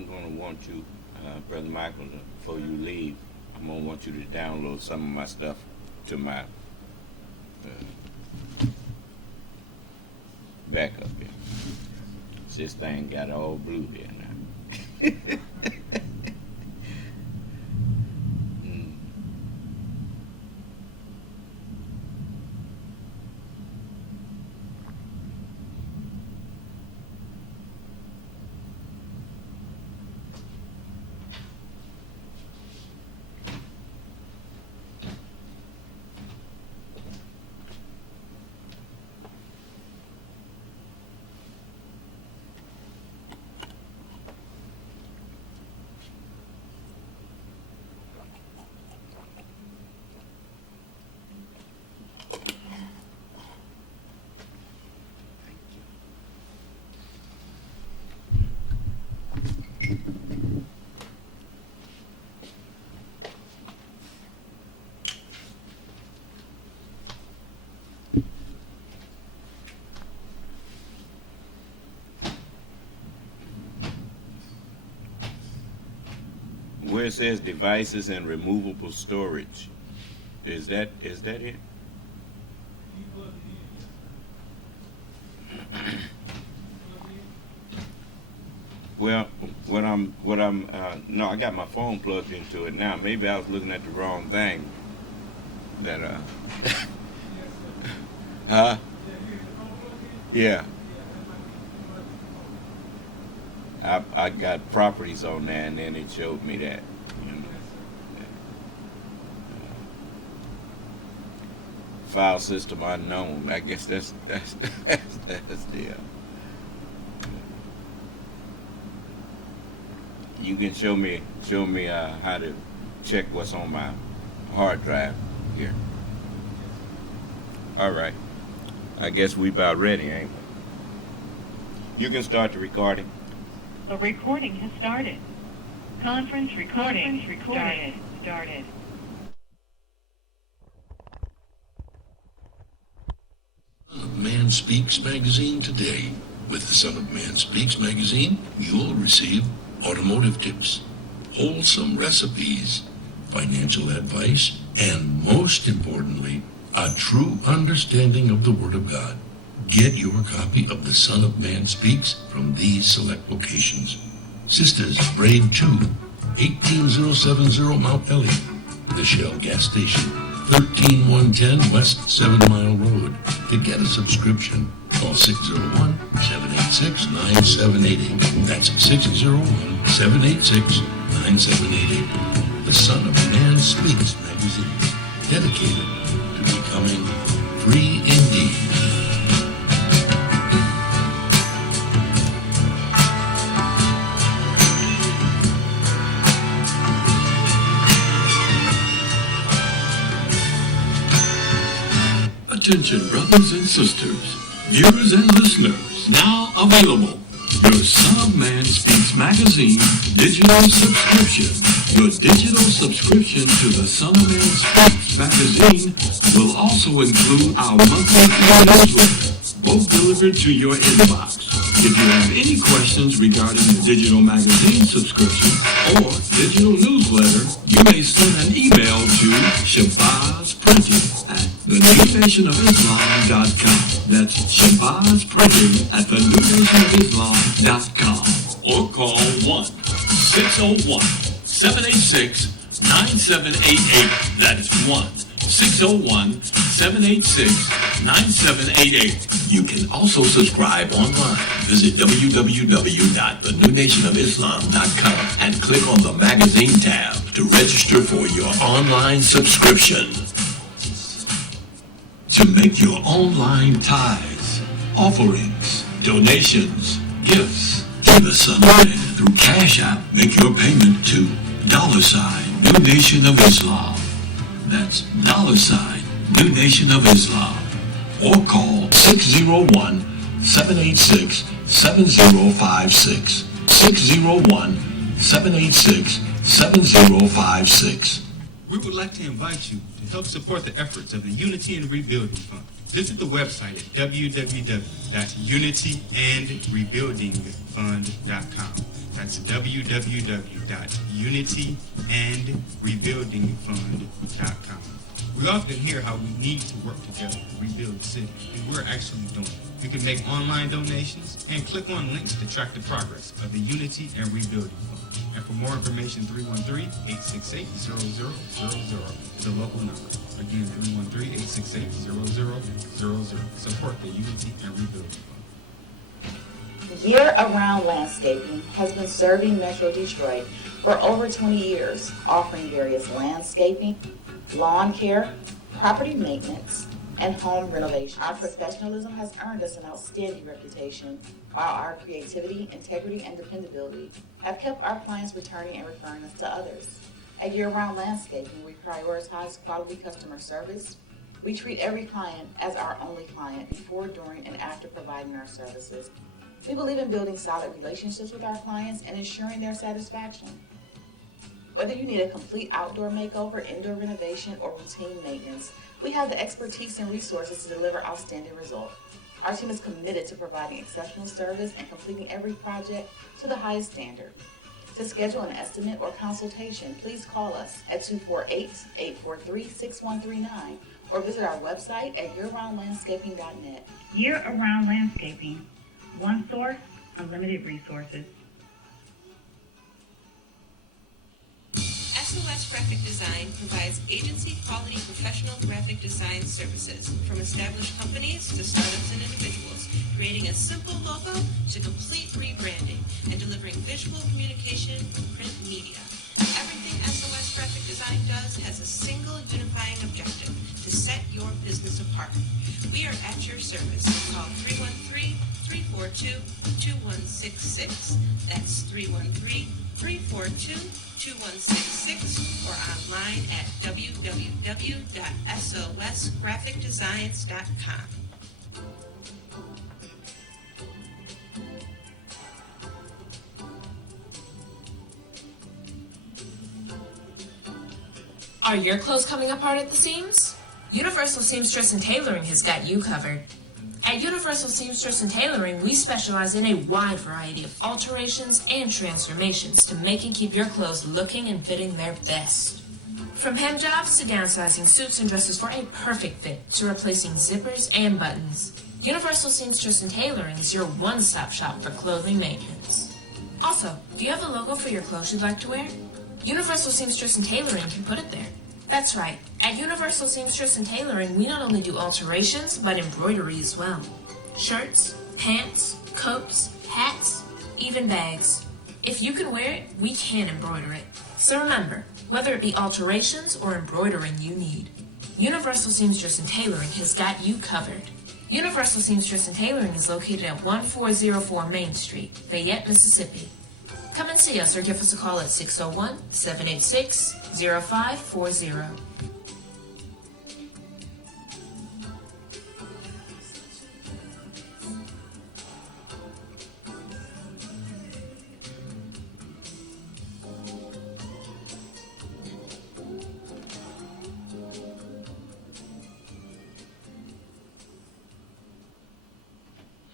I'm going to want you, Brother Michael, before you leave, I'm going to want you to download some of my stuff to my backup here. This thing got all blue here now. Where it says devices and removable storage, is that it? Well, no, I got my phone plugged into it now. Maybe I was looking at the wrong thing. That huh? Yeah. I got properties on there, and then it showed me that, you know. File system unknown. I guess that's the. You can show me how to check what's on my hard drive here. All right. I guess we about ready, ain't we? You can start the recording. The recording has started. Conference recording started. Son of Man Speaks magazine today. With the Son of Man Speaks magazine, you'll receive automotive tips, wholesome recipes, financial advice, and most importantly, a true understanding of the Word of God. Get your copy of The Son of Man Speaks from these select locations. Sisters, Braid 2, 18070 Mount Elliott, the Shell gas station, 13110 West 7 Mile Road. To get a subscription, call 601-786-9788. That's 601-786-9788. The Son of Man Speaks magazine, dedicated to becoming free indeed. Attention, brothers and sisters, viewers and listeners, now available, your Son of Man Speaks magazine digital subscription. Your digital subscription to the Son of Man Speaks magazine will also include our monthly newsletter, both delivered to your inbox. If you have any questions regarding the digital magazine subscription or digital newsletter, you may send an email to shabazsprinting@thenewnationofislam.com. That's shabazsprinting@thenewnationofislam.com. Or call 1-601-786-9788. That's 1-601-786-9788. You can also subscribe online. Visit www.thenewnationofislam.com and click on the magazine tab to register for your online subscription. To make your online tithes, offerings, donations, gifts to the Son of Man through Cash App, make your payment to $New Nation of Islam. That's $New Nation of Islam. Or call 601-786-7056. 601-786-7056. We would like to invite you to help support the efforts of the Unity and Rebuilding Fund. Visit the website at www.unityandrebuildingfund.com. That's www.unityandrebuildingfund.com. We often hear how we need to work together to rebuild the city, and we're actually doing it. You can make online donations and click on links to track the progress of the Unity and Rebuilding Fund. And for more information, 313-868-0000 is a local number. Again, 313-868-0000. Support the Unity and Rebuilding Fund. Year-Around Landscaping has been serving Metro Detroit for over 20 years, offering various landscaping, lawn care, property maintenance, and home renovation. Our professionalism has earned us an outstanding reputation, while our creativity, integrity, and dependability have kept our clients returning and referring us to others. At Year-Round Landscaping, we prioritize quality customer service. We treat every client as our only client before, during, and after providing our services. We believe in building solid relationships with our clients and ensuring their satisfaction. Whether you need a complete outdoor makeover, indoor renovation, or routine maintenance, we have the expertise and resources to deliver outstanding results. Our team is committed to providing exceptional service and completing every project to the highest standard. To schedule an estimate or consultation, please call us at 248-843-6139 or visit our website at yearroundlandscaping.net. Year-Around Landscaping. One source, unlimited resources. SOS Graphic Design provides agency-quality professional graphic design services from established companies to startups and individuals, creating a simple logo to complete rebranding and delivering visual communication with print media. Everything SOS Graphic Design does has a single unifying objective: to set your business apart. We are at your service. Call 313-342-2166. That's 313-342-2166 or online at www.sosgraphicdesigns.com. Are your clothes coming apart at the seams? Universal Seamstress and Tailoring has got you covered. At Universal Seamstress and Tailoring, we specialize in a wide variety of alterations and transformations to make and keep your clothes looking and fitting their best. From hem jobs to downsizing suits and dresses for a perfect fit to replacing zippers and buttons, Universal Seamstress and Tailoring is your one-stop shop for clothing maintenance. Also, do you have a logo for your clothes you'd like to wear? Universal Seamstress and Tailoring can put it there. That's right. At Universal Seamstress and Tailoring, we not only do alterations, but embroidery as well. Shirts, pants, coats, hats, even bags. If you can wear it, we can embroider it. So remember, whether it be alterations or embroidering you need, Universal Seamstress and Tailoring has got you covered. Universal Seamstress and Tailoring is located at 1404 Main Street, Fayette, Mississippi. Come and see us or give us a call at 601-786-0540.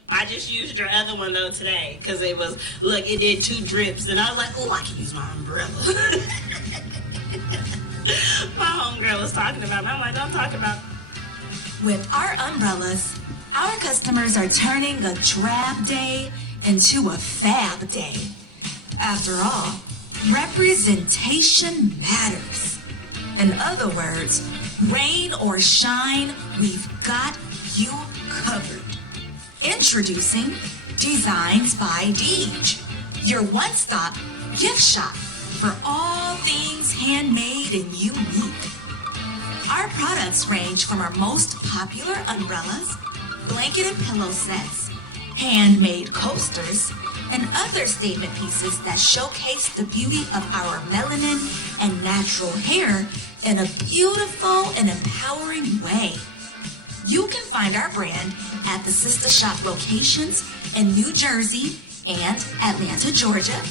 I just used your other one though today because it was, look, it did 2 drips and I was like, oh, I can use my umbrella. My homegirl was talking about it. I'm like, don't talk about it. With our umbrellas, our customers are turning a drab day into a fab day. After all, representation matters. In other words, rain or shine, we've got you covered. Introducing Designs by Deej, your one-stop gift shop for all things handmade and unique. Our products range from our most popular umbrellas, blanket and pillow sets, handmade coasters, and other statement pieces that showcase the beauty of our melanin and natural hair in a beautiful and empowering way. You can find our brand at the sister shop locations in New Jersey and Atlanta, Georgia,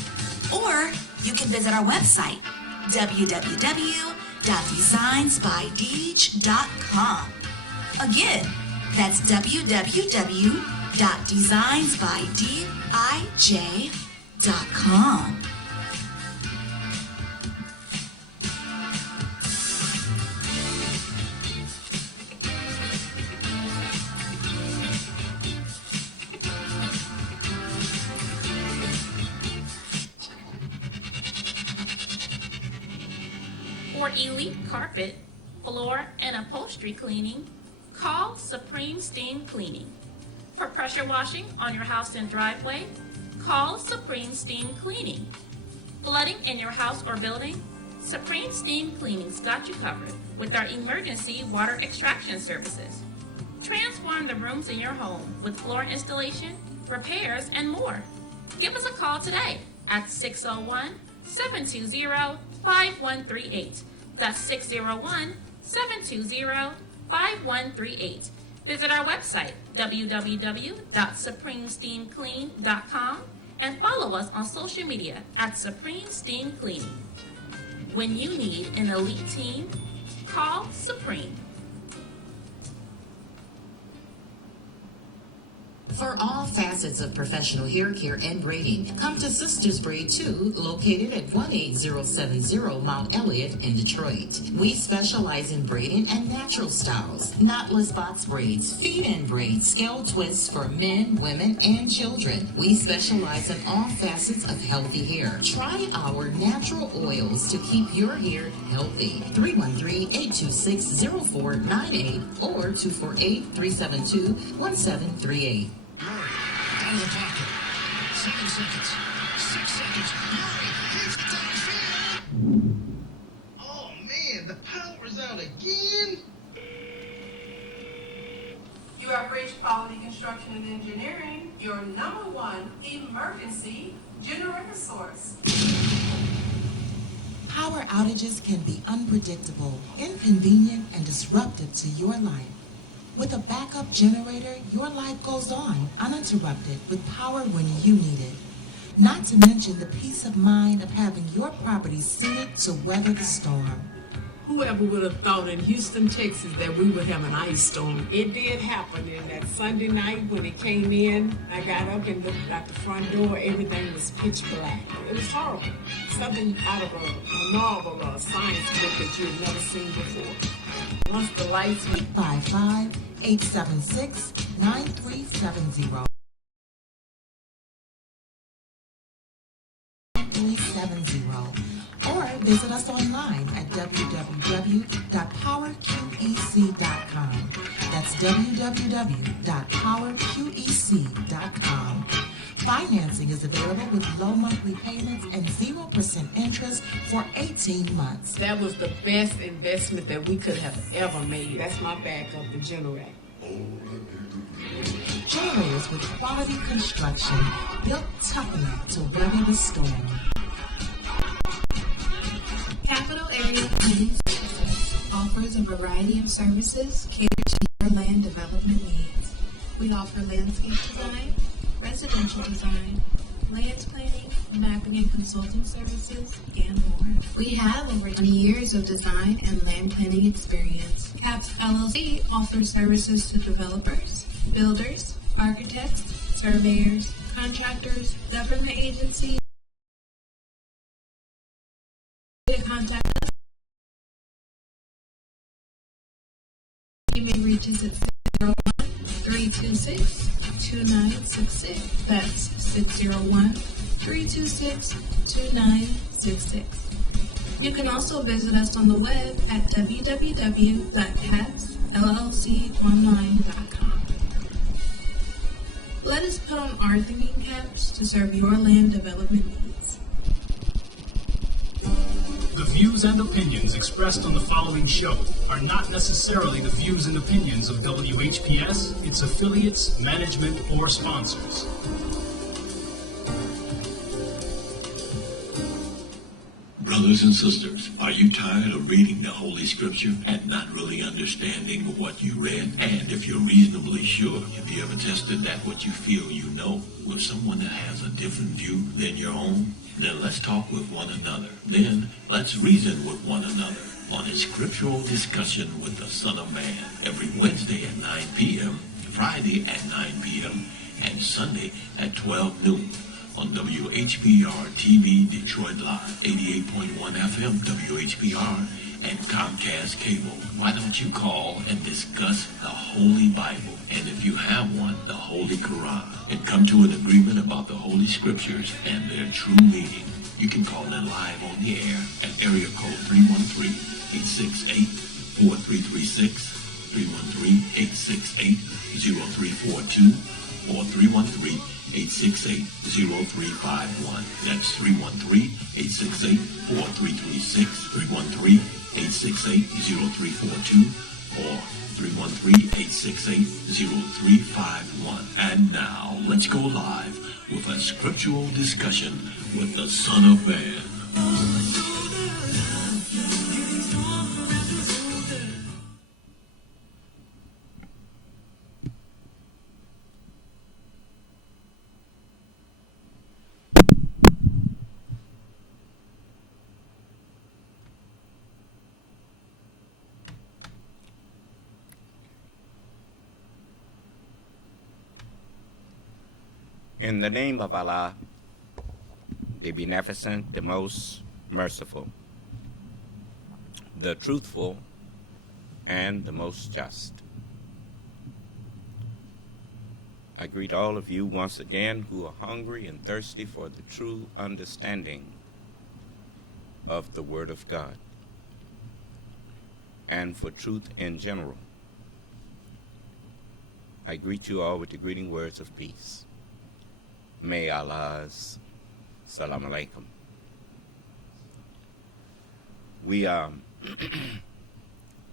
or you can visit our website, www.designsbydeej.com. Again, that's www.designsbydij.com. HenceforthLivestreaming.com. For elite carpet, floor, and upholstery cleaning, call Supreme Steam Cleaning. For pressure washing on your house and driveway, call Supreme Steam Cleaning. Flooding in your house or building? Supreme Steam Cleaning's got you covered with our emergency water extraction services. Transform the rooms in your home with floor installation, repairs, and more. Give us a call today at 601-720-5138. That's 601-720-5138. Visit our website, www.supremesteamclean.com, and follow us on social media at Supreme Steam Cleaning. When you need an elite team, call Supreme. For all facets of professional hair care and braiding, come to Sisters Braid 2, located at 18070 Mount Elliott in Detroit. We specialize in braiding and natural styles, knotless box braids, feed-in braids, scale twists for men, women, and children. We specialize in all facets of healthy hair. Try our natural oils to keep your hair healthy. 313-826-0498 or 248-372-1738. Out of the pocket. 7 seconds. 6 seconds. Murray hits downfield. Oh man, the power's out again. You have reached Quality Construction and Engineering, your #1 emergency generator source. Power outages can be unpredictable, inconvenient, and disruptive to your life. With a backup generator, your life goes on uninterrupted with power when you need it. Not to mention the peace of mind of having your property suited to weather the storm. Whoever would have thought in Houston, Texas, that we would have an ice storm? It did happen, and that Sunday night when it came in, I got up and looked out the front door, everything was pitch black. It was horrible. Something out of a novel or a science book that you had never seen before. Once the lights went... 855-876-9370. 370. Or visit us online at www.powerqec.com. That's www.powerqec.com. Financing is available with low monthly payments and 0% interest for 18 months. That was the best investment that we could have ever made. That's my backup, the generator. Generators with quality construction built tough enough to weather the storm. Capital Area Planning Services offers a variety of services catered to your land development needs. We offer landscape design, residential design, land planning, mapping and consulting services, and more. We have over 20 years of design and land planning experience. CAPS LLC offers services to developers, builders, architects, surveyors, contractors, government agencies. Contact us. You may reach us at 601-326-2966. That's 601-326-2966. You can also visit us on the web at www.capsllconline.com. Let us put on our thinking caps to serve your land development needs. The views and opinions expressed on the following show are not necessarily the views and opinions of WHPS, its affiliates, management, or sponsors. Brothers and sisters, are you tired of reading the Holy Scripture and not really understanding what you read? And if you're reasonably sure, have you ever tested that what you feel you know with someone that has a different view than your own? Then let's talk with one another. Then let's reason with one another on a Scriptural Discussion with the Son of Man every Wednesday at 9 p.m., Friday at 9 p.m., and Sunday at 12 noon. on WHPR TV Detroit Live, 88.1 FM WHPR, and Comcast Cable. Why don't you call and discuss the Holy Bible, and if you have one, the Holy Quran, and come to an agreement about the Holy Scriptures and their true meaning? You can call in live on the air at area code 313-868-4336, 313-868-0342, or 313-868-0351. That's 313-868-4336, 313-868-0342, or 313-868-0351. And now, let's go live with a scriptural discussion with the Son of Man. In the name of Allah, the Beneficent, the Most Merciful, the Truthful, and the Most Just. I greet all of you once again who are hungry and thirsty for the true understanding of the Word of God and for truth in general. I greet you all with the greeting words of peace. May Allah's salam alaikum. We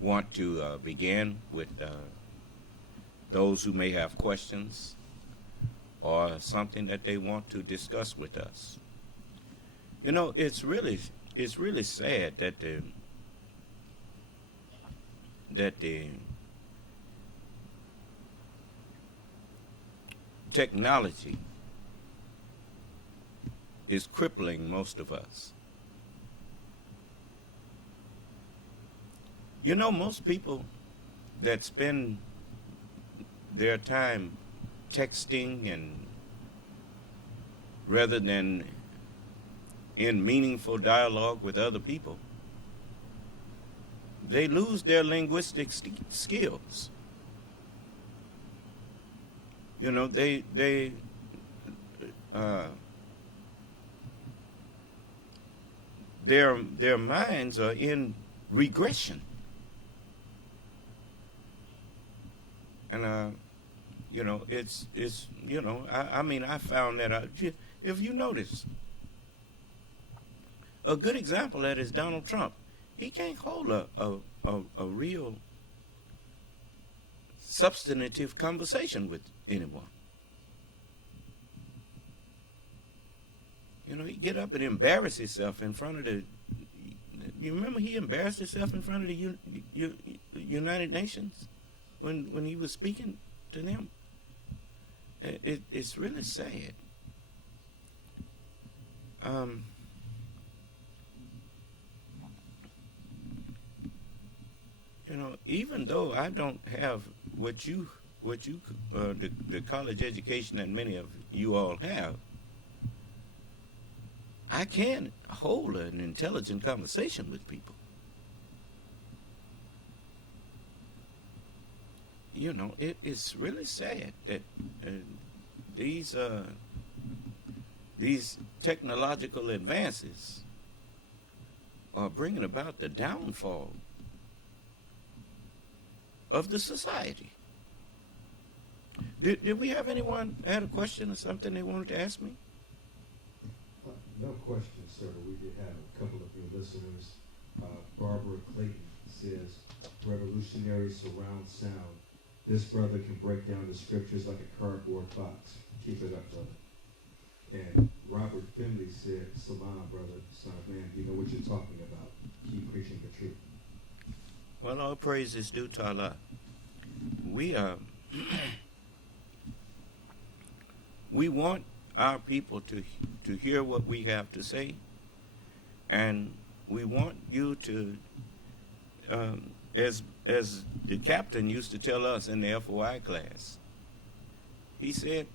want to begin with those who may have questions or something that they want to discuss with us. You know, it's really sad that the technology is crippling most of us. You know, most people that spend their time texting and rather than in meaningful dialogue with other people, they lose their linguistic skills. You know, their minds are in regression. And you know, it's you know, I mean, I found that out. If you notice, a good example of that is Donald Trump. He can't hold a real substantive conversation with anyone. You know, he get up and embarrass himself in front of the. You remember he embarrassed himself in front of the United Nations when he was speaking to them. It's really sad. You know, even though I don't have the college education that many of you all have, I can hold an intelligent conversation with people. You know, it's really sad that these technological advances are bringing about the downfall of the society. Did we have anyone had a question or something they wanted to ask me? No question, sir. We did have a couple of your listeners. Barbara Clayton says, revolutionary surround sound. This brother can break down the scriptures like a cardboard box. Keep it up, brother. And Robert Finley said, salam, brother, son of man. You know what you're talking about. Keep preaching the truth. Well, all praise is due to Allah. We want our people to hear what we have to say, and we want you to, as the captain used to tell us in the FOI class, he said,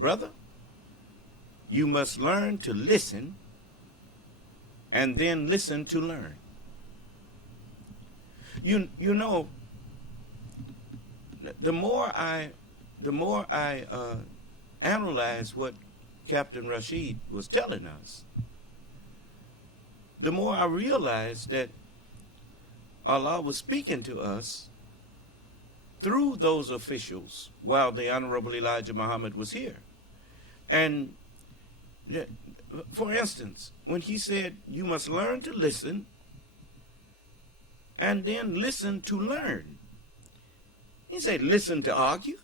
brother, you must learn to listen and then listen to learn. You know, the more I analyze what Captain Rashid was telling us, the more I realized that Allah was speaking to us through those officials while the Honorable Elijah Muhammad was here. And for instance, when he said, you must learn to listen and then listen to learn. He said, listen to argue.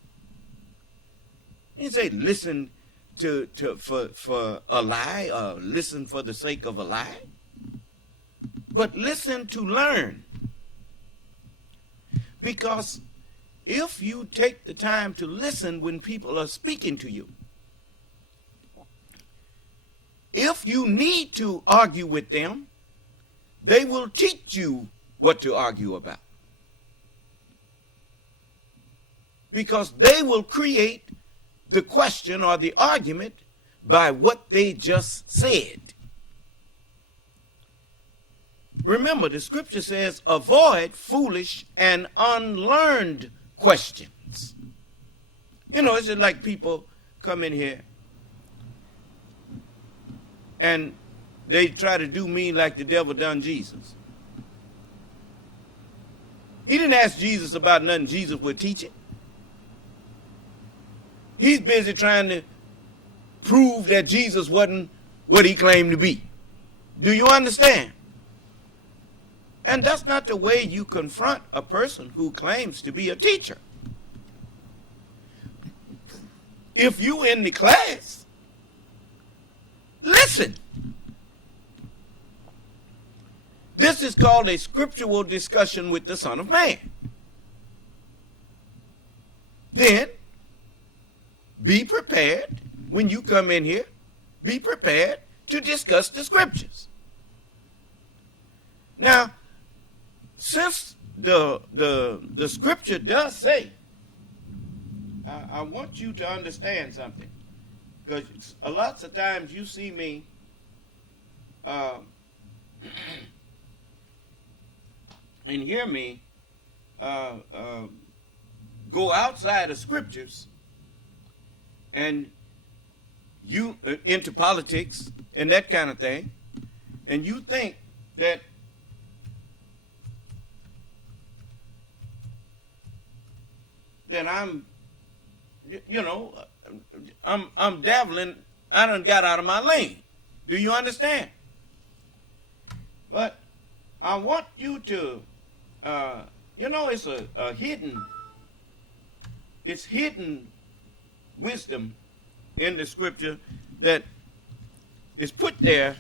He said, listen for a lie, or listen for the sake of a lie. But listen to learn. Because if you take the time to listen when people are speaking to you, if you need to argue with them, they will teach you what to argue about. Because they will create the question or the argument by what they just said. Remember, the scripture says, avoid foolish and unlearned questions. You know, it's just like people come in here and they try to do me like the devil done Jesus. He didn't ask Jesus about nothing Jesus was teaching. He's busy trying to prove that Jesus wasn't what he claimed to be. Do you understand? And that's not the way you confront a person who claims to be a teacher. If you in the class, listen. This is called a scriptural discussion with the Son of Man. Then, be prepared when you come in here. Be prepared to discuss the scriptures. Now, since the scripture does say, I want you to understand something, because a lots of times you see me and hear me go outside of scriptures and you into politics and that kind of thing, and you think that I'm, you know, I'm dabbling. I done got out of my lane. Do you understand? But I want you to, you know, it's a hidden, it's hidden wisdom in the scripture that is put there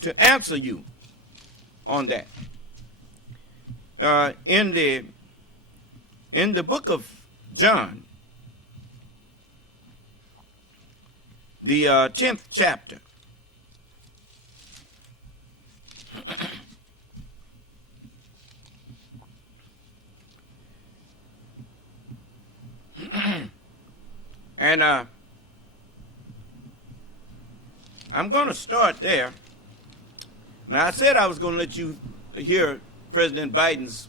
to answer you on that. In the book of John, the 10th chapter, and I'm going to start there. Now, I said I was going to let you hear President Biden's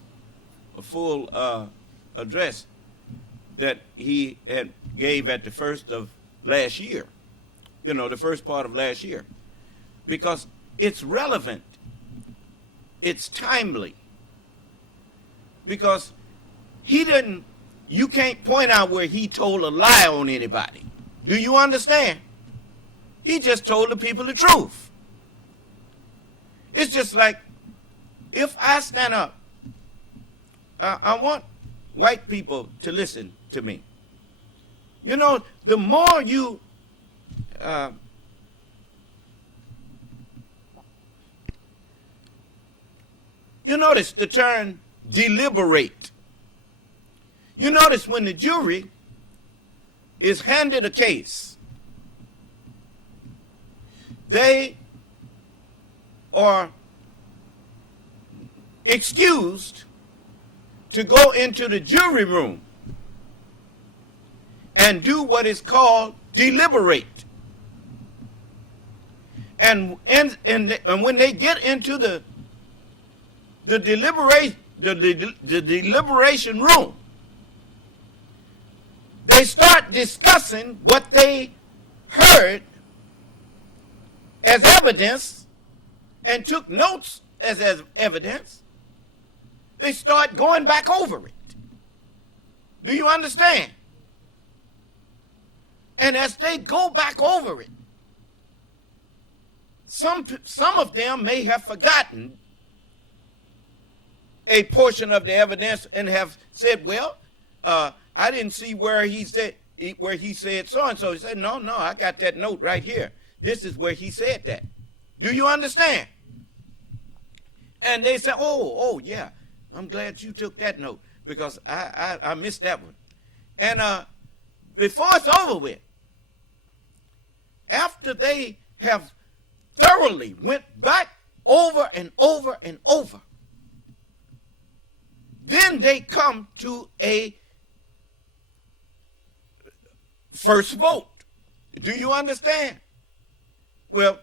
full address that he had gave at the first of last year, you know, the first part of last year, because it's relevant, it's timely, because he didn't, you can't point out where he told a lie on anybody. Do you understand? He just told the people the truth. It's just like, if I stand up, I want white people to listen to me. You know, the more you you notice the term deliberate. You notice when the jury is handed a case, they are excused to go into the jury room and do what is called deliberate. And when they get into the deliberation room, they start discussing what they heard as evidence and took notes as evidence. They start going back over it. Do you understand? And as they go back over it, some of them may have forgotten a portion of the evidence and have said, well, I didn't see where he said so and so. He said, no, I got that note right here. This is where he said that. Do you understand? And they say, oh yeah, I'm glad you took that note because I missed that one. And before it's over with, after they have thoroughly went back over and over and over, then they come to a first vote. Do you understand? Well,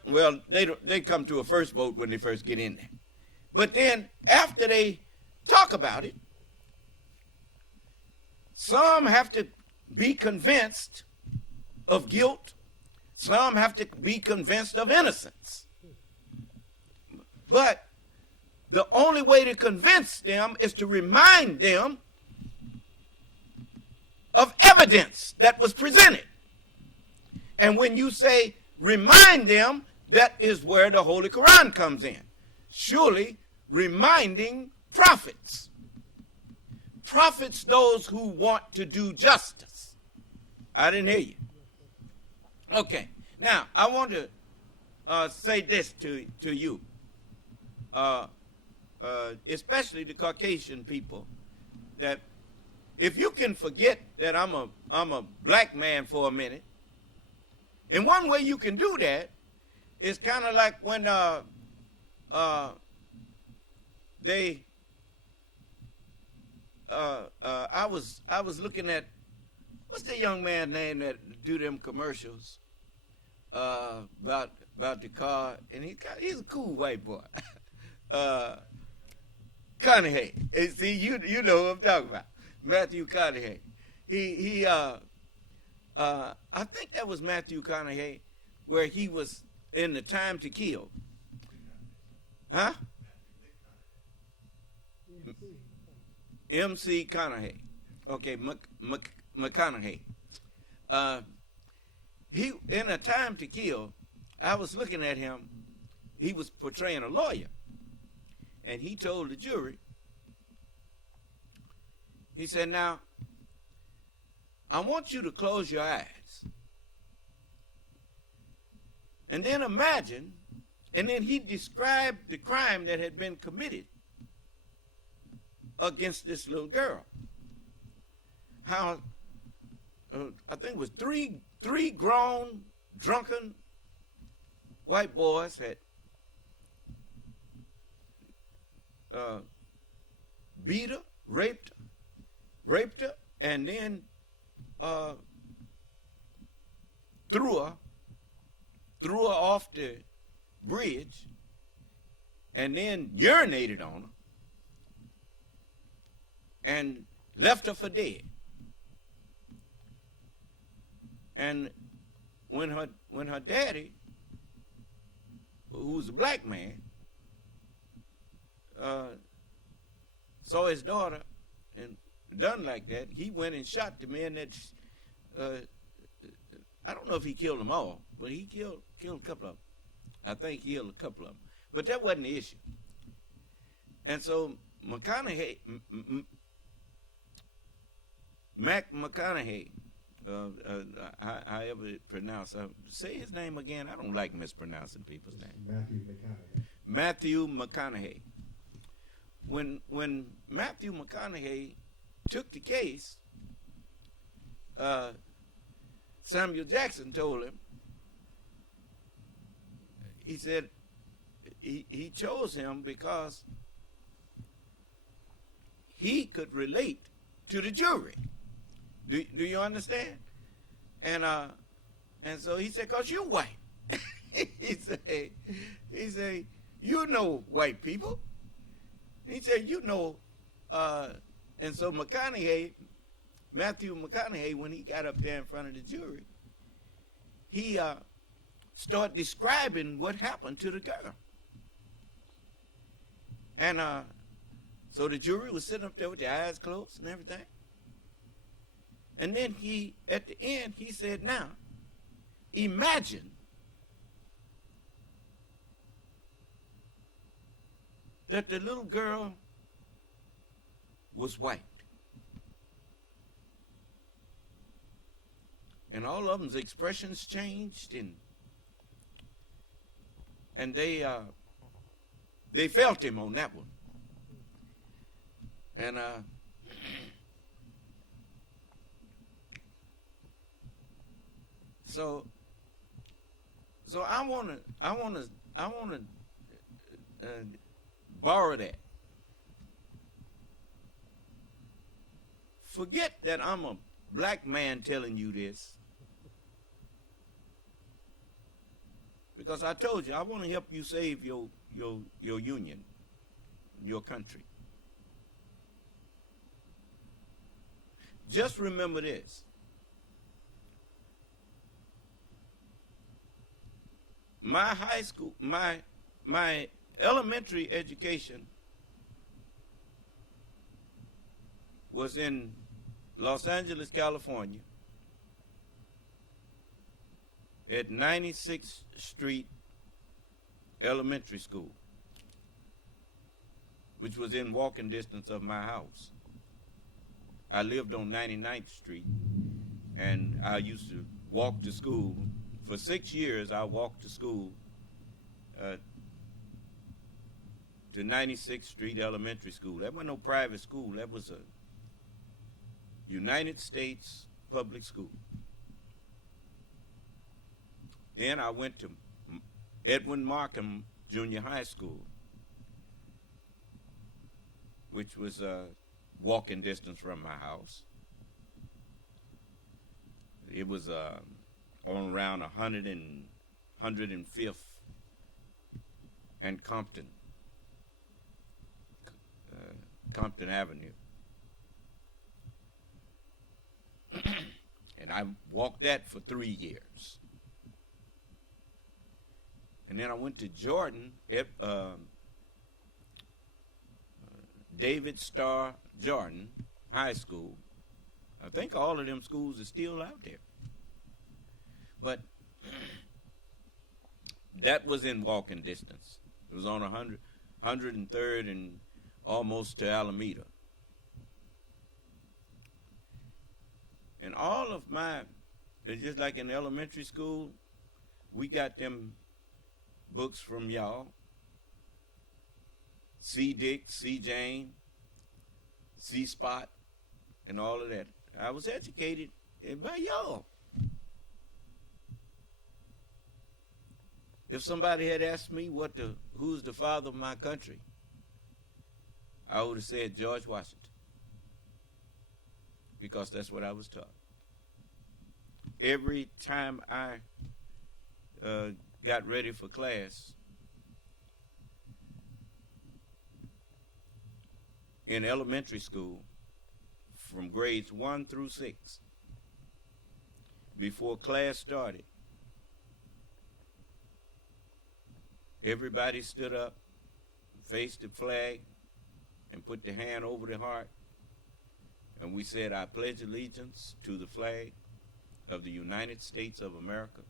they come to a first vote when they first get in there. But then after they talk about it, some have to be convinced of guilt. Some have to be convinced of innocence. But the only way to convince them is to remind them of evidence that was presented. And when you say remind them, that is where the Holy Quran comes in. Surely reminding prophets. Prophets, those who want to do justice. I didn't hear you. Okay. Now, I want to say this to you. Especially the Caucasian people, that if you can forget that I'm a black man for a minute, and one way you can do that is kind of like when I was looking at, what's the young man name that do them commercials about the car, and he's a cool white boy. Conahey. See, you know who I'm talking about. Matthew Conahey. I think that was Matthew Conahey, where he was in The Time to Kill. Huh? MC Conahey. Okay, McConaughey. He, in A Time to Kill, I was looking at him. He was portraying a lawyer. And he told the jury, he said, now, I want you to close your eyes. And then imagine, and then he described the crime that had been committed against this little girl. How, I think it was three grown, drunken white boys had beat her, raped her, and then threw her off the bridge, and then urinated on her, and left her for dead. And when her daddy, who was a black man, saw his daughter and done like that, he went and shot the men that, I don't know if he killed them all, but he killed a couple of them. I think he killed a couple of them. But that wasn't the issue. And so McConaughey, McConaughey, however it pronounced, say his name again. I don't like mispronouncing people's names. Matthew McConaughey. When Matthew McConaughey took the case, Samuel Jackson told him, he said he chose him because he could relate to the jury. Do you understand? And so he said, 'cause you're white. he say, you know white people. He said, you know, and so Matthew McConaughey, when he got up there in front of the jury, he started describing what happened to the girl. And so the jury was sitting up there with their eyes closed and everything. And then at the end, he said, now, imagine that the little girl was white. And all of them's expressions changed, and they felt him on that one. And so I wanna borrow that. Forget that I'm a black man telling you this, because I told you I want to help you save your union, your country. Just remember this. My high school, my elementary education was in Los Angeles, California, at 96th Street Elementary School, which was in walking distance of my house. I lived on 99th Street, and I used to walk to school. For 6 years, I walked to school to 96th Street Elementary School. That wasn't no private school. That was a United States public school. Then I went to Edwin Markham Junior High School, which was walking distance from my house. It was on around 105th and Compton Avenue. And I walked that for 3 years. And then I went to Jordan, David Starr Jordan High School. I think all of them schools are still out there. But that was in walking distance. It was on 103rd and almost to Alameda. And all of just like in elementary school, we got them books from y'all. C. Dick, C. Jane, C. Spot, and all of that. I was educated by y'all. If somebody had asked me who's the father of my country, I would have said George Washington, because that's what I was taught. Every time I got ready for class in elementary school, from grades 1 through 6, before class started, everybody stood up, faced the flag, and put the hand over the heart, and we said, I pledge allegiance to the flag of the United States of America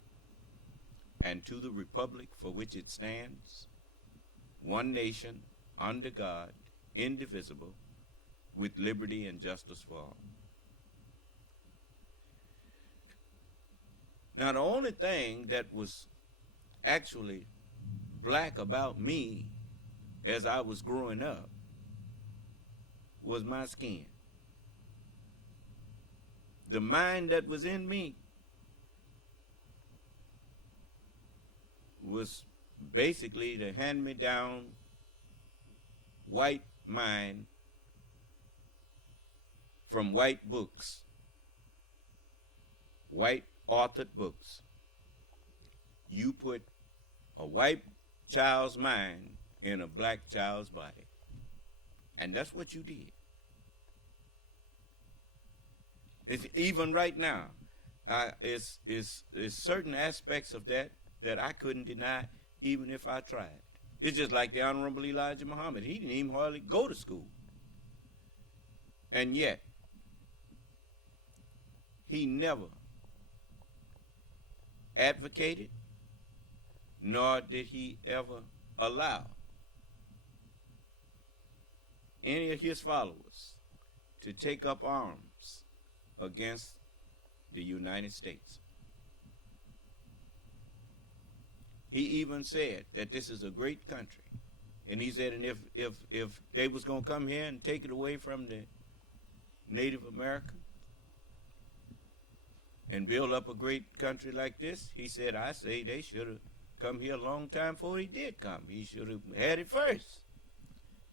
and to the republic for which it stands, one nation, under God, indivisible, with liberty and justice for all. Now, the only thing that was actually black about me as I was growing up was my skin. The mind that was in me was basically the hand-me-down white mind from white books, white authored books. You put a white child's mind in a black child's body. And that's what you did. It's, even right now, it's certain aspects of that I couldn't deny even if I tried. It's just like the Honorable Elijah Muhammad. He didn't even hardly go to school. And yet, he never advocated, nor did he ever allow any of his followers to take up arms against the United States. He even said that this is a great country. And he said, and if they was going to come here and take it away from the Native Americans and build up a great country like this, he said, I say they should have come here a long time before he did come. He should have had it first.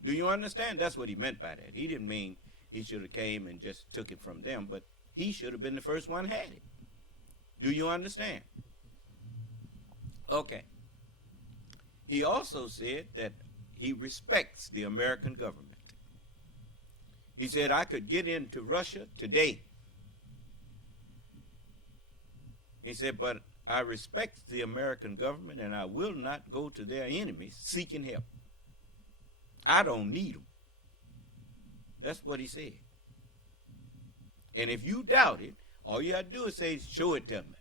Do you understand? That's what he meant by that. He didn't mean he should have came and just took it from them, but he should have been the first one had it. Do you understand? Okay. He also said that he respects the American government. He said, I could get into Russia today. He said, but I respect the American government and I will not go to their enemies seeking help. I don't need them. That's what he said. And if you doubt it, all you have to do is say, show it to me.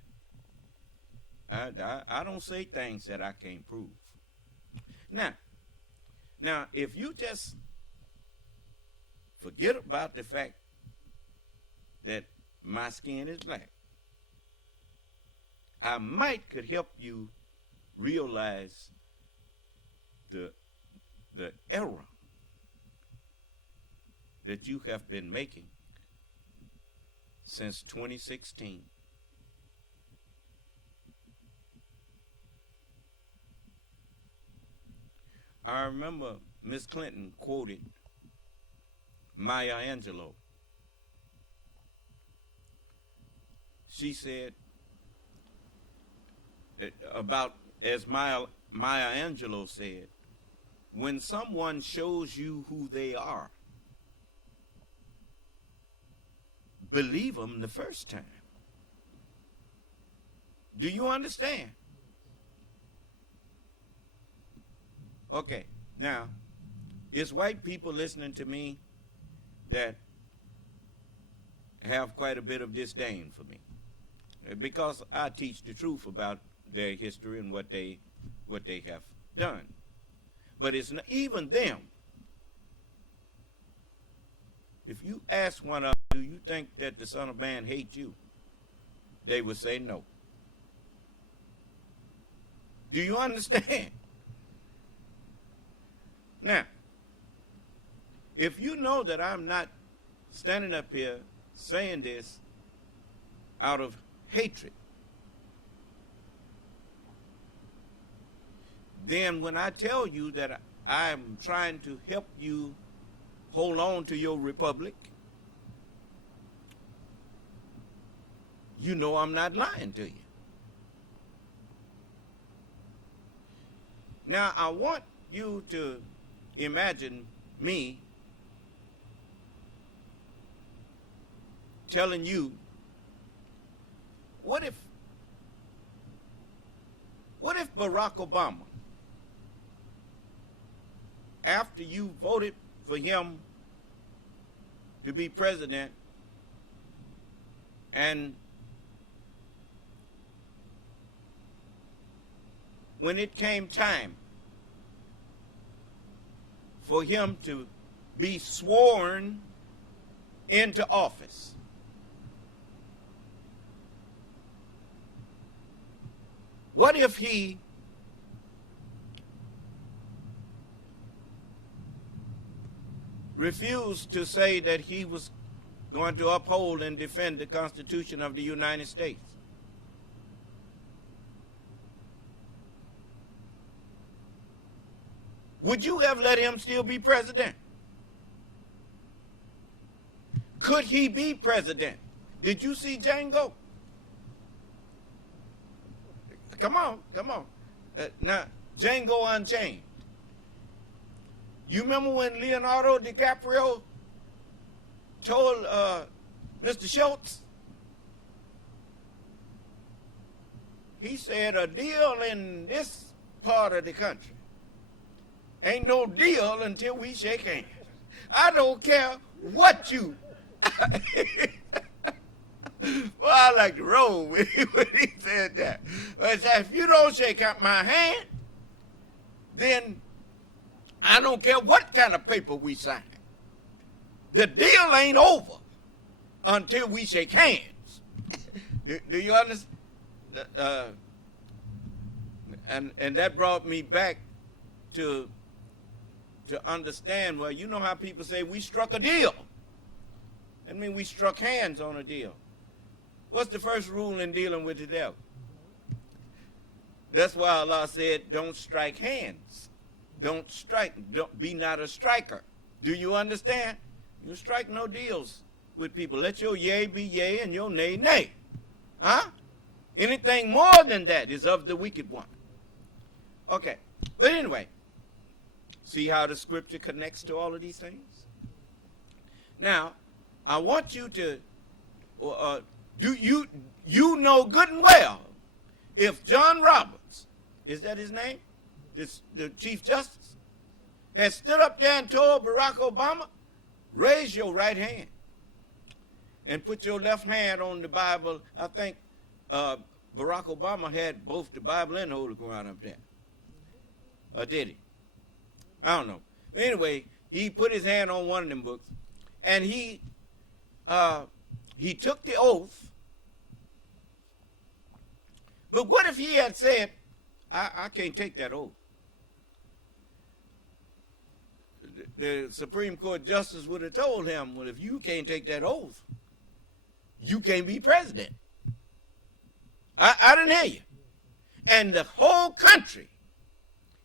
I don't say things that I can't prove. Now, if you just forget about the fact that my skin is black, I might could help you realize the error that you have been making since 2016. I remember Miss Clinton quoted Maya Angelou. She said about, as Maya Angelou said, when someone shows you who they are, believe them the first time. Do you understand? Okay, now, it's white people listening to me that have quite a bit of disdain for me, because I teach the truth about their history and what they have done. But it's not even them. If you ask one of them, do you think that the Son of Man hates you? They would say no. Do you understand? Now, if you know that I'm not standing up here saying this out of hatred, then when I tell you that I'm trying to help you hold on to your republic, you know I'm not lying to you. Now, I want you to imagine me telling you, what if Barack Obama, after you voted for him to be president, and when it came time for him to be sworn into office, what if he refused to say that he was going to uphold and defend the Constitution of the United States? Would you have let him still be president? Could he be president? Did you see Django? Come on, come on. Now, Django Unchained. You remember when Leonardo DiCaprio told Mr. Schultz? He said a deal in this part of the country ain't no deal until we shake hands. I don't care what you. Well, I like to roll with him when he said that. But he said, if you don't shake out my hand, then I don't care what kind of paper we sign. The deal ain't over until we shake hands. Do you understand? And that brought me back to understand, well, you know how people say we struck a deal. I mean, we struck hands on a deal. What's the first rule in dealing with the devil? That's why Allah said, don't strike hands. Don't strike. Don't be not a striker. Do you understand? You strike no deals with people. Let your yea be yea and your nay, nay. Huh? Anything more than that is of the wicked one. Okay. But anyway, see how the scripture connects to all of these things? Now, I want you to, you know good and well, if John Roberts, is that his name? The Chief Justice, has stood up there and told Barack Obama, raise your right hand and put your left hand on the Bible. I think Barack Obama had both the Bible and the Holy Quran up there. Or did he? I don't know. But anyway, he put his hand on one of them books, and he took the oath. But what if he had said, I can't take that oath? The Supreme Court justice would have told him, well, if you can't take that oath, you can't be president. I didn't hear you. And the whole country,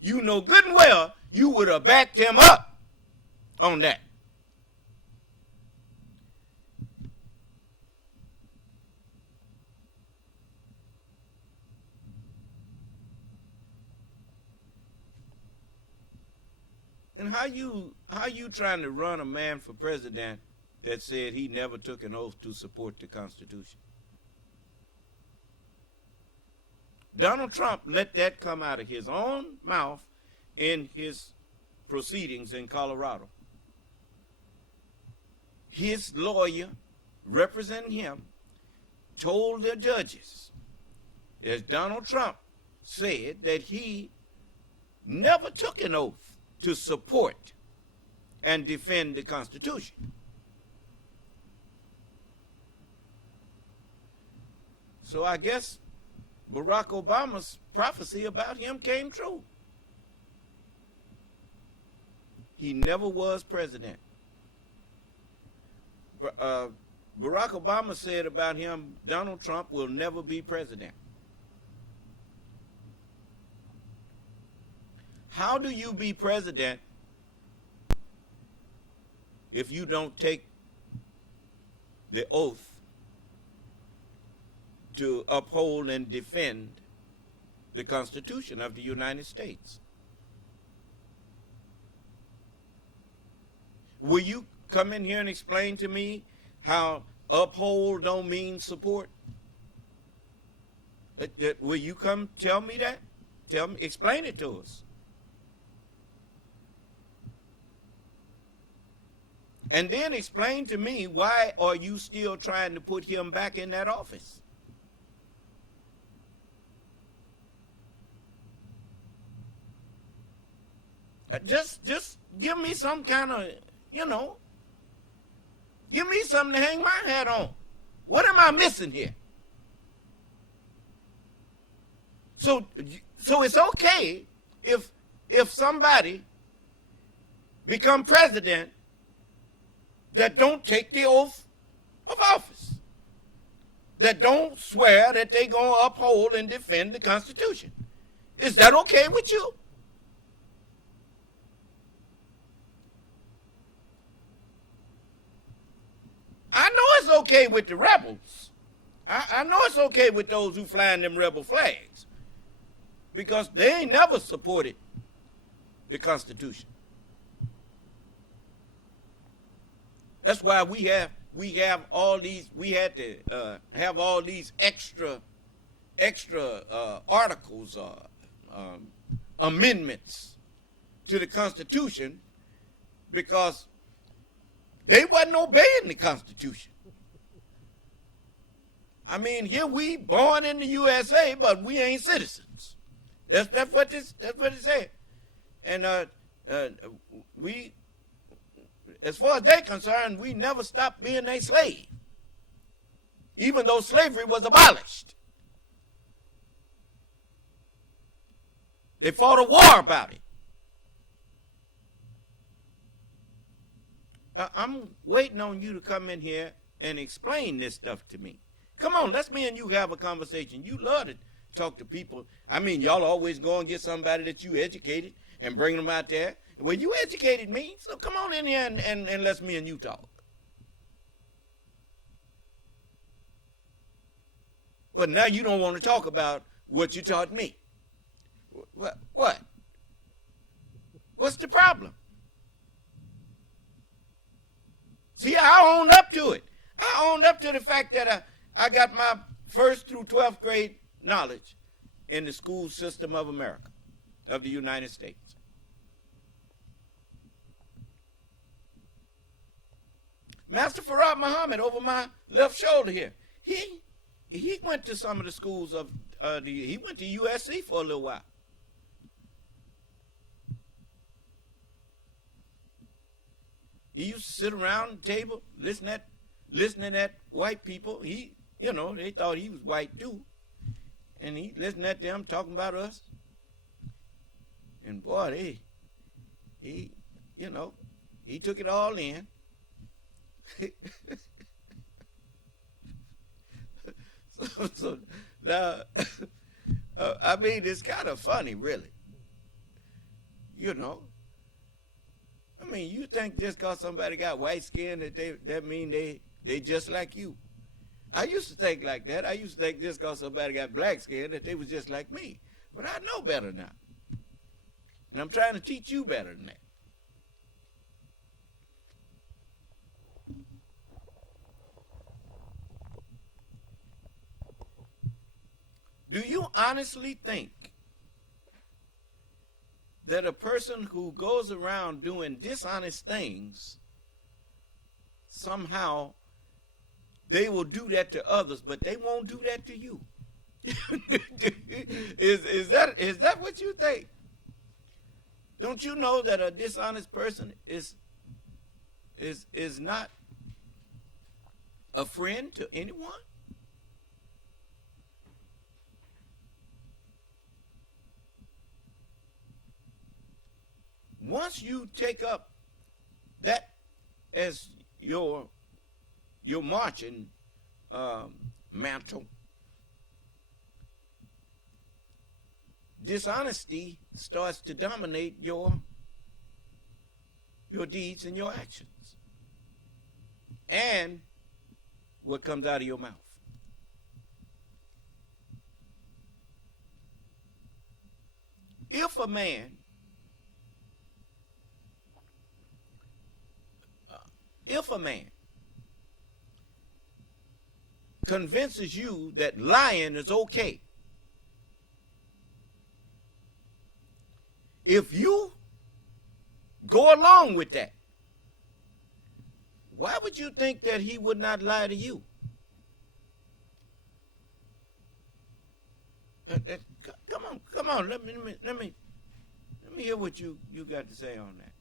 you know good and well, you would have backed him up on that. And how you trying to run a man for president that said he never took an oath to support the Constitution? Donald Trump let that come out of his own mouth in his proceedings in Colorado. His lawyer representing him told the judges, as Donald Trump said, that he never took an oath to support and defend the Constitution. So I guess Barack Obama's prophecy about him came true. He never was president. Barack Obama said about him, Donald Trump will never be president. How do you be president if you don't take the oath to uphold and defend the Constitution of the United States? Will you come in here and explain to me how uphold don't mean support? Will you come tell me that? Explain it to us. And then explain to me, why are you still trying to put him back in that office? Just give me some kind of, give me something to hang my hat on. What am I missing here? So it's okay if somebody become president that don't take the oath of office, that don't swear that they gonna uphold and defend the Constitution. Is that okay with you? I know it's okay with the rebels. I know it's okay with those who flying them rebel flags. because they ain't never supported the Constitution. That's why we have all these. We had to have all these extra articles, amendments to the Constitution, because they wasn't obeying the Constitution. I mean, here we born in the USA, but we ain't citizens. That's what it said. And we, as far as they're concerned, we never stopped being a slave, even though slavery was abolished. They fought a war about it. I'm waiting on you to come in here and explain this stuff to me. Come on, let's me and you have a conversation. You love to talk to people. I mean, y'all always go and get somebody that you educated and bring them out there. Well, you educated me, so come on in here and let's me and you talk. But now you don't want to talk about what you taught me. What? What's the problem? See, I owned up to it. I owned up to the fact that I got my 1st through 12th grade knowledge in the school system of America, of the United States. Master Farad Muhammad over my left shoulder here, he went to some of the schools of, he went to USC for a little while. He used to sit around the table listening at white people. They thought he was white too. And he listened at them talking about us. And boy, he took it all in. so now, I mean, it's kind of funny, really. I mean, you think just because somebody got white skin that mean they just like you. I used to think like that. I used to think just because somebody got black skin that they was just like me. But I know better now. And I'm trying to teach you better than that. Do you honestly think that a person who goes around doing dishonest things, somehow they will do that to others, but they won't do that to you? Is that what you think? Don't you know that a dishonest person is not a friend to anyone? Once you take up that as your marching mantle, dishonesty starts to dominate your deeds and your actions, and what comes out of your mouth. If a man convinces you that lying is okay, if you go along with that, why would you think that he would not lie to you? Come on. Let me hear what you got to say on that.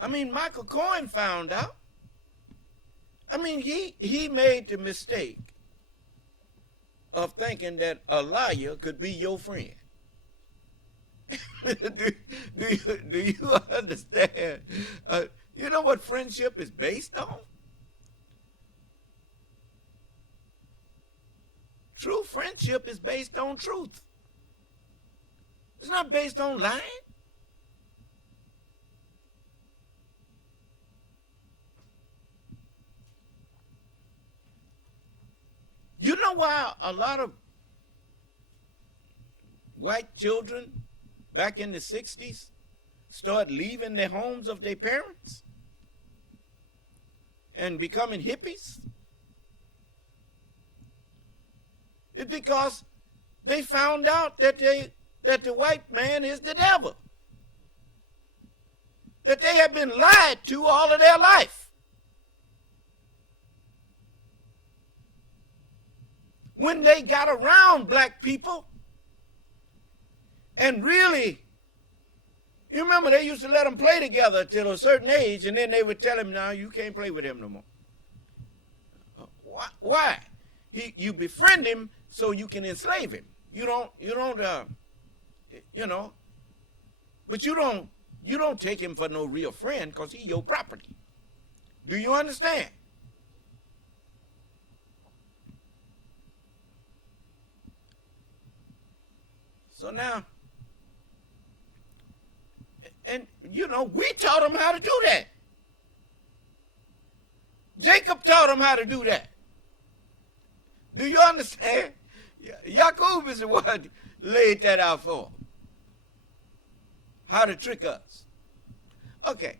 I mean, Michael Cohen found out. I mean, he made the mistake of thinking that a liar could be your friend. do you understand? You know what friendship is based on? True friendship is based on truth. It's not based on lying. You know know why a lot of white children back in the 60s start leaving the homes of their parents and becoming hippies? It's because they found out that the white man is the devil. That they have been lied to all of their life. When they got around black people and really, you remember they used to let them play together till a certain age, and then they would tell him, "No, you can't play with him no more." Why? You befriend him so you can enslave him. You don't, but you don't take him for no real friend because he's your property. Do you understand? So now, and we taught him how to do that. Jacob taught him how to do that. Do you understand? Jacob is the one laid that out for him. How to trick us. Okay.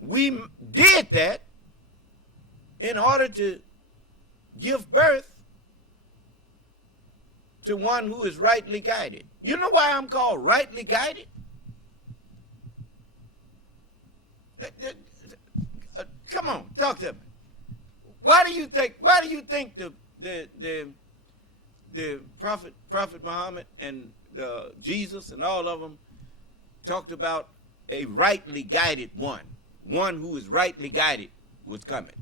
We did that in order to give birth to one who is rightly guided. You know why I'm called rightly guided? Come on, talk to me. Why do you think the Prophet Muhammad and Jesus and all of them talked about a rightly guided one who is rightly guided was coming?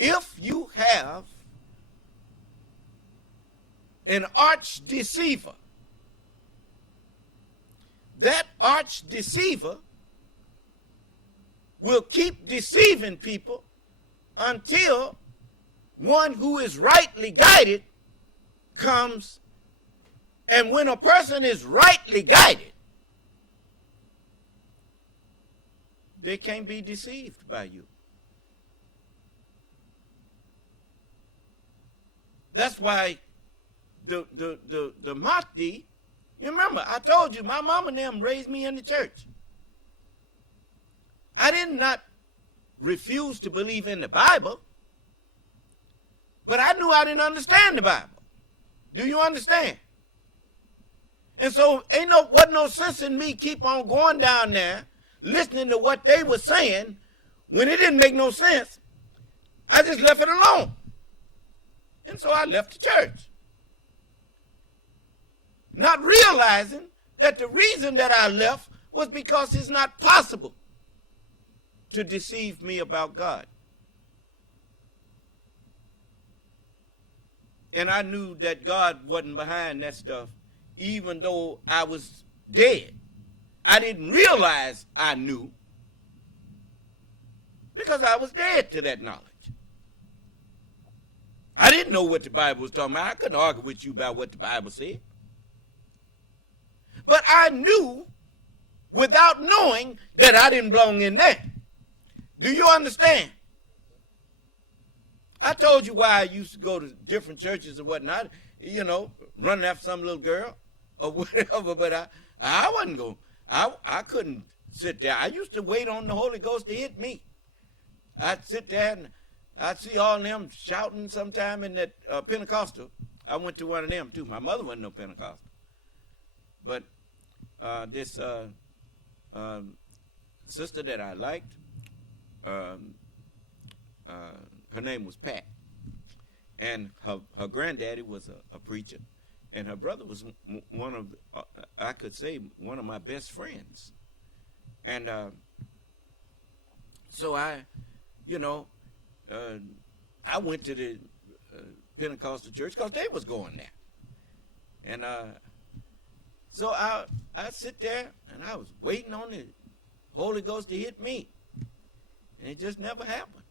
If you have an arch deceiver, that arch deceiver will keep deceiving people until one who is rightly guided comes. And when a person is rightly guided, they can't be deceived by you. That's why the Mahdi, you remember, I told you, my mama and them raised me in the church. I did not refuse to believe in the Bible, but I knew I didn't understand the Bible. Do you understand? And so wasn't no sense in me keep on going down there, listening to what they were saying when it didn't make no sense. I just left it alone. And so I left the church. Not realizing that the reason that I left was because it's not possible to deceive me about God. And I knew that God wasn't behind that stuff, even though I was dead. I didn't realize I knew because I was dead to that knowledge. I didn't know what the Bible was talking about. I couldn't argue with you about what the Bible said. But I knew without knowing that I didn't belong in there. Do you understand? I told you why I used to go to different churches and whatnot, running after some little girl or whatever, but I wasn't going. I couldn't sit there. I used to wait on the Holy Ghost to hit me. I'd sit there and I'd see all of them shouting sometime in that Pentecostal. I went to one of them too. My mother wasn't no Pentecostal. But this sister that I liked, her name was Pat. And her granddaddy was a preacher. And her brother was one of, I could say, one of my best friends. And so I went to the Pentecostal church because they was going there. And so I sit there and I was waiting on the Holy Ghost to hit me. And it just never happened.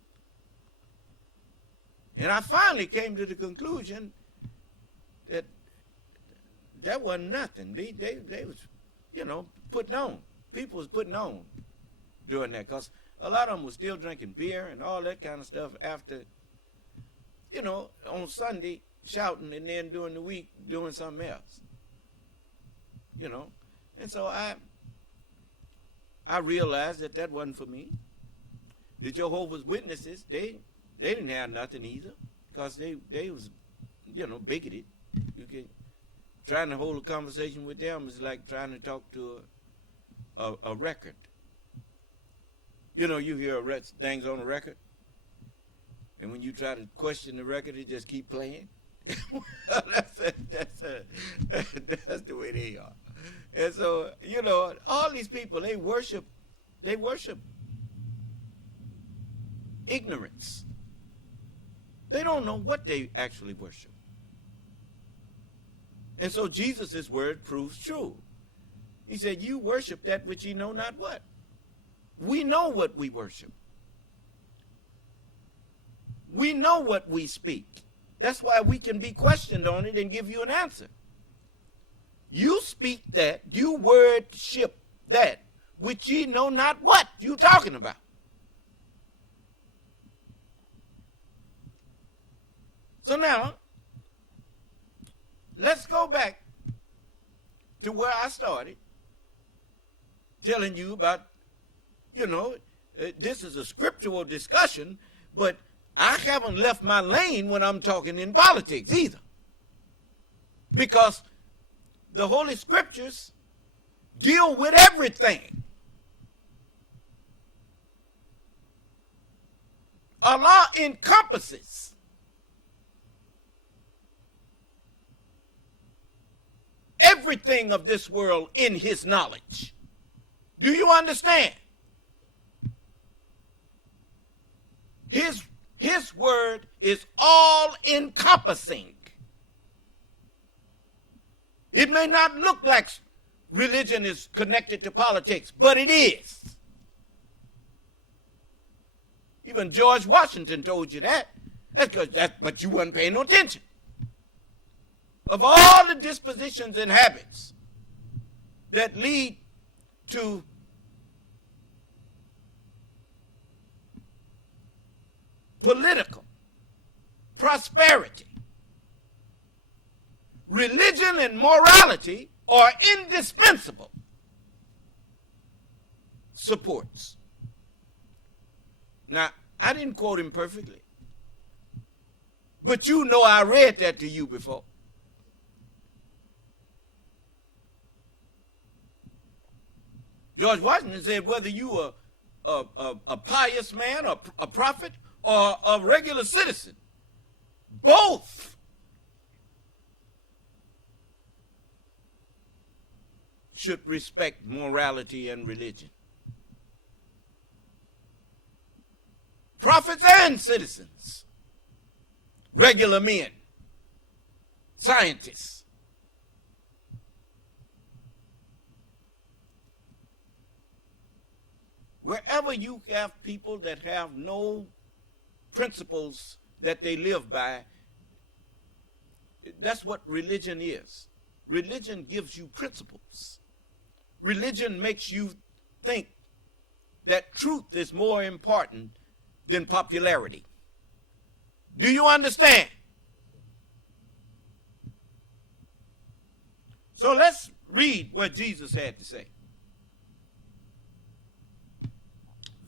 And I finally came to the conclusion that wasn't nothing. They was, putting on. people was putting on during that, because a lot of them was still drinking beer and all that kind of stuff after, on Sunday shouting, and then during the week doing something else. And so I realized that wasn't for me. The Jehovah's Witnesses, they didn't have nothing either, because they was, bigoted. Trying to hold a conversation with them is like trying to talk to a record. You hear things on a record, and when you try to question the record, it just keep playing. That's the way they are. And so, all these people, they worship ignorance. They don't know what they actually worship. And so Jesus' word proves true. He said, you worship that which ye know not what. We know what we worship. We know what we speak. That's why we can be questioned on it and give you an answer. You speak that, you worship that which ye know not what you talking about. So now, let's go back to where I started, telling you about, this is a scriptural discussion, but I haven't left my lane when I'm talking in politics either. Because the Holy Scriptures deal with everything. Allah encompasses everything of this world in his knowledge. Do you understand? His word is all encompassing. It may not look like religion is connected to politics, but it is. Even George Washington told you that. But you wasn't paying no attention. Of all the dispositions and habits that lead to political prosperity, religion and morality are indispensable supports. Now, I didn't quote him perfectly, but I read that to you before. George Washington said whether you are a pious man, or a prophet, or a regular citizen, both should respect morality and religion. Prophets and citizens, regular men, scientists. Wherever you have people that have no principles that they live by, that's what religion is. Religion gives you principles. Religion makes you think that truth is more important than popularity. Do you understand? So let's read what Jesus had to say.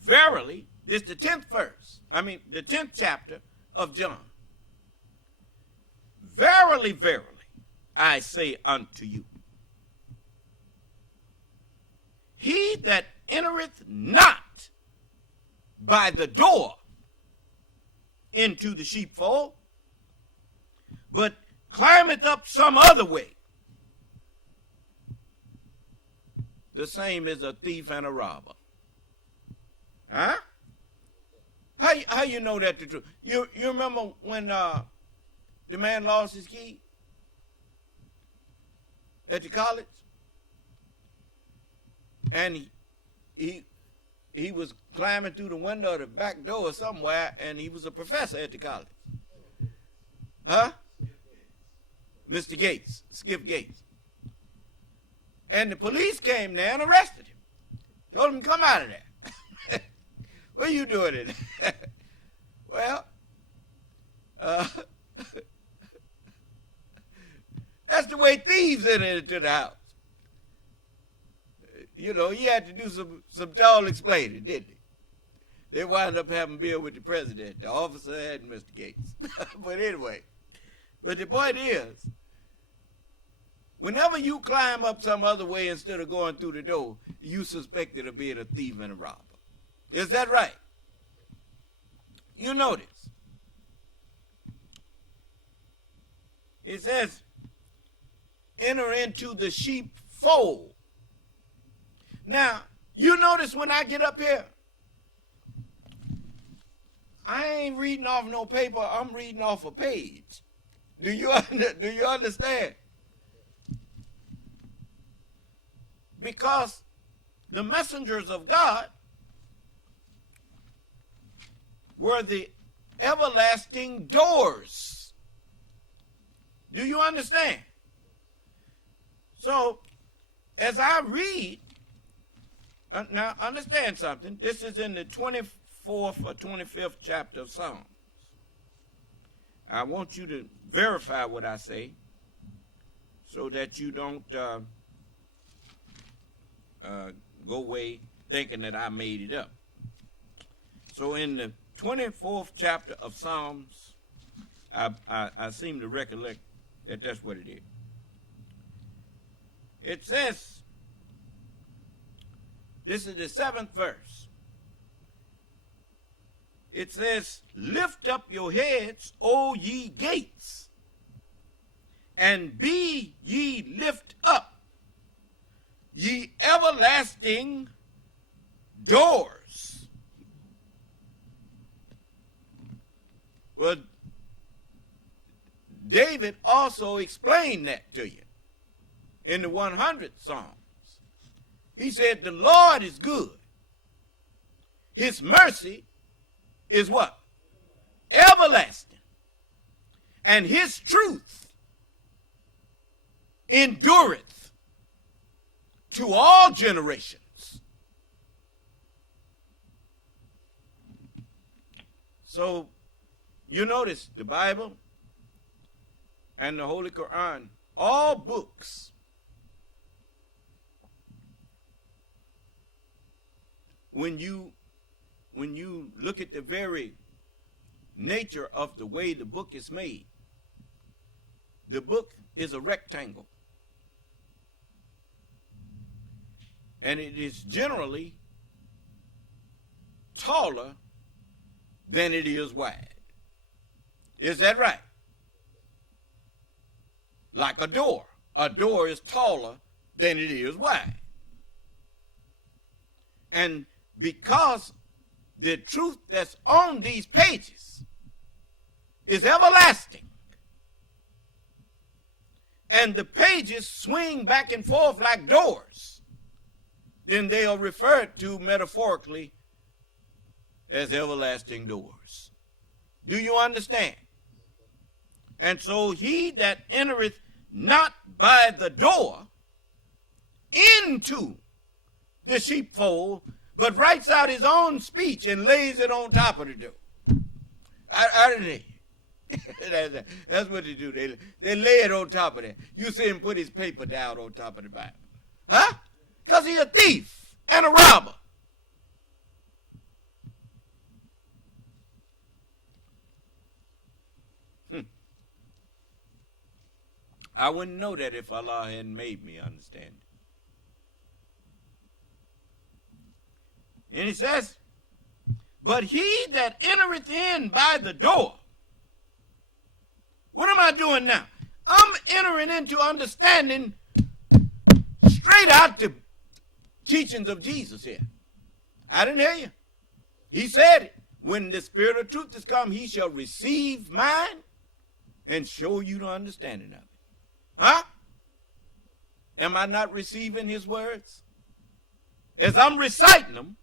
Verily, this is the 10th chapter of John. Verily, verily, I say unto you, he that entereth not by the door into the sheepfold, but climbeth up some other way, the same is a thief and a robber. Huh? How you know that the truth? You remember when the man lost his key at the college, and he was climbing through the window of the back door somewhere, and he was a professor at the college. Huh? Mr. Gates, Skip Gates. And the police came there and arrested him. Told him, come out of there. What are you doing in there? Well, that's the way thieves enter into the house. You know, he had to do some tall explaining, didn't he? They wound up having beer with the president, the officer, and Mr. Gates. But anyway, but the point is, whenever you climb up some other way instead of going through the door, you suspected of being a thief and a robber. Is that right? You notice. It says, enter into the sheepfold. Now, you notice when I get up here, I ain't reading off no paper, I'm reading off a page. Do you understand? Because the messengers of God were the everlasting doors. Do you understand? So, as I read, now understand something. This is in the 24th or 25th chapter of Psalms. I want you to verify what I say so that you don't go away thinking that I made it up. So in the 24th chapter of Psalms, I seem to recollect that that's what it is. It says, this is the 7th verse. It says, lift up your heads, O ye gates, and be ye lift up, ye everlasting doors. Well, David also explained that to you in the 100th Psalms. He said, the Lord is good. His mercy is what? Everlasting. And his truth endureth to all generations. So, you notice the Bible and the Holy Quran, all books, when you look at the very nature of the way the book is made, the book is a rectangle. And it is generally taller than it is wide. Is that right? Like a door. A door is taller than it is wide. And because the truth that's on these pages is everlasting, and the pages swing back and forth like doors, then they are referred to metaphorically as everlasting doors. Do you understand? And so he that entereth not by the door into the sheepfold, but writes out his own speech and lays it on top of the door. I didn't hear you. That's what they do. They lay it on top of that. You see him put his paper down on top of the Bible. Huh? Because he's a thief and a robber. I wouldn't know that if Allah hadn't made me understand it. And he says, but he that entereth in by the door. What am I doing now? I'm entering into understanding straight out the teachings of Jesus here. I didn't hear you. He said it. When the Spirit of truth is come, he shall receive mine and show you the understanding of it. Huh? Am I not receiving his words? As I'm reciting them,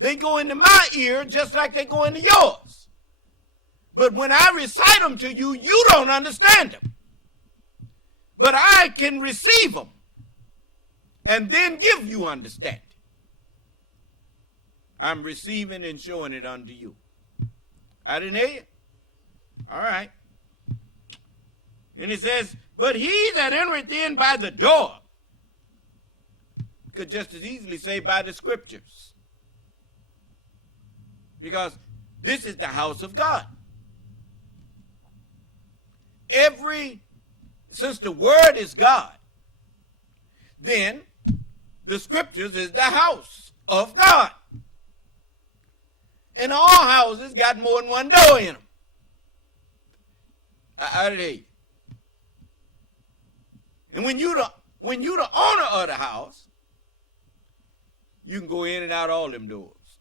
they go into my ear just like they go into yours. But when I recite them to you, you don't understand them. But I can receive them and then give you understanding. I'm receiving and showing it unto you. I didn't hear you? All right. And it says, but he that entereth in by the door, could just as easily say by the scriptures. Because this is the house of God. Since the word is God, then the scriptures is the house of God. And all houses got more than one door in them. I didn't hear you. And when you the owner of the house, you can go in and out all them doors.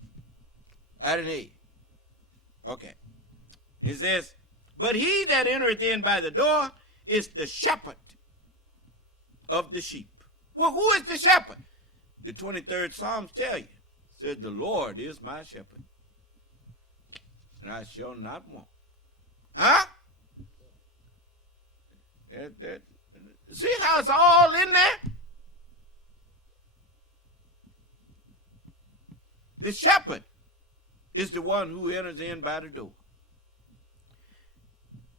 I didn't hear you. Okay. It says, but he that entereth in by the door is the shepherd of the sheep. Well, who is the shepherd? The 23rd Psalms tell you. It says, the Lord is my shepherd, and I shall not want. Huh? See how it's all in there? The shepherd is the one who enters in by the door.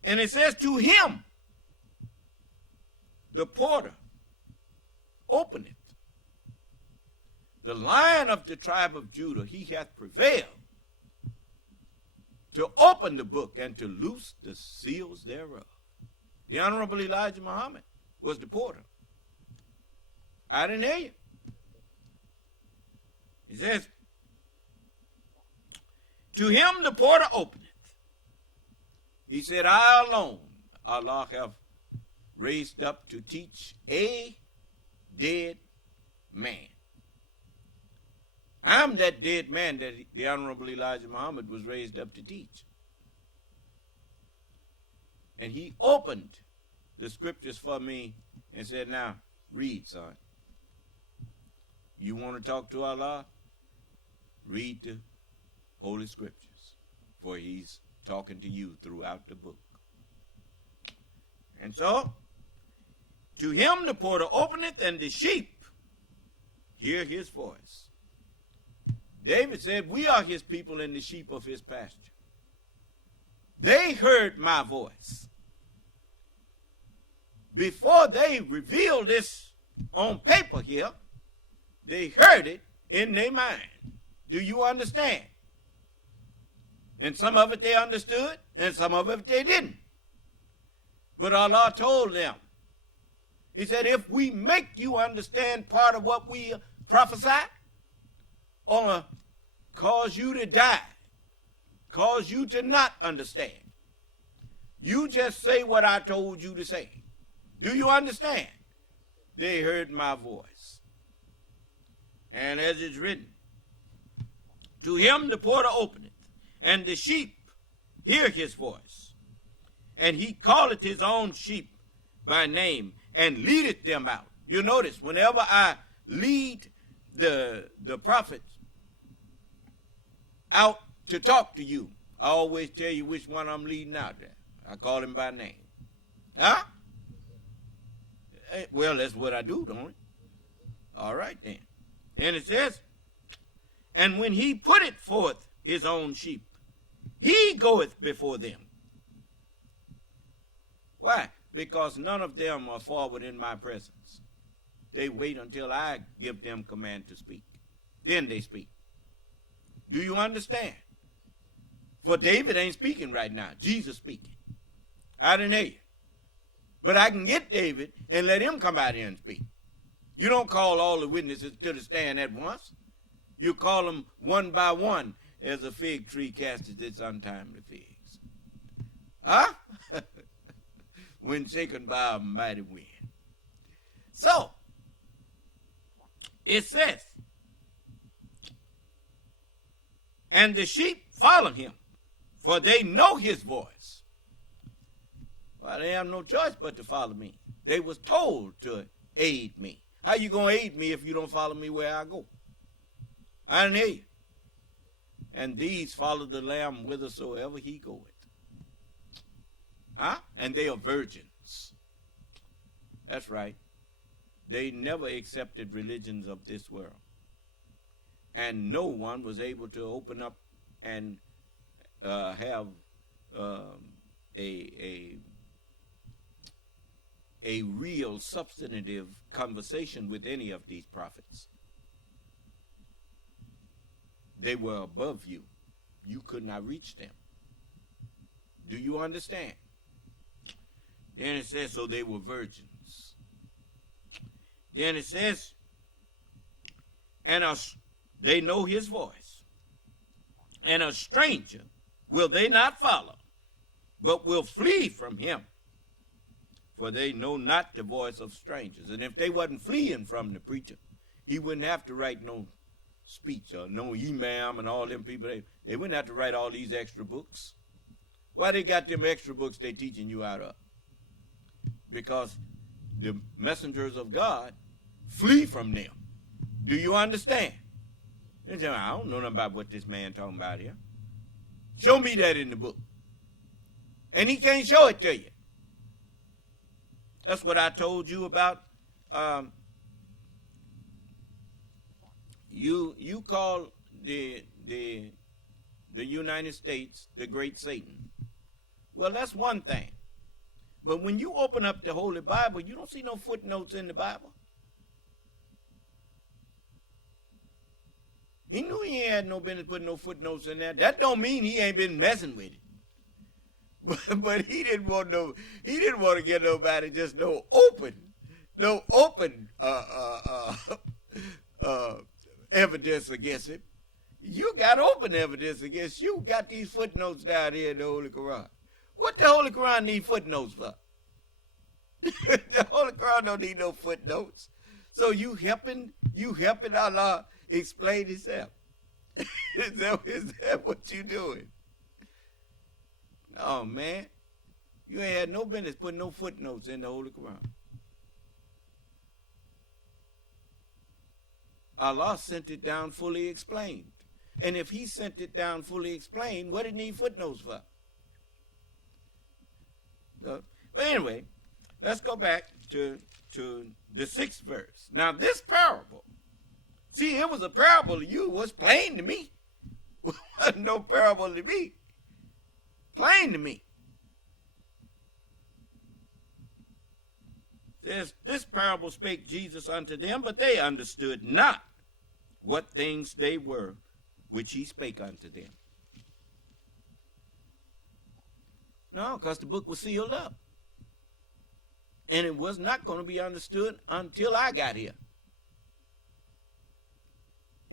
And it says, to him the porter openeth. The Lion of the tribe of Judah, he hath prevailed to open the book and to loose the seals thereof. The Honorable Elijah Muhammad was the porter. I didn't hear you. He says, to him the porter openeth. He said, I alone, Allah have raised up to teach a dead man. I'm that dead man that the Honorable Elijah Muhammad was raised up to teach. And he opened the scriptures for me and said, now, read, son. You want to talk to Allah? Read the Holy Scriptures, for he's talking to you throughout the book. And so, to him the porter openeth, and the sheep hear his voice. David said, we are his people and the sheep of his pasture. They heard my voice. Before they revealed this on paper here, they heard it in their mind. Do you understand? And some of it they understood, and some of it they didn't. But Allah told them, he said, if we make you understand part of what we prophesy, or cause you to die, cause you to not understand, you just say what I told you to say. Do you understand? They heard my voice. And as it's written, to him the porter openeth, and the sheep hear his voice. And he calleth his own sheep by name, and leadeth them out. You notice, whenever I lead the prophets out to talk to you, I always tell you which one I'm leading out there. I call him by name. Huh? Well, that's what I do, don't it? All right, then. And it says, and when he putteth forth his own sheep, he goeth before them. Why? Because none of them are forward in my presence. They wait until I give them command to speak. Then they speak. Do you understand? For David ain't speaking right now. Jesus speaking. I didn't hear you. But I can get David and let him come out here and speak. You don't call all the witnesses to the stand at once. You call them one by one, as a fig tree casteth its untimely figs. Huh? When shaken by a mighty wind. So, it says, and the sheep follow him, for they know his voice. Well, they have no choice but to follow me. They was told to aid me. How you going to aid me if you don't follow me where I go? I didn't hear you. And these follow the Lamb whithersoever he goeth. Huh? And they are virgins. That's right. They never accepted religions of this world. and no one was able to open up and have a real substantive conversation with any of these prophets. They were above you. You could not reach them. Do you understand? Then it says, so they were virgins. Then it says, and they know his voice. And a stranger will they not follow, but will flee from him. For they know not the voice of strangers. And if they wasn't fleeing from the preacher, he wouldn't have to write no speech or no imam and all them people. They wouldn't have to write all these extra books. Why they got them extra books they teaching you out of? Because the messengers of God flee from them. Do you understand? They say, I don't know nothing about what this man talking about here. Show me that in the book. And he can't show it to you. That's what I told you about. You call the United States the great Satan. Well, that's one thing. But when you open up the Holy Bible, you don't see no footnotes in the Bible. He knew he had no business putting no footnotes in there. That don't mean he ain't been messing with it. But he didn't want to get nobody just no open evidence against him. You got open evidence against you. Got these footnotes down here in the Holy Quran. What the Holy Quran need footnotes for? The Holy Quran don't need no footnotes. So you helping Allah explain himself. Is that what you doing? No, man. You ain't had no business putting no footnotes in the Holy Quran. Allah sent it down fully explained. And if he sent it down fully explained, what did he need footnotes for? But anyway, let's go back to the 6th verse. Now this parable, see, it was a parable to you. It was plain to me. It wasn't no parable to me. Plain to me. Says, this parable spake Jesus unto them, but they understood not what things they were which he spake unto them. No, because the book was sealed up. And it was not going to be understood until I got here.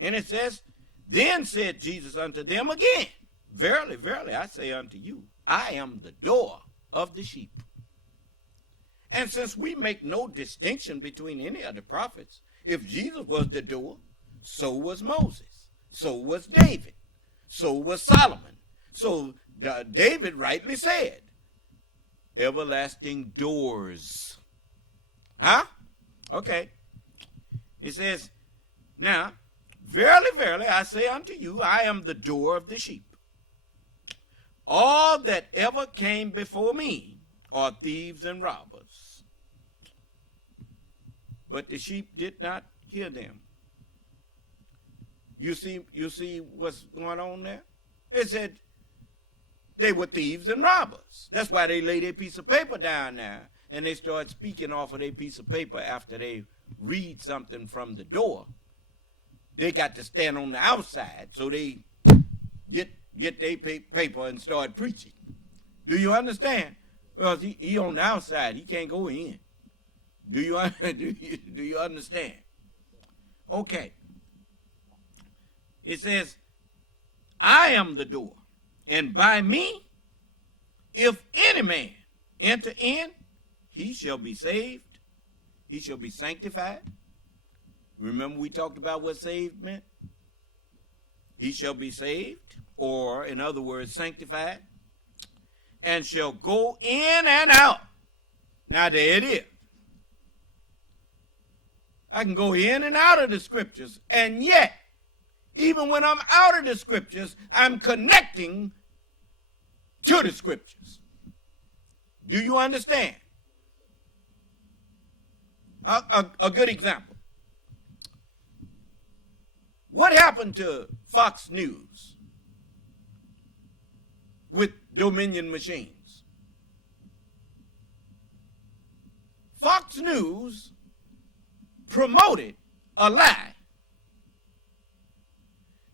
And it says, then said Jesus unto them again, verily, verily, I say unto you, I am the door of the sheep. And since we make no distinction between any of the prophets, if Jesus was the door, so was Moses, so was David, so was Solomon. So David rightly said, everlasting doors. Huh? Okay. It says, now, verily, verily, I say unto you, I am the door of the sheep. All that ever came before me are thieves and robbers. But the sheep did not hear them. You see what's going on there? It said they were thieves and robbers. That's why they lay their piece of paper down there and they start speaking off of their piece of paper after they read something from the door. They got to stand on the outside so they get their paper and start preaching. Do you understand? Well, he on the outside. He can't go in. Do you understand? Okay. It says, I am the door, and by me, if any man enter in, he shall be saved. He shall be sanctified. Remember we talked about what saved meant? He shall be saved, or in other words, sanctified, and shall go in and out. Now there it is. I can go in and out of the scriptures, and yet, even when I'm out of the scriptures, I'm connecting to the scriptures. Do you understand? A good example. What happened to Fox News with Dominion machines? Fox News promoted a lie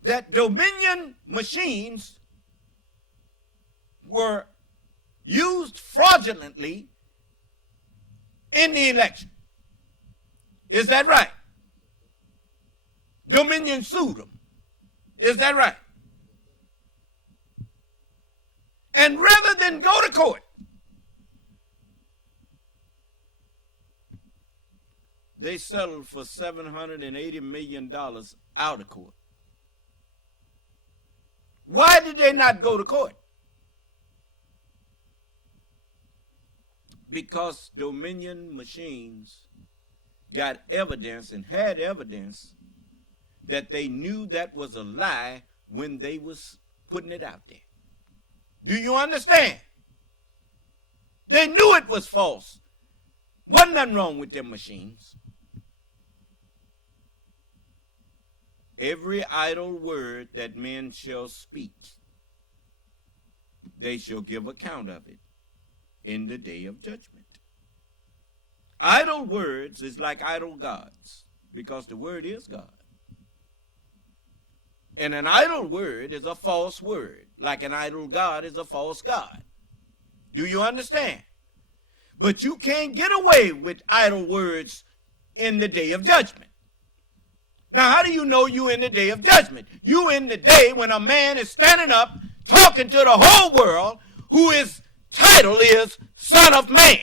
that Dominion machines were used fraudulently in the election. Is that right? Dominion sued them. Is that right? And rather than go to court, they settled for $780 million out of court. Why did they not go to court? Because Dominion machines got evidence and had evidence that they knew that was a lie when they was putting it out there. Do you understand? They knew it was false. Wasn't nothing wrong with them machines. Every idle word that men shall speak, they shall give account of it in the day of judgment. Idle words is like idle gods, because the word is God. And an idle word is a false word, like an idle god is a false god. Do you understand? But you can't get away with idle words in the day of judgment. Now, how do you know you in the day of judgment? You in the day when a man is standing up talking to the whole world, who his title is Son of Man.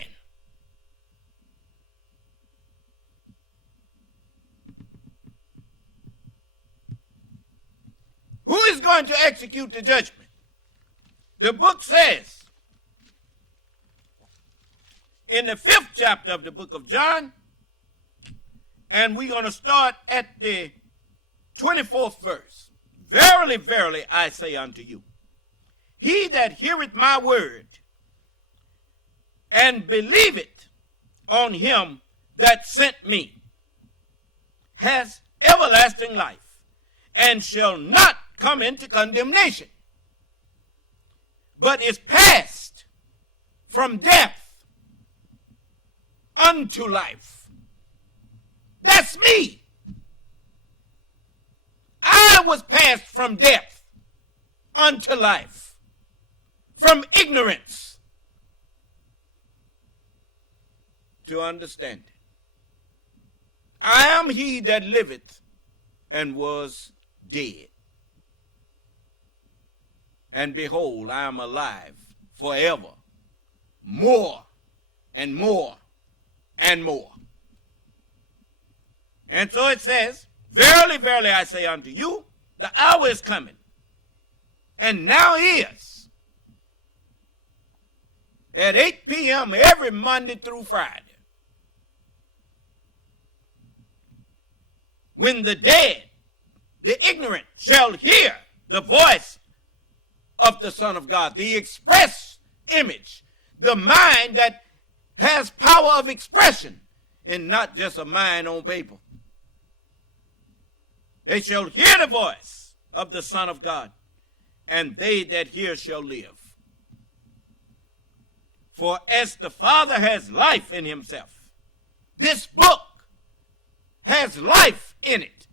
Who is going to execute the judgment? The book says in the 5th chapter of the book of John, and we're going to start at the 24th verse. Verily, verily, I say unto you, he that heareth my word and believeth on him that sent me has everlasting life, and shall not come into condemnation, but is passed from death unto life. That's me. I was passed from death unto life, from ignorance to understanding. I am he that liveth and was dead. And behold, I am alive forever, more and more and more. And so it says, verily, verily, I say unto you, the hour is coming, and now is, at 8 p.m. every Monday through Friday, when the dead, the ignorant, shall hear the voice of the Son of God, the express image, the mind that has power of expression, and not just a mind on paper. They shall hear the voice of the Son of God, and they that hear shall live. For as the Father has life in himself, this book has life in it.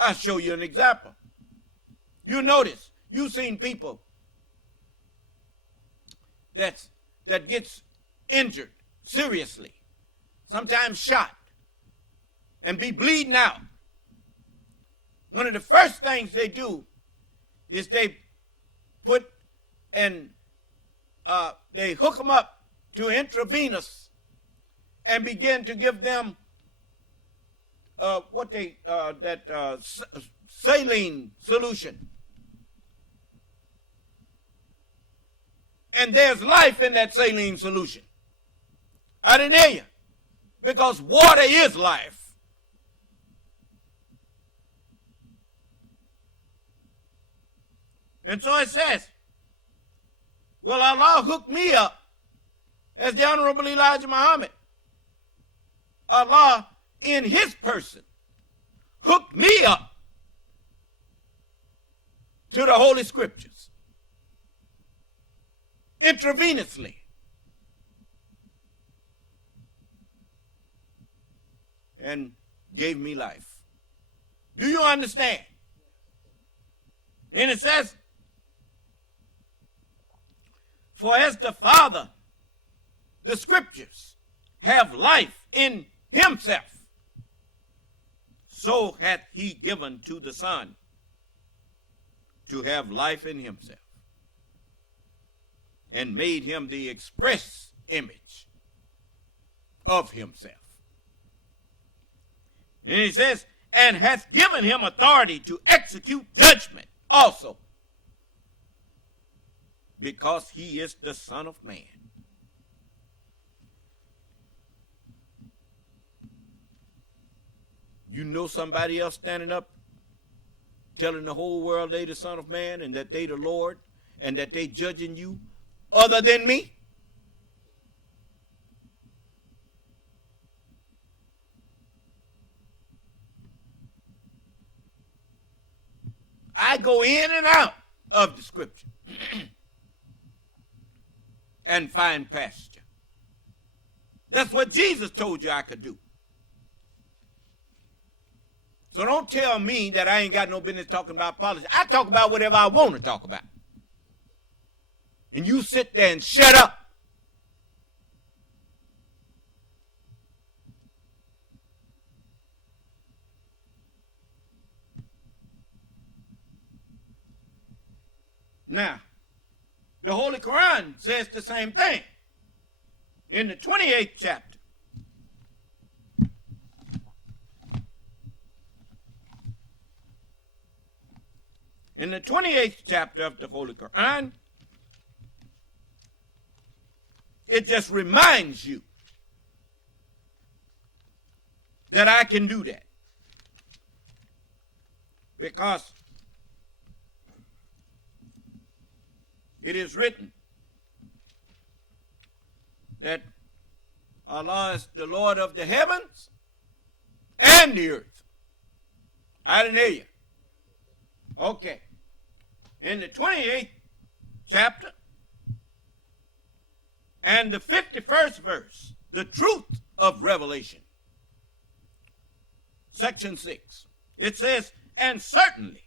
I'll show you an example. You notice, you've seen people that gets injured seriously, sometimes shot, and be bleeding out. One of the first things they do is they put and they hook them up to intravenous and begin to give them saline solution. And there's life in that saline solution. I didn't hear you. Because water is life. And so it says, well, Allah hooked me up as the Honorable Elijah Muhammad. Allah, in his person, hooked me up to the Holy Scriptures intravenously. And gave me life. Do you understand? Then it says, for as the Father, the Scriptures, have life in himself, so hath he given to the Son to have life in himself, and made him the express image of himself. And he says, and hath given him authority to execute judgment also, because he is the Son of Man. You know somebody else standing up telling the whole world they the Son of Man and that they the Lord and that they judging you other than me? I go in and out of the Scripture and find pasture. That's what Jesus told you I could do. So don't tell me that I ain't got no business talking about politics. I talk about whatever I want to talk about. And you sit there and shut up. Now, the Holy Quran says the same thing. In the 28th chapter, in the 28th chapter of the Holy Quran, it just reminds you that I can do that. Because it is written that Allah is the Lord of the heavens and the earth. I didn't hear you. Okay. In the 28th chapter and the 51st verse, the truth of Revelation, section 6, it says, and certainly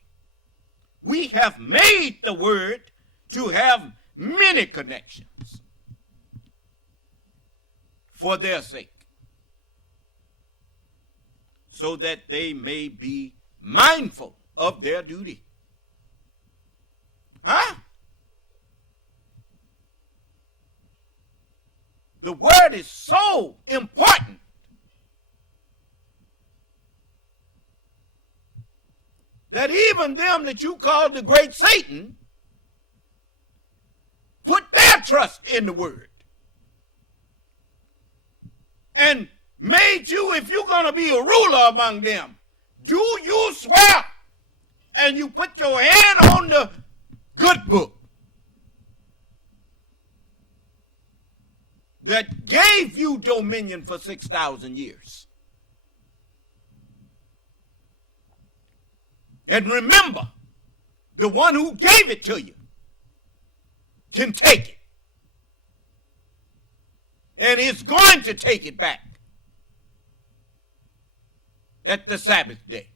we have made the word to have many connections for their sake, so that they may be mindful of their duty. Huh? The word is so important that even them that you call the great Satan put their trust in the word and made you, if you're going to be a ruler among them, do you swear and you put your hand on the good book that gave you dominion for 6,000 years. And remember, the one who gave it to you can take it. And is going to take it back at the Sabbath day.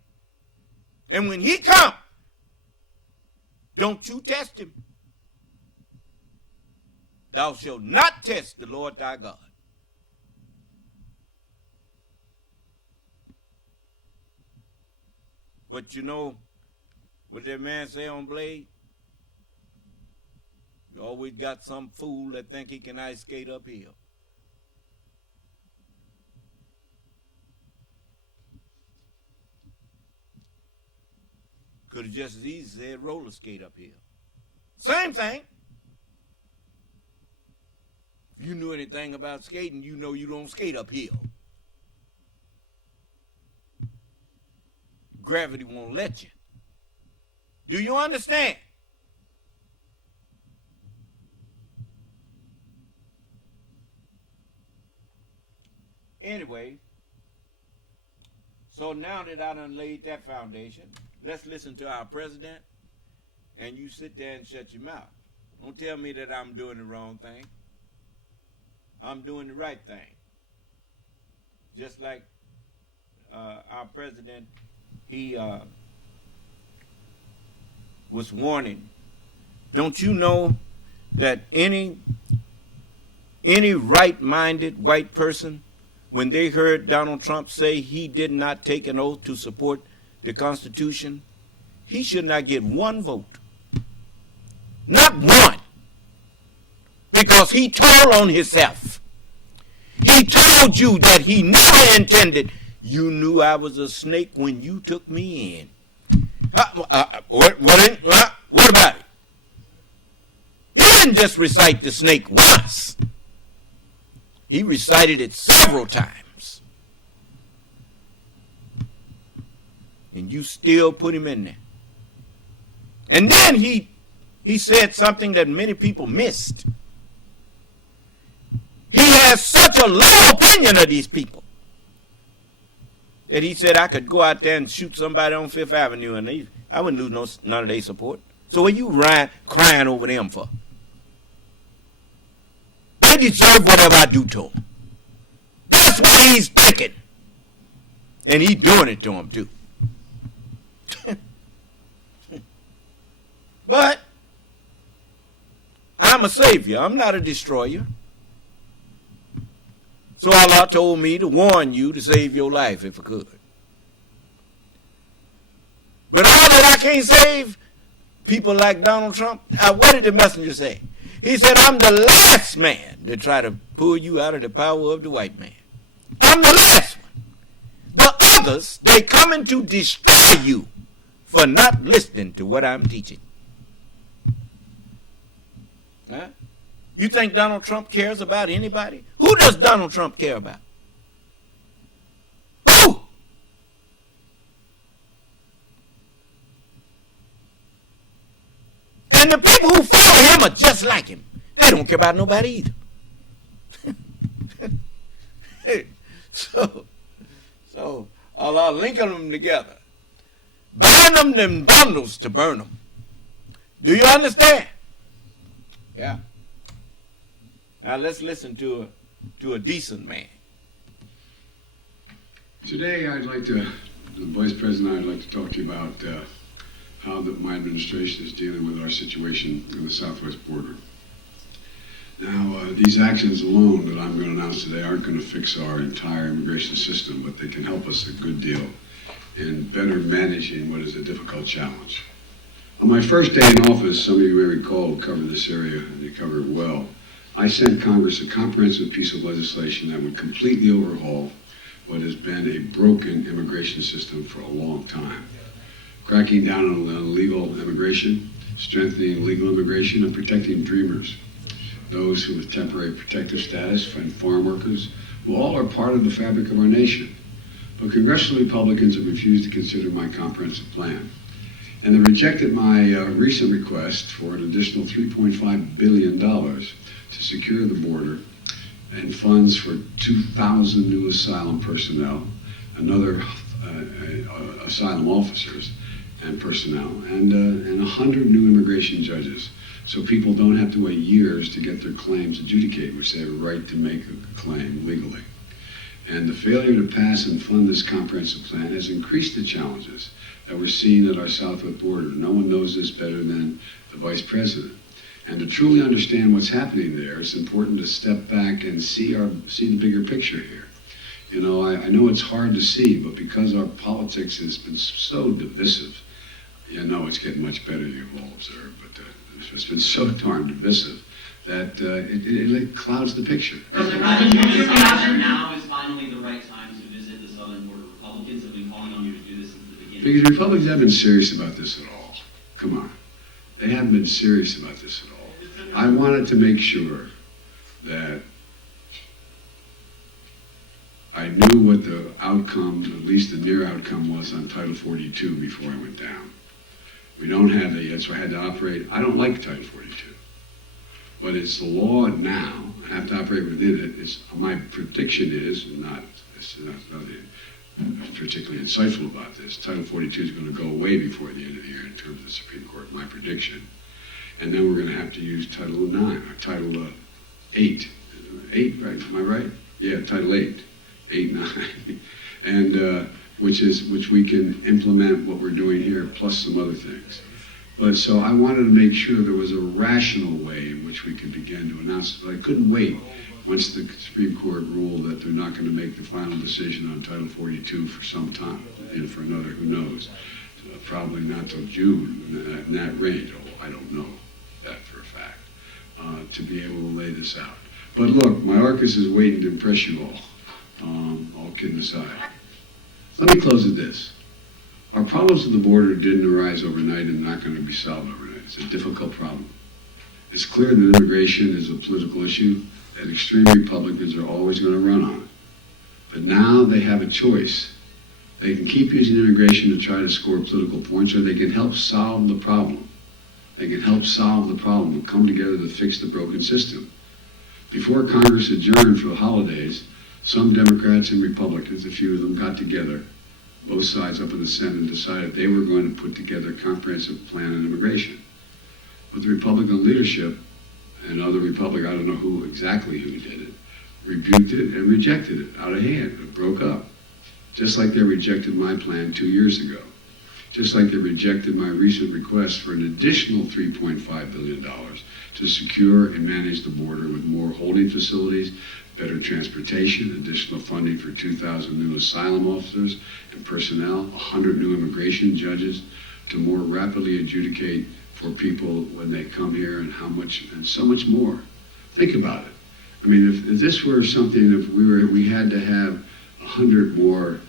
And when he comes, don't you test him. Thou shalt not test the Lord thy God. But you know what that man say on Blade? You always got some fool that think he can ice skate uphill. Could have just as easy said roller skate uphill. Same thing. If you knew anything about skating, you know you don't skate uphill. Gravity won't let you. Do you understand? Anyway, So now that I done laid that foundation, let's listen to our president, and you sit there and shut your mouth. Don't tell me that I'm doing the wrong thing. I'm doing the right thing. Just like our president, he was warning. Don't you know that any right-minded white person, when they heard Donald Trump say he did not take an oath to support the Constitution, he should not get one vote. Not one. Because he told on himself. He told you that he never intended. You knew I was a snake when you took me in. What about it? He didn't just recite the snake once. He recited it several times. And you still put him in there. And then he said something that many people missed. He has such a low opinion of these people that he said I could go out there and shoot somebody on Fifth Avenue and I wouldn't lose none of their support. So what you crying over them for? They deserve whatever I do to them. That's what he's thinking. And he's doing it to them too. But I'm a savior. I'm not a destroyer. So Allah told me to warn you to save your life if I could. But all that I can't save, people like Donald Trump, what did the messenger say? He said, I'm the last man to try to pull you out of the power of the white man. I'm the last one. The others, they coming to destroy you for not listening to what I'm teaching. Huh? You think Donald Trump cares about anybody? Who does Donald Trump care about? Who? And the people who follow him are just like him. They don't care about nobody either. So Allah linking them together. Burn them bundles to burn them. Do you understand? Yeah. Now let's listen to a decent man. Today the Vice President, I'd like to talk to you about how my administration is dealing with our situation in the southwest border. Now, these actions alone that I'm going to announce today aren't going to fix our entire immigration system, but they can help us a good deal in better managing what is a difficult challenge. On my first day in office, some of you may recall who covered this area, and you cover it well, I sent Congress a comprehensive piece of legislation that would completely overhaul what has been a broken immigration system for a long time. Cracking down on illegal immigration, strengthening legal immigration, and protecting dreamers, those who with temporary protective status, and farm workers, who all are part of the fabric of our nation. But congressional Republicans have refused to consider my comprehensive plan. And they rejected my recent request for an additional $3.5 billion to secure the border and funds for 2,000 new asylum personnel, another asylum officers and personnel, and 100 new immigration judges, so people don't have to wait years to get their claims adjudicated, which they have a right to make a claim legally. And the failure to pass and fund this comprehensive plan has increased the challenges that we're seeing at our southwest border. No one knows this better than the Vice President. And to truly understand what's happening there, it's important to step back and see the bigger picture here. You know, I know it's hard to see, but because our politics has been so divisive, you know it's getting much better, you've all observed, but it's been so darn divisive that it clouds the picture. Now is finally the right time to visit the southern border. Republicans have been calling on you to do this since the beginning. Because Republicans haven't been serious about this at all. Come on. They haven't been serious about this at all. I wanted to make sure that I knew what the outcome, at least the near outcome, was on Title 42 before I went down. We don't have that yet, so I had to operate. I don't like Title 42, but it's the law now. I have to operate within it. My prediction is, particularly insightful about this. Title 42 is going to go away before the end of the year in terms of the Supreme Court, my prediction. And then we're going to have to use Title 9, or Title 8. 8, right? Am I right? Yeah, Title 8. 8, 9. And which we can implement what we're doing here, plus some other things. But so I wanted to make sure there was a rational way in which we could begin to announce it. But I couldn't wait once the Supreme Court ruled that they're not going to make the final decision on Title 42 for some time, and for another, who knows, probably not till June, in that range. Oh, I don't know that for a fact, to be able to lay this out. But look, my Arcus is waiting to impress you all kidding aside. Let me close with this. Our problems with the border didn't arise overnight and not going to be solved overnight. It's a difficult problem. It's clear that immigration is a political issue, that extreme Republicans are always going to run on it. But now they have a choice. They can keep using immigration to try to score political points, or they can help solve the problem. They can help solve the problem and come together to fix the broken system. Before Congress adjourned for the holidays, some Democrats and Republicans, a few of them, got together, both sides up in the Senate, and decided they were going to put together a comprehensive plan on immigration. But the Republican leadership and other Republicans, I don't know who did it, rebuked it and rejected it out of hand. It broke up. Just like they rejected my plan 2 years ago. Just like they rejected my recent request for an additional $3.5 billion to secure and manage the border with more holding facilities, better transportation, additional funding for 2,000 new asylum officers and personnel, 100 new immigration judges to more rapidly adjudicate for people when they come here, and how much, and so much more. Think about it. I mean, if this were something, if we had to have 100 more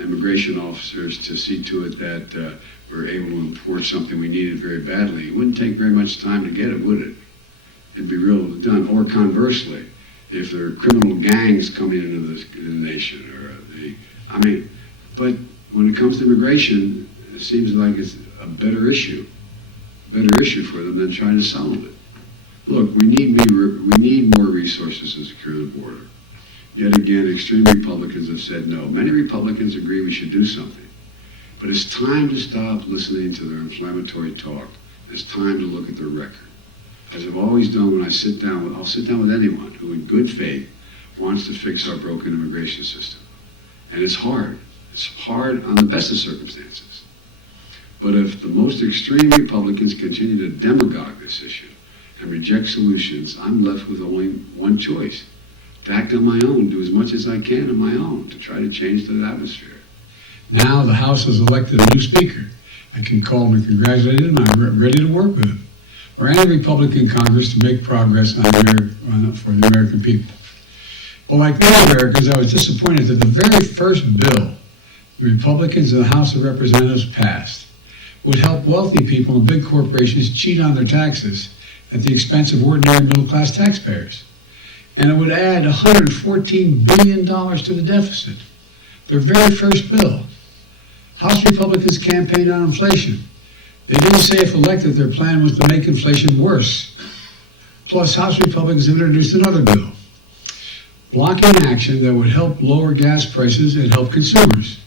immigration officers to see to it that we're able to import something we needed very badly, it wouldn't take very much time to get it, would it? It'd be real done. Or conversely, if there are criminal gangs coming into the nation, but when it comes to immigration, it seems like it's a better issue for them than trying to solve it. Look, we need more resources to secure the border. Yet again, extreme Republicans have said no. Many Republicans agree we should do something. But it's time to stop listening to their inflammatory talk. It's time to look at their record. As I've always done when I'll sit down with anyone who in good faith wants to fix our broken immigration system. And it's hard. It's hard on the best of circumstances. But if the most extreme Republicans continue to demagogue this issue and reject solutions, I'm left with only one choice: to act on my own, do as much as I can on my own to try to change the atmosphere. Now the House has elected a new speaker. I can call him and congratulate him. I'm ready to work with him, or any Republican Congress, to make progress for the American people. But like many Americans, I was disappointed that the very first bill the Republicans in the House of Representatives passed would help wealthy people and big corporations cheat on their taxes at the expense of ordinary middle-class taxpayers. And it would add $114 billion to the deficit. Their very first bill. House Republicans campaigned on inflation. They didn't say if elected their plan was to make inflation worse. Plus, House Republicans introduced another bill, blocking action that would help lower gas prices and help consumers.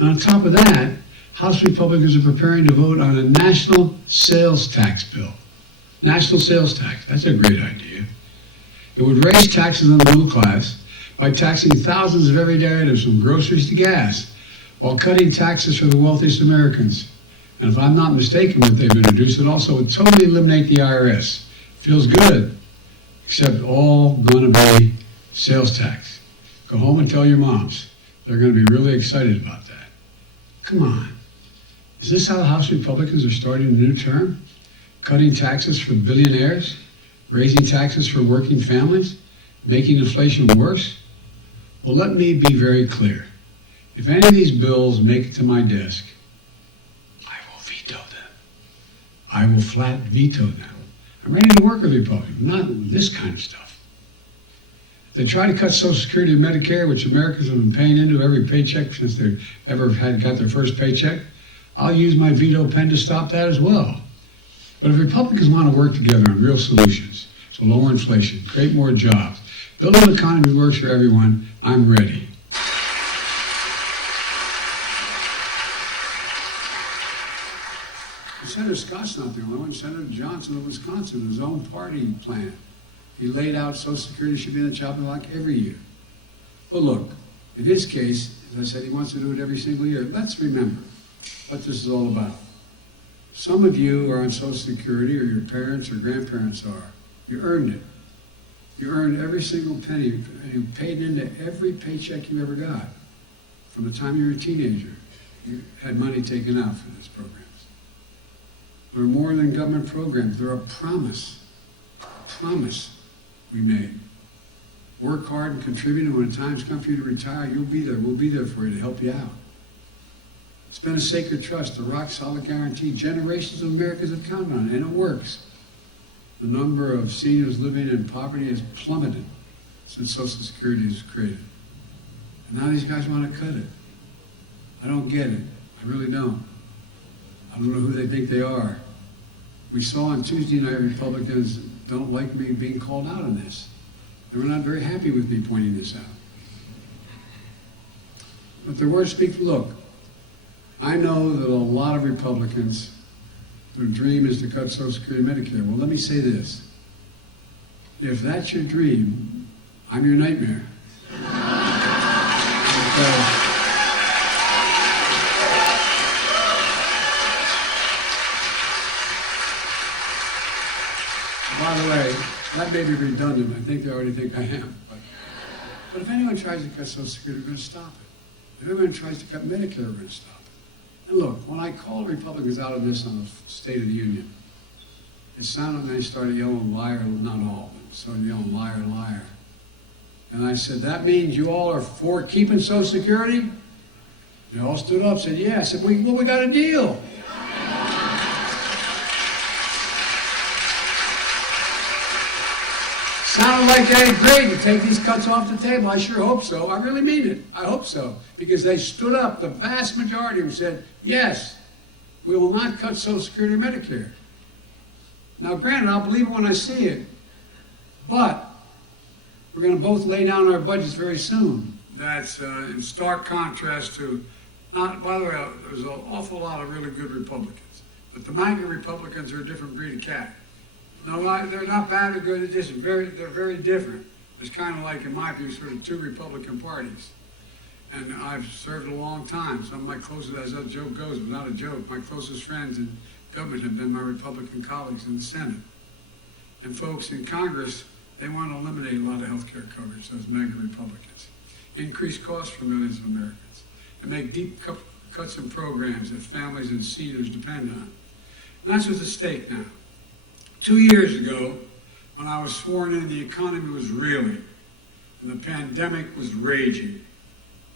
And on top of that, House Republicans are preparing to vote on a national sales tax bill. National sales tax, that's a great idea. It would raise taxes on the middle class by taxing thousands of everyday items from groceries to gas, while cutting taxes for the wealthiest Americans. And if I'm not mistaken, what they've introduced, it also would totally eliminate the IRS. Feels good, except all going to be sales tax. Go home and tell your moms. They're going to be really excited about that. Come on. Is this how the House Republicans are starting a new term? Cutting taxes for billionaires? Raising taxes for working families? Making inflation worse? Well, let me be very clear. If any of these bills make it to my desk, I will veto them. I will flat veto them. I'm ready to work with Republicans, not this kind of stuff. If they try to cut Social Security and Medicare, which Americans have been paying into every paycheck since they've ever got their first paycheck, I'll use my veto pen to stop that as well. But if Republicans want to work together on real solutions to lower inflation, create more jobs, build an economy that works for everyone, I'm ready. And Senator Scott's not the only one. Senator Johnson of Wisconsin, his own party plan, he laid out Social Security should be in the chopping block every year. But look, in his case, as I said, he wants to do it every single year. Let's remember what this is all about. Some of you are on Social Security, or your parents or grandparents are. You earned it. You earned every single penny, and you paid into every paycheck you ever got. From the time you were a teenager, you had money taken out for these programs. They're more than government programs. They're a promise we made. Work hard and contribute, and when the time's come for you to retire, you'll be there. We'll be there for you to help you out. It's been a sacred trust, a rock-solid guarantee. Generations of Americans have counted on it, and it works. The number of seniors living in poverty has plummeted since Social Security was created. And now these guys want to cut it. I don't get it. I really don't. I don't know who they think they are. We saw on Tuesday night Republicans don't like me being called out on this. They were not very happy with me pointing this out. But their words speak. Look, I know that a lot of Republicans, their dream is to cut Social Security and Medicare. Well, let me say this. If that's your dream, I'm your nightmare. By the way, that may be redundant. I think they already think I am. But if anyone tries to cut Social Security, we're going to stop it. If anyone tries to cut Medicare, we're going to stop it. And look, when I called Republicans out of this on the State of the Union, it sounded like they started yelling liar, not all, but started yelling liar, liar. And I said, that means you all are for keeping Social Security? They all stood up and said, yeah. I said, well, we got a deal. Sounded like they agreed to take these cuts off the table. I sure hope so. I really mean it. I hope so. Because they stood up, the vast majority of them said, yes, we will not cut Social Security or Medicare. Now, granted, I'll believe it when I see it. But we're going to both lay down our budgets very soon. That's in stark contrast to, by the way, there's an awful lot of really good Republicans. But the MAGA Republicans are a different breed of cat. No, they're not bad or good. They're very different. It's kind of like, in my view, sort of two Republican parties. And I've served a long time. Some of my closest, as that joke goes, it was not a joke, my closest friends in government have been my Republican colleagues in the Senate. And folks in Congress, they want to eliminate a lot of health care coverage, those MAGA Republicans. Increase costs for millions of Americans. And make deep cuts in programs that families and seniors depend on. And that's what's at stake now. 2 years ago, when I was sworn in, the economy was reeling, and the pandemic was raging.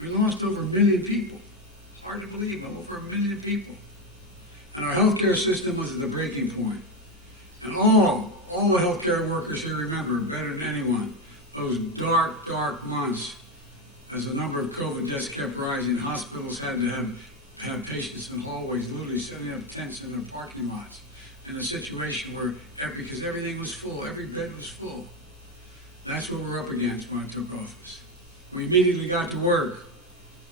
We lost over 1 million people. Hard to believe, but over 1 million people. And our healthcare system was at the breaking point. And all the healthcare workers here remember, better than anyone, those dark, dark months as the number of COVID deaths kept rising. Hospitals had to have patients in hallways, literally setting up tents in their parking lots. In a situation where, because everything was full, every bed was full. That's what we're up against when I took office. We immediately got to work.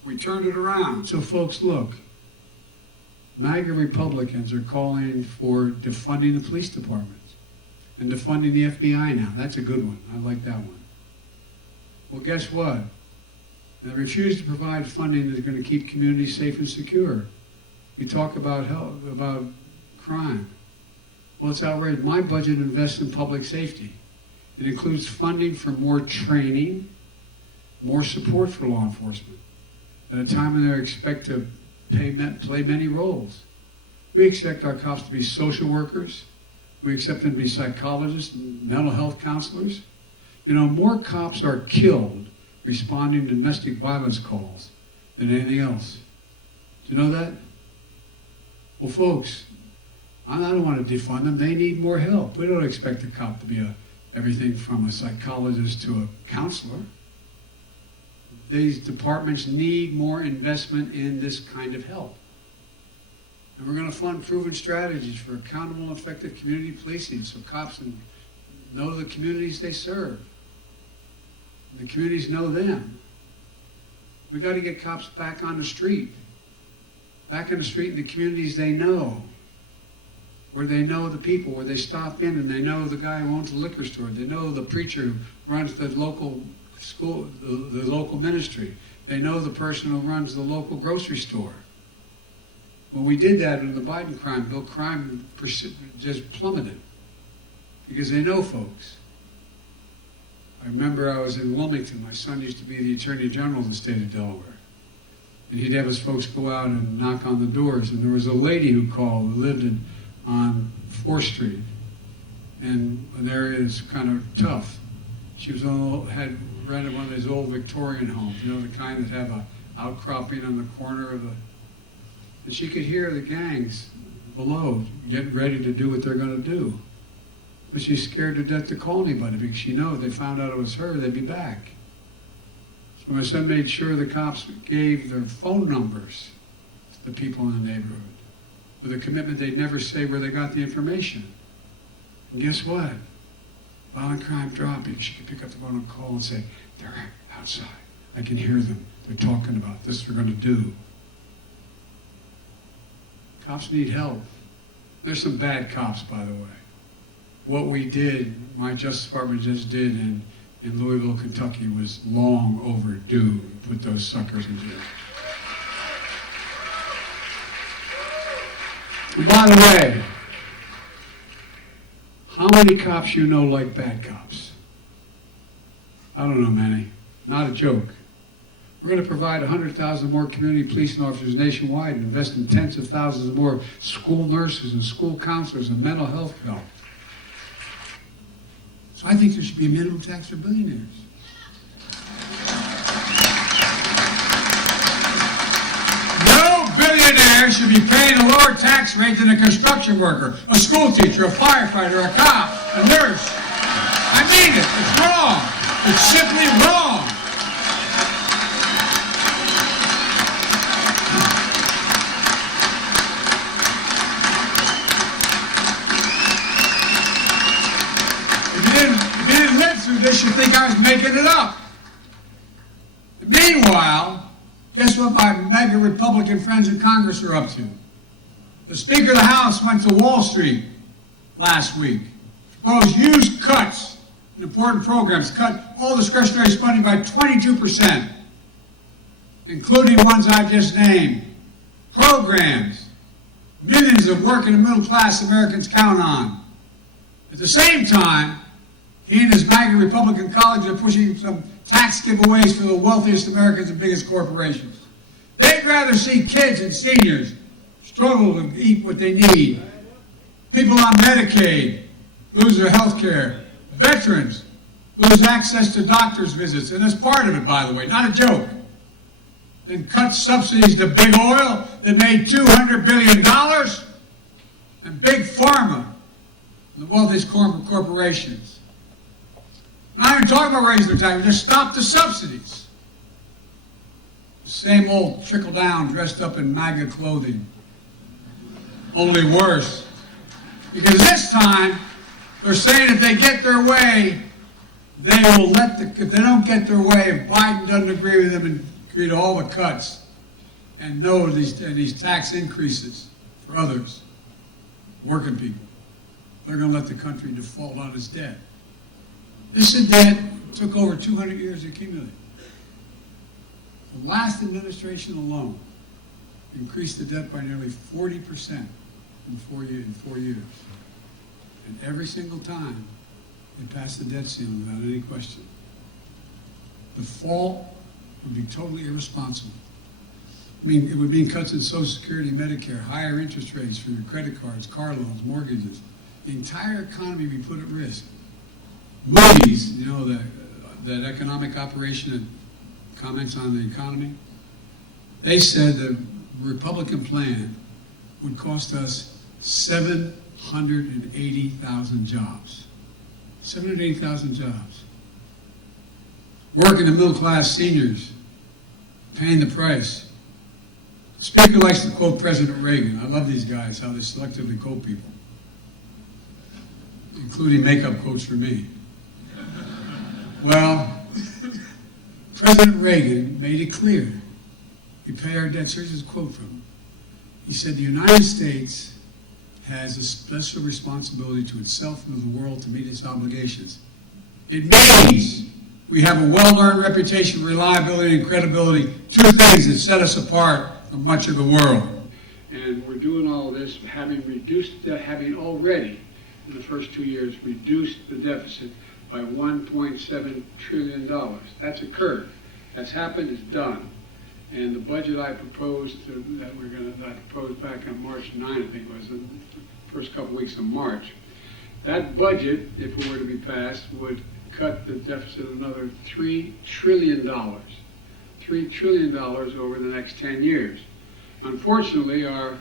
We turned it around. So folks, look, MAGA Republicans are calling for defunding the police departments and defunding the FBI now. That's a good one. I like that one. Well, guess what? They refuse to provide funding that's going to keep communities safe and secure. We talk about health, about crime. Well, it's outrageous. My budget invests in public safety. It includes funding for more training, more support for law enforcement, at a time when they expect to play many roles. We expect our cops to be social workers. We expect them to be psychologists and mental health counselors. You know, more cops are killed responding to domestic violence calls than anything else. Do you know that? Well, folks, I don't want to defund them. They need more help. We don't expect a cop to be everything from a psychologist to a counselor. These departments need more investment in this kind of help. And we're going to fund proven strategies for accountable and effective community policing so cops know the communities they serve. And the communities know them. We got to get cops back on the street. Back on the street in the communities they know. where they know the people, where they stop in and they know the guy who owns the liquor store. They know the preacher who runs the local school, the local ministry. They know the person who runs the local grocery store. When we did that in the Biden crime bill, crime just plummeted because they know folks. I remember I was in Wilmington. My son used to be the Attorney General of the state of Delaware. And he'd have his folks go out and knock on the doors. And there was a lady who called who lived on 4th Street. And an area is kind of tough. She had rented one of these old Victorian homes, you know, the kind that have a outcropping on the corner of the... And she could hear the gangs below getting ready to do what they're going to do. But she's scared to death to call anybody because she knows if they found out it was her, they'd be back. So my son made sure the cops gave their phone numbers to the people in the neighborhood with a commitment they'd never say where they got the information. And guess what? Violent crime dropped because she could pick up the phone and call and say, they're outside. I can hear them. They're talking about this they're going to do. Cops need help. There's some bad cops, by the way. What we did, my Justice Department just did in Louisville, Kentucky, was long overdue to put those suckers in jail. And by the way, how many cops you know like bad cops? I don't know many. Not a joke. We're going to provide 100,000 more community policing officers nationwide and invest in tens of thousands of more school nurses and school counselors and mental health help. So I think there should be a minimum tax for billionaires. No billionaire should be paying a lower tax rate than a construction worker, a school teacher, a firefighter, a cop, a nurse. I mean it. It's wrong. It's simply wrong. This, you think I was making it up. Meanwhile, guess what my mega Republican friends in Congress are up to? The Speaker of the House went to Wall Street last week. Proposed huge cuts in important programs, cut all discretionary spending by 22%, including ones I just named. Programs millions of working and middle class Americans count on. At the same time, he and his MAGA Republican colleagues are pushing some tax giveaways for the wealthiest Americans and biggest corporations. They'd rather see kids and seniors struggle to eat what they need. People on Medicaid lose their health care. Veterans lose access to doctor's visits. And that's part of it, by the way, not a joke. Then cut subsidies to big oil that made $200 billion. And big pharma, the wealthiest corporations. I'm not even talking about raising their taxes, just stop the subsidies. The same old trickle down dressed up in MAGA clothing. Only worse. Because this time, they're saying if they get their way, they will if they don't get their way, if Biden doesn't agree with them and agree to all the cuts and these tax increases for others, working people, they're going to let the country default on its debt. This is debt took over 200 years to accumulate. The last administration alone increased the debt by nearly 40% in 4 years. And every single time, they passed the debt ceiling without any question. Default would be totally irresponsible. I mean, it would mean cuts in Social Security, Medicare, higher interest rates for your credit cards, car loans, mortgages. The entire economy would be put at risk. Moody's, you know, that economic operation that comments on the economy, they said the Republican plan would cost us 780,000 jobs. 780,000 jobs. Working and middle class seniors paying the price. The Speaker likes to quote President Reagan. I love these guys, how they selectively quote people, including makeup quotes for me. Well, President Reagan made it clear. We pay our debts. Here's his quote from him. He said, the United States has a special responsibility to itself and to the world to meet its obligations. It means we have a well-earned reputation for reliability and credibility, two things that set us apart from much of the world. And we're doing all this having already, in the first 2 years, reduced the deficit by $1.7 trillion. That's occurred. That's happened, it's done. And the budget I proposed that I proposed back on March 9, I think it was, the first couple weeks of March, that budget, if it were to be passed, would cut the deficit another $3 trillion. $3 trillion over the next 10 years. Unfortunately, I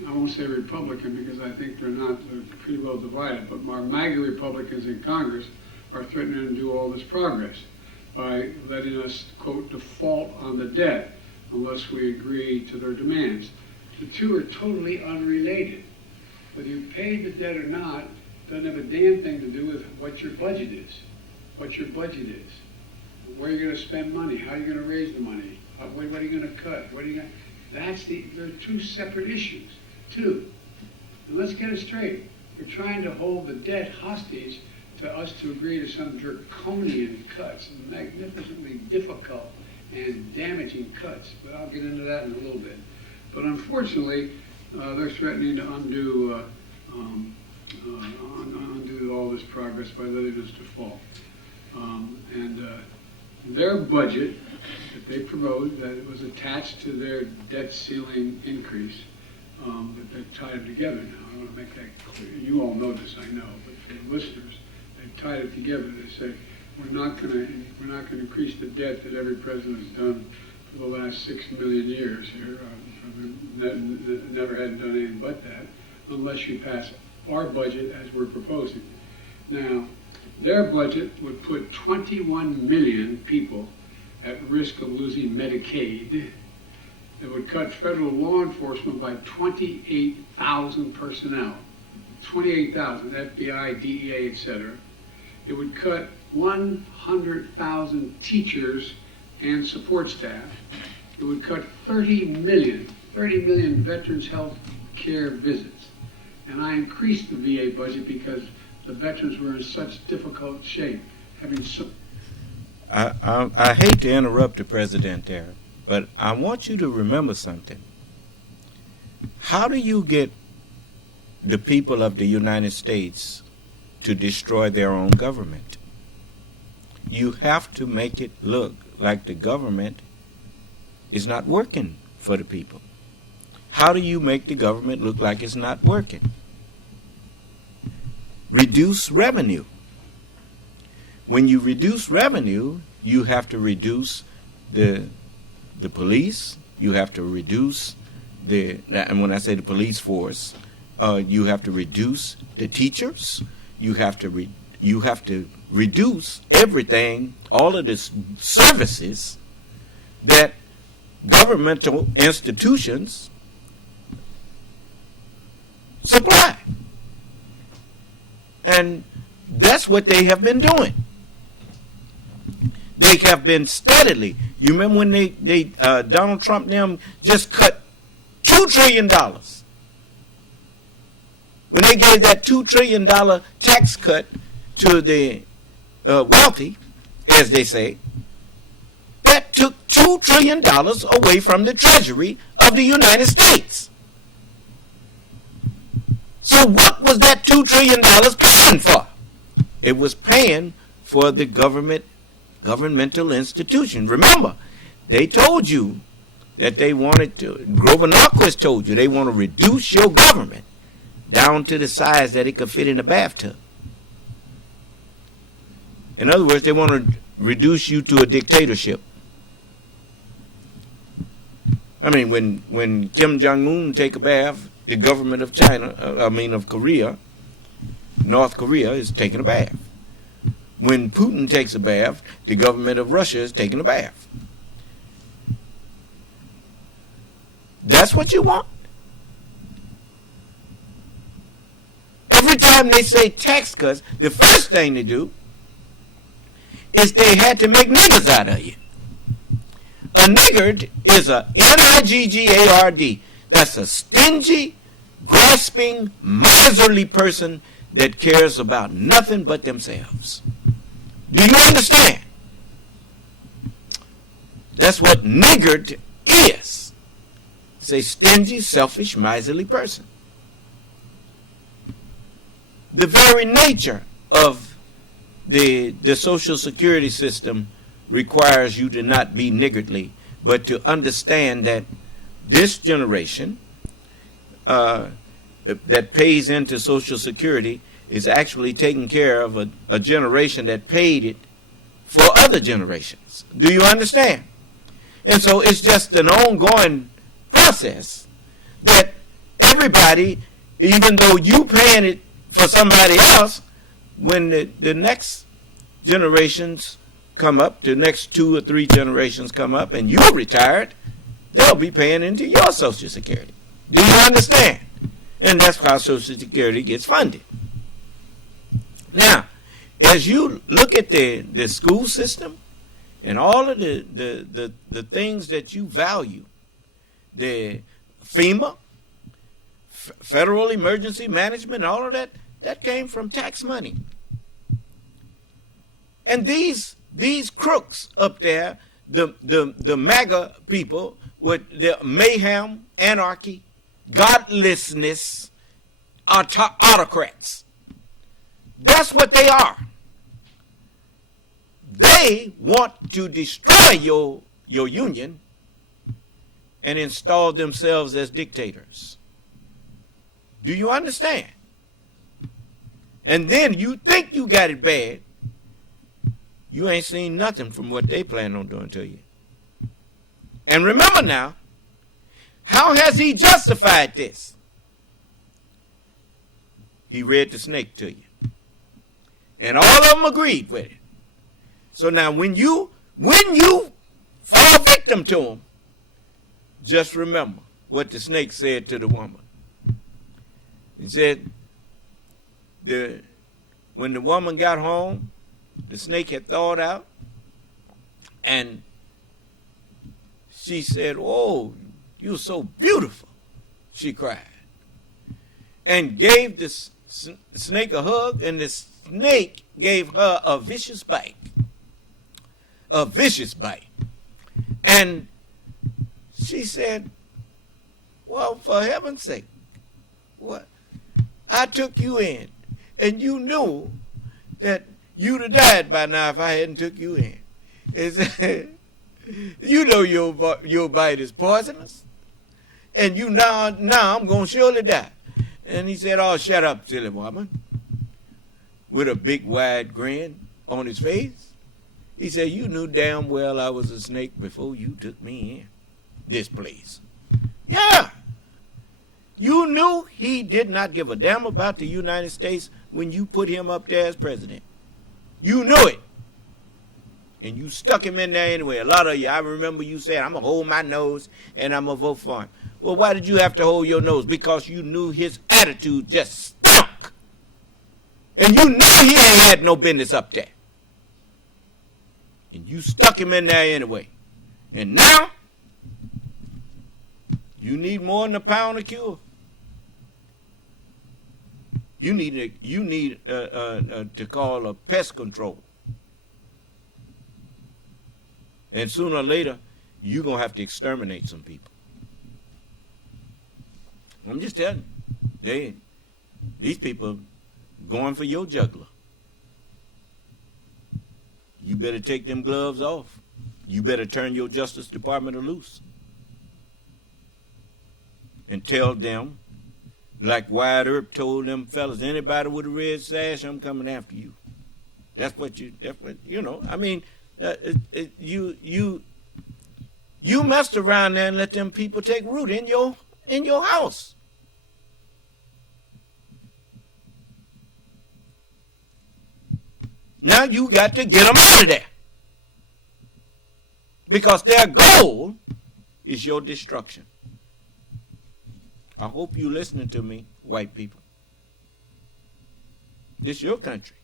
won't say Republican because I think they're pretty well divided, but our MAGA Republicans in Congress are threatening to do all this progress by letting us, quote, default on the debt unless we agree to their demands. The two are totally unrelated. Whether you pay the debt or not doesn't have a damn thing to do with what your budget is. What your budget is. Where you're going to spend money, how you're going to raise the money, what are you going to cut, they're two separate issues. Two. And let's get it straight. We're trying to hold the debt hostage to us to agree to some draconian cuts, magnificently difficult and damaging cuts. But I'll get into that in a little bit. But unfortunately, they're threatening to undo all this progress by letting us default. Their budget that they proposed, that it was attached to their debt ceiling increase, that they've tied it together now. I want to make that clear. You all know this, I know, but for the listeners, they've tied it together. They say we're not going to increase the debt that every president has done for the last 6 million years here. Never had done anything but that, unless you pass our budget as we're proposing. Now, their budget would put 21 million people at risk of losing Medicaid. It would cut federal law enforcement by 28,000 personnel. 28,000, FBI, DEA, etc. It would cut 100,000 teachers and support staff. It would cut 30 million veterans health care visits. And I increased the VA budget because the veterans were in such difficult shape. I hate to interrupt the president there, but I want you to remember something. How do you get the people of the United States to destroy their own government? You have to make it look like the government is not working for the people. How do you make the government look like it's not working? Reduce revenue. When you reduce revenue, you have to reduce the police. You have to reduce and when I say the police force, you have to reduce the teachers. You have to reduce everything, all of the services that governmental institutions supply. And that's what they have been doing. They have been steadily. You remember when they Donald Trump and them just cut $2 trillion. When they gave that $2 trillion tax cut to the wealthy, as they say, that took $2 trillion away from the Treasury of the United States. So what was that $2 trillion paying for? It was paying for the governmental institution. Remember, they told you that they wanted to, Grover Norquist told you, they want to reduce your government down to the size that it could fit in a bathtub. In other words, they want to reduce you to a dictatorship. I mean, when Kim Jong-un take a bath, the government of Korea, North Korea, is taking a bath. When Putin takes a bath, the government of Russia is taking a bath. That's what you want? Every time they say tax cuts, the first thing they do is they had to make niggers out of you. A niggard is a Niggard. That's a stingy, grasping, miserly person that cares about nothing but themselves. Do you understand? That's what niggard is. It's a stingy, selfish, miserly person. The very nature of the Social Security system requires you to not be niggardly, but to understand that this generation that pays into Social Security is actually taking care of a generation that paid it for other generations. Do you understand? And so it's just an ongoing process that everybody, even though you paying it for somebody else, when the next generations come up, the next 2 or 3 generations come up, and you're retired, they'll be paying into your Social Security. Do you understand? And that's how Social Security gets funded. Now, as you look at the school system and all of the things that you value, the FEMA, Federal Emergency Management, all of that, that came from tax money. And these crooks up there, the MAGA people with their mayhem, anarchy, godlessness, autocrats. That's what they are. They want to destroy your union and install themselves as dictators. Do you understand? And then you think you got it bad. You ain't seen nothing from what they plan on doing to you. And remember now, how has he justified this? He read the snake to you. And all of them agreed with it. So now when you fall victim to him, just remember what the snake said to the woman. He said, when the woman got home, the snake had thawed out, and she said, "Oh, you're so beautiful," she cried, and gave the snake a hug, and the snake gave her a vicious bite. A vicious bite. And she said, "Well, for heaven's sake, what? I took you in, and you knew that you'd have died by now if I hadn't took you in. You know your bite is poisonous, and you now I'm going to surely die." And he said, "Oh, shut up, silly woman," with a big wide grin on his face. He said, "You knew damn well I was a snake before you took me in this place." Yeah. You knew he did not give a damn about the United States when you put him up there as president. You knew it. And you stuck him in there anyway. A lot of you, I remember you saying, "I'm going to hold my nose and I'm going to vote for him." Well, why did you have to hold your nose? Because you knew his attitude just stunk. And you knew he ain't had no business up there. And you stuck him in there anyway. And now, you need more than a pound of cure. You need to call a pest control. And sooner or later, you're going to have to exterminate some people. I'm just telling you. These people going for your jugular. You better take them gloves off. You better turn your Justice Department loose. And tell them, like Wyatt Earp told them fellas, anybody with a red sash, I'm coming after you. That's what you know. I mean, you messed around there and let them people take root in your house. Now you got to get them out of there. Because their goal is your destruction. I hope you're listening to me, white people. This is your country.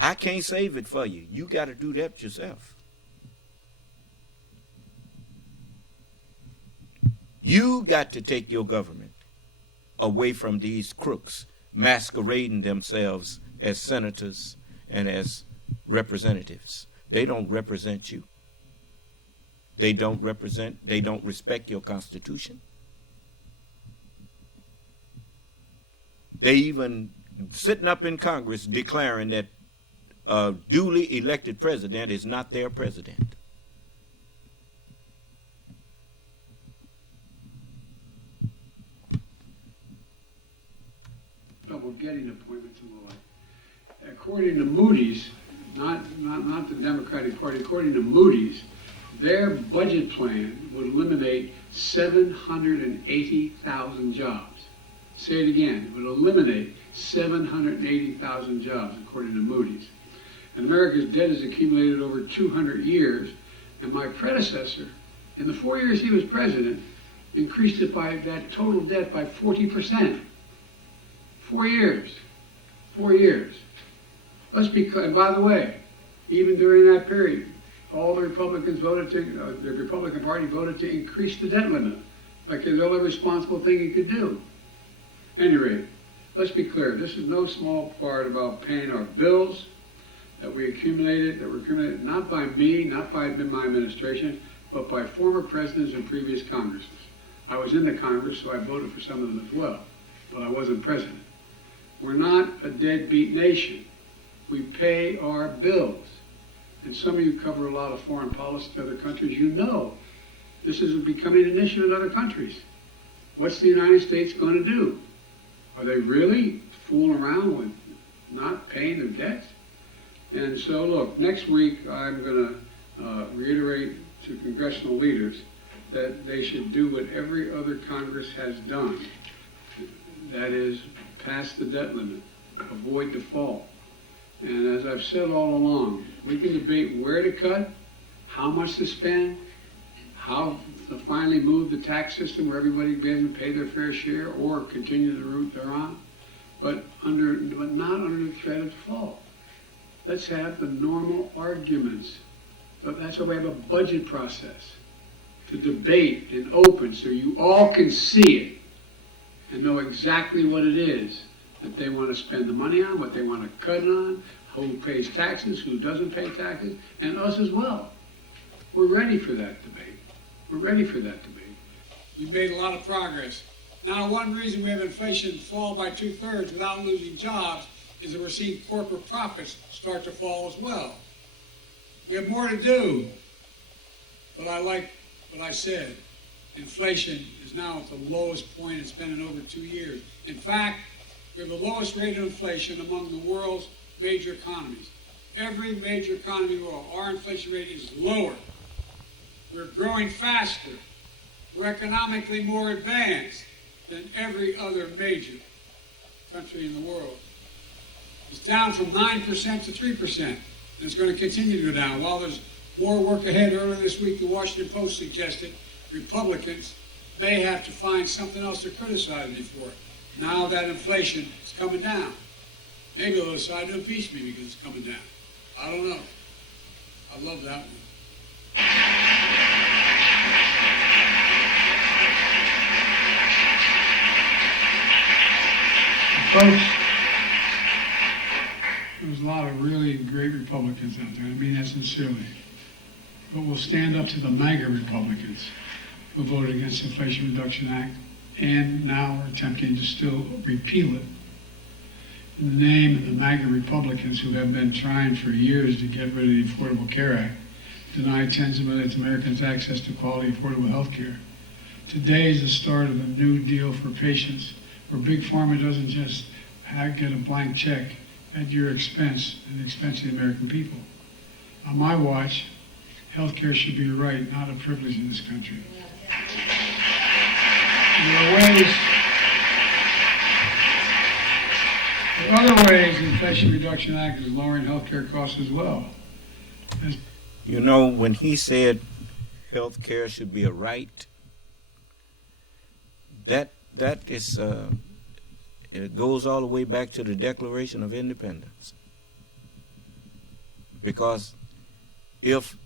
I can't save it for you. You got to do that yourself. You got to take your government away from these crooks masquerading themselves as senators and as representatives. They don't represent you. They don't respect your Constitution. They even sitting up in Congress declaring that a duly elected president is not their president. Trouble getting appointments and the like. According to Moody's, not the Democratic Party, according to Moody's, their budget plan would eliminate 780,000 jobs. Say it again, it would eliminate 780,000 jobs, according to Moody's. And America's debt has accumulated over 200 years, and my predecessor, in the 4 years he was president, increased it by that total debt by 40%. 4 years. 4 years. Let's be clear. And by the way, even during that period, all the Republicans voted to, the Republican Party voted to increase the debt limit, like the only responsible thing you could do. At any rate, let's be clear. This is no small part about paying our bills that were accumulated not by me, not by my administration, but by former presidents and previous Congresses. I was in the Congress, so I voted for some of them as well, but I wasn't president. We're not a deadbeat nation. We pay our bills. And some of you cover a lot of foreign policy in other countries. You know this is becoming an issue in other countries. What's the United States going to do? Are they really fooling around with not paying their debts? And so, look, next week I'm going to reiterate to congressional leaders that they should do what every other Congress has done. That is, pass the debt limit, avoid default. And as I've said all along, we can debate where to cut, how much to spend, how to finally move the tax system where everybody be able to pay their fair share or continue the route they're on, but not under the threat of default. Let's have the normal arguments. But that's why we have a budget process to debate and open so you all can see it and know exactly what it is that they want to spend the money on, what they want to cut it on, who pays taxes, who doesn't pay taxes, and us as well. We're ready for that debate. We're ready for that debate. We've made a lot of progress. Now, one reason we have inflation fall by 2/3 without losing jobs is that we're seeing corporate profits start to fall as well. We have more to do, but I like what I said. Inflation is now at the lowest point it's been in over 2 years. In fact, we have the lowest rate of inflation among the world's major economies. Every major economy in the world, our inflation rate is lower. We're growing faster. We're economically more advanced than every other major country in the world. It's down from 9% to 3%, and it's going to continue to go down. While there's more work ahead, earlier this week, the Washington Post suggested Republicans may have to find something else to criticize me for. Now that inflation is coming down. Maybe they'll decide to impeach me because it's coming down. I don't know. I love that one. Folks, there's a lot of really great Republicans out there. I mean that sincerely. But we'll stand up to the MAGA Republicans who voted against the Inflation Reduction Act and now are attempting to still repeal it. In the name of the MAGA Republicans who have been trying for years to get rid of the Affordable Care Act, deny tens of millions of Americans access to quality, affordable health care. Today is the start of a new deal for patients where Big Pharma doesn't just get a blank check at your expense and the expense of the American people. On my watch, health care should be a right, not a privilege in this country. There are other ways the Inflation Reduction Act is lowering health care costs as well. You know, when he said health care should be a right, that is it goes all the way back to the Declaration of Independence. Because if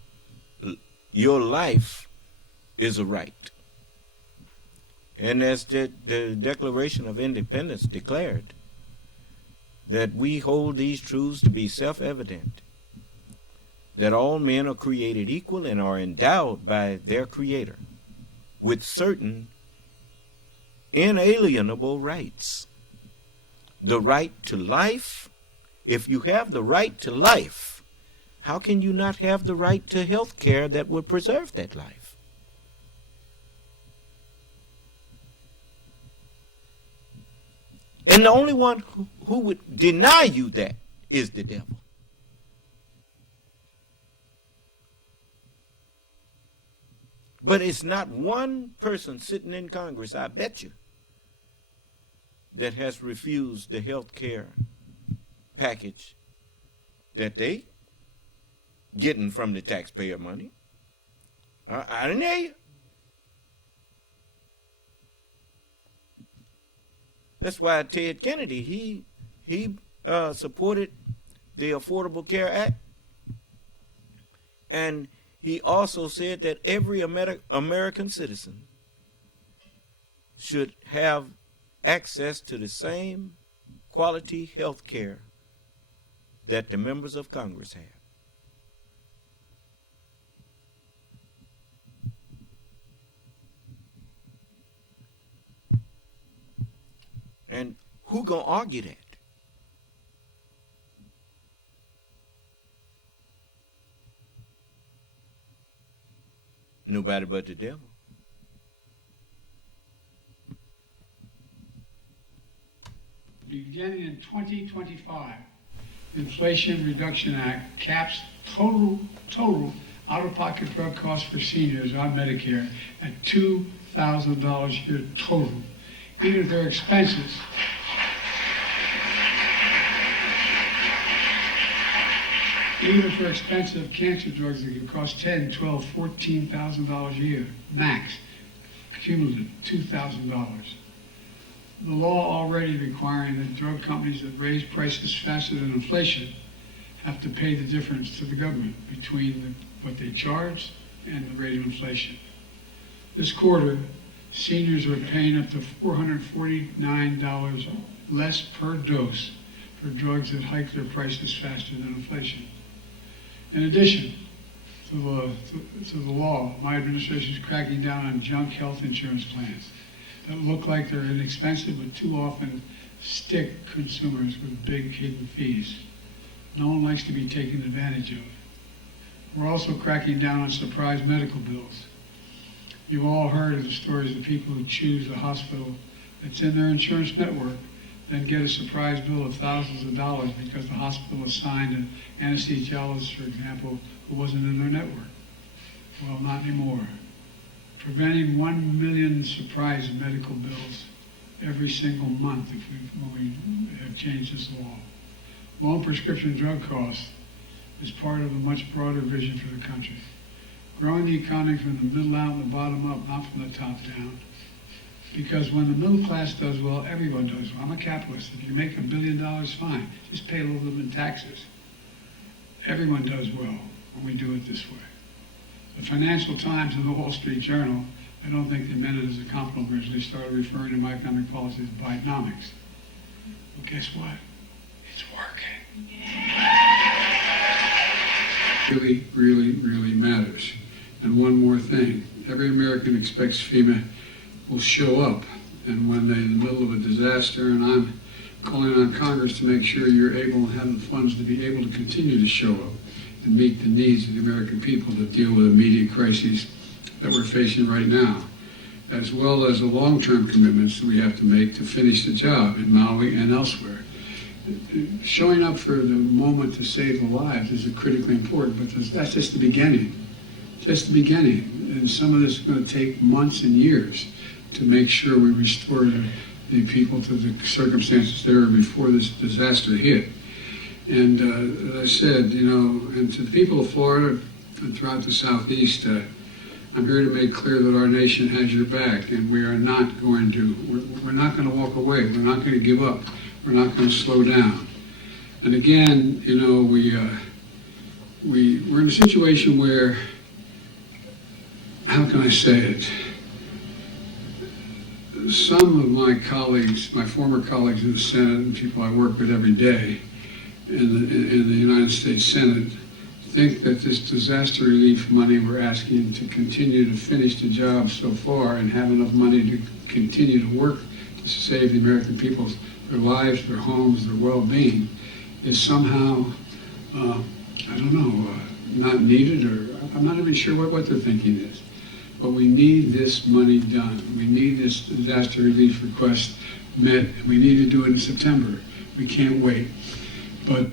your life is a right, And as the Declaration of Independence declared, that we hold these truths to be self-evident, that all men are created equal and are endowed by their Creator with certain inalienable rights. The right to life. If you have the right to life, how can you not have the right to health care that would preserve that life? And the only one who would deny you that is the devil. But it's not one person sitting in Congress, I bet you, that has refused the health care package that they getting from the taxpayer money. I didn't hear you. That's why Ted Kennedy, he supported the Affordable Care Act, and he also said that every American citizen should have access to the same quality health care that the members of Congress have. And who gonna argue that? Nobody but the devil. Beginning in 2025, Inflation Reduction Act caps total out-of-pocket drug costs for seniors on Medicare at $2,000 a year total. Even if their expenses of cancer drugs that can cost $10,000, $12,000, $14,000 a year, max, cumulative, $2,000. The law already requiring that drug companies that raise prices faster than inflation have to pay the difference to the government between what they charge and the rate of inflation. This quarter, seniors are paying up to $449 less per dose for drugs that hike their prices faster than inflation. In addition to the law, my administration is cracking down on junk health insurance plans that look like they're inexpensive but too often stick consumers with big hidden fees. No one likes to be taken advantage of. We're also cracking down on surprise medical bills. You've all heard of the stories of people who choose the hospital that's in their insurance network, then get a surprise bill of thousands of dollars because the hospital assigned an anesthesiologist, for example, who wasn't in their network. Well, not anymore. Preventing 1 million surprise medical bills every single month when we have changed this law. Low prescription drug costs is part of a much broader vision for the country. Growing the economy from the middle out and the bottom up, not from the top down. Because when the middle class does well, everyone does well. I'm a capitalist. If you make $1 billion, fine. Just pay a little bit in taxes. Everyone does well when we do it this way. The Financial Times and the Wall Street Journal, I don't think they meant it as a compliment originally. They started referring to my economic policies as Bidenomics. Well, guess what? It's working. Really, really, really matters. And one more thing. Every American expects FEMA will show up. And when they're in the middle of a disaster, and I'm calling on Congress to make sure you're able and have the funds to be able to continue to show up and meet the needs of the American people to deal with immediate crises that we're facing right now, as well as the long-term commitments that we have to make to finish the job in Maui and elsewhere. Showing up for the moment to save the lives is critically important, but that's just the beginning. Just the beginning. And some of this is going to take months and years to make sure we restore the people to the circumstances they were before this disaster hit. And as I said, and to the people of Florida and throughout the Southeast, I'm here to make clear that our nation has your back, and we are not going to, we're not going to walk away. We're not going to give up. We're not going to slow down. And again, we're in a situation where, how can I say it? some of my colleagues, my former colleagues in the Senate and people I work with every day in the United States Senate think that this disaster relief money we're asking to continue to finish the job so far and have enough money to continue to work to save the American people, their lives, their homes, their well-being, is somehow, I don't know, not needed, or I'm not even sure what their thinking is. But we need this money done. We need this disaster relief request met. We need to do it in September. We can't wait. But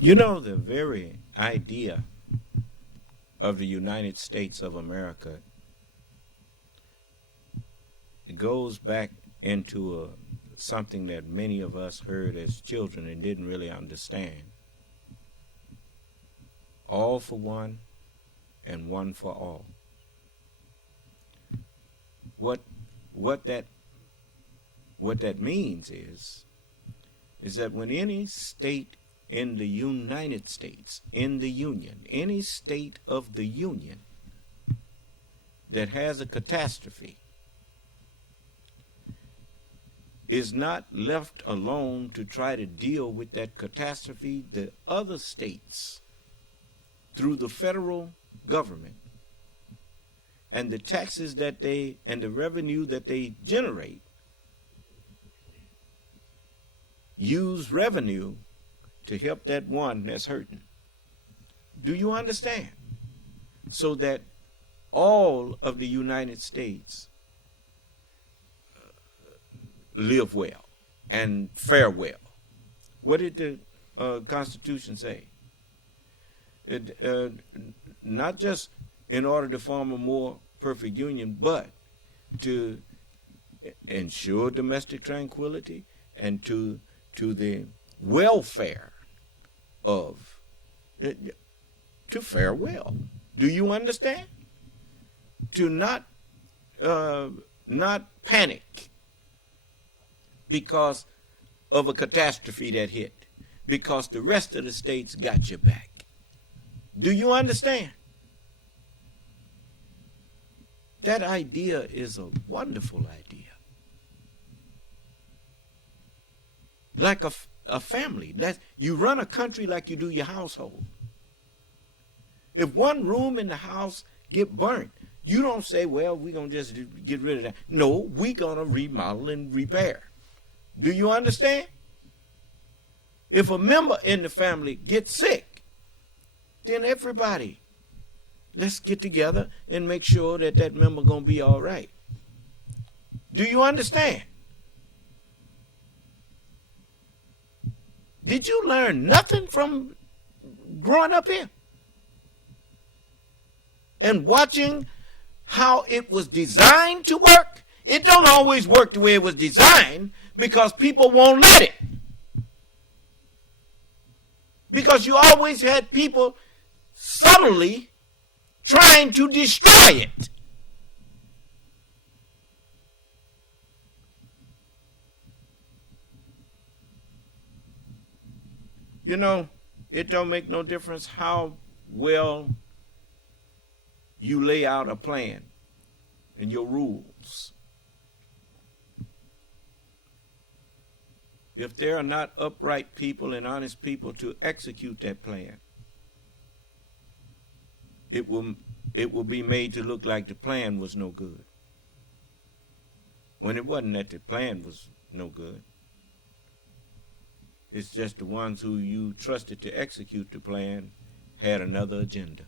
you know, the very idea of the United States of America, it goes back into something that many of us heard as children and didn't really understand. All for one and one for all. What that means is that when any state in the United States, in the Union, any state of the Union that has a catastrophe is not left alone to try to deal with that catastrophe, the other states, through the federal government and the taxes that they and the revenue that they generate, use revenue to help that one that's hurting. Do you understand? So that all of the United States live well and fare well. What did the Constitution say? Not just in order to form a more perfect union, but to ensure domestic tranquility and to the welfare of, to fare well. Do you understand? To not panic because of a catastrophe that hit, because the rest of the states got your back. Do you understand? That idea is a wonderful idea. Like a family. You run a country like you do your household. If one room in the house get burnt, you don't say, well, we're going to just get rid of that. No, we're going to remodel and repair. Do you understand? If a member in the family gets sick, then everybody, let's get together and make sure that that member going to be all right. Do you understand? Did you learn nothing from growing up here? And watching how it was designed to work? It don't always work the way it was designed because people won't let it. Because you always had people subtly trying to destroy it. You know, it don't make no difference how well you lay out a plan and your rules. If there are not upright people and honest people to execute that plan, it will be made to look like the plan was no good. When it wasn't that the plan was no good. It's just the ones who you trusted to execute the plan had another agenda.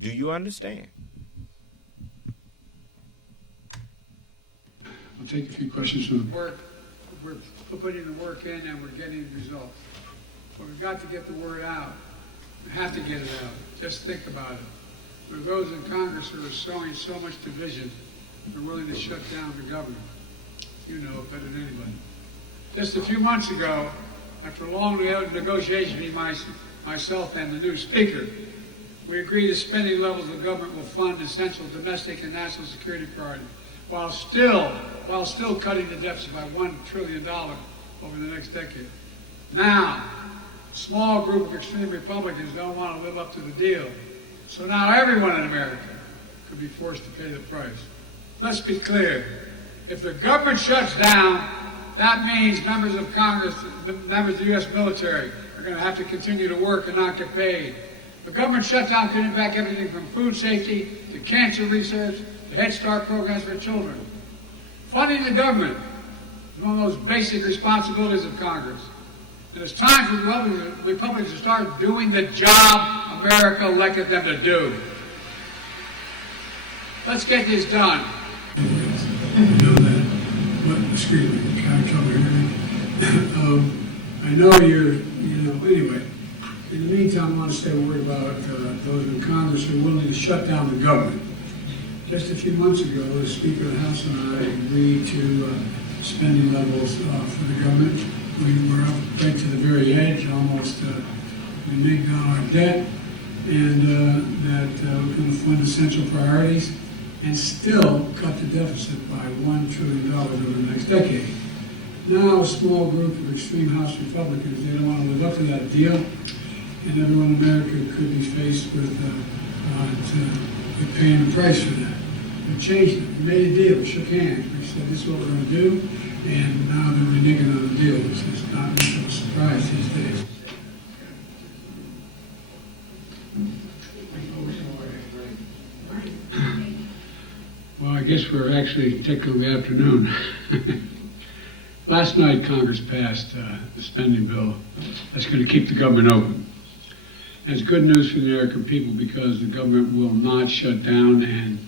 Do you understand? I'll take a few questions from the work. We're putting the work in and we're getting the results. But we've got to get the word out. We have to get it out. Just think about it. There are those in Congress who are sowing so much division, they're willing to shut down the government. You know it better than anybody. Just a few months ago, after a long negotiation between myself and the new speaker, we agreed that spending levels of government will fund essential domestic and national security priorities, while still cutting the deficit by $1 trillion over the next decade. Now, a small group of extreme Republicans don't want to live up to the deal. So now everyone in America, could be forced to pay the price. Let's be clear. If the government shuts down, that means members of Congress, members of the U.S. military are going to have to continue to work and not get paid. The government shutdown could impact everything from food safety to cancer research to Head Start programs for children. Funding the government is one of those basic responsibilities of Congress. And it's time for the Republicans to start doing the job America elected them to do. Let's get this done. Excuse me, kind of trouble hearing. I know anyway. In the meantime, I want to say a word about those in Congress who are willing to shut down the government. Just a few months ago, the Speaker of the House and I agreed to spending levels for the government. We were up right to the very edge, almost reneged on our debt, and that we're going to fund essential priorities and still cut the deficit by $1 trillion over the next decade. Now a small group of extreme House Republicans, they don't want to live up to that deal, and everyone in America could be faced with paying the price for that. We changed it. We made a deal. We shook hands. We said this is what we're going to do, and now they're reneging on the deal. It's not much of a surprise these days. Well, I guess we're actually taking the afternoon. Last night, Congress passed the spending bill that's going to keep the government open. And it's good news for the American people because the government will not shut down and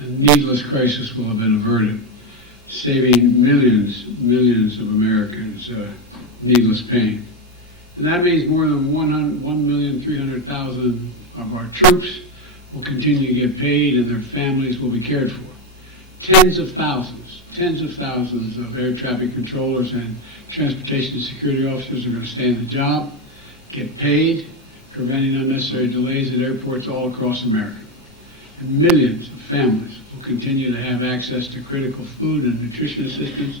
a needless crisis will have been averted, saving millions of Americans needless pain. And that means more than 1,300,000 of our troops will continue to get paid and their families will be cared for. Tens of thousands of air traffic controllers and transportation security officers are going to stay in the job, get paid, preventing unnecessary delays at airports all across America. And millions of families will continue to have access to critical food and nutrition assistance,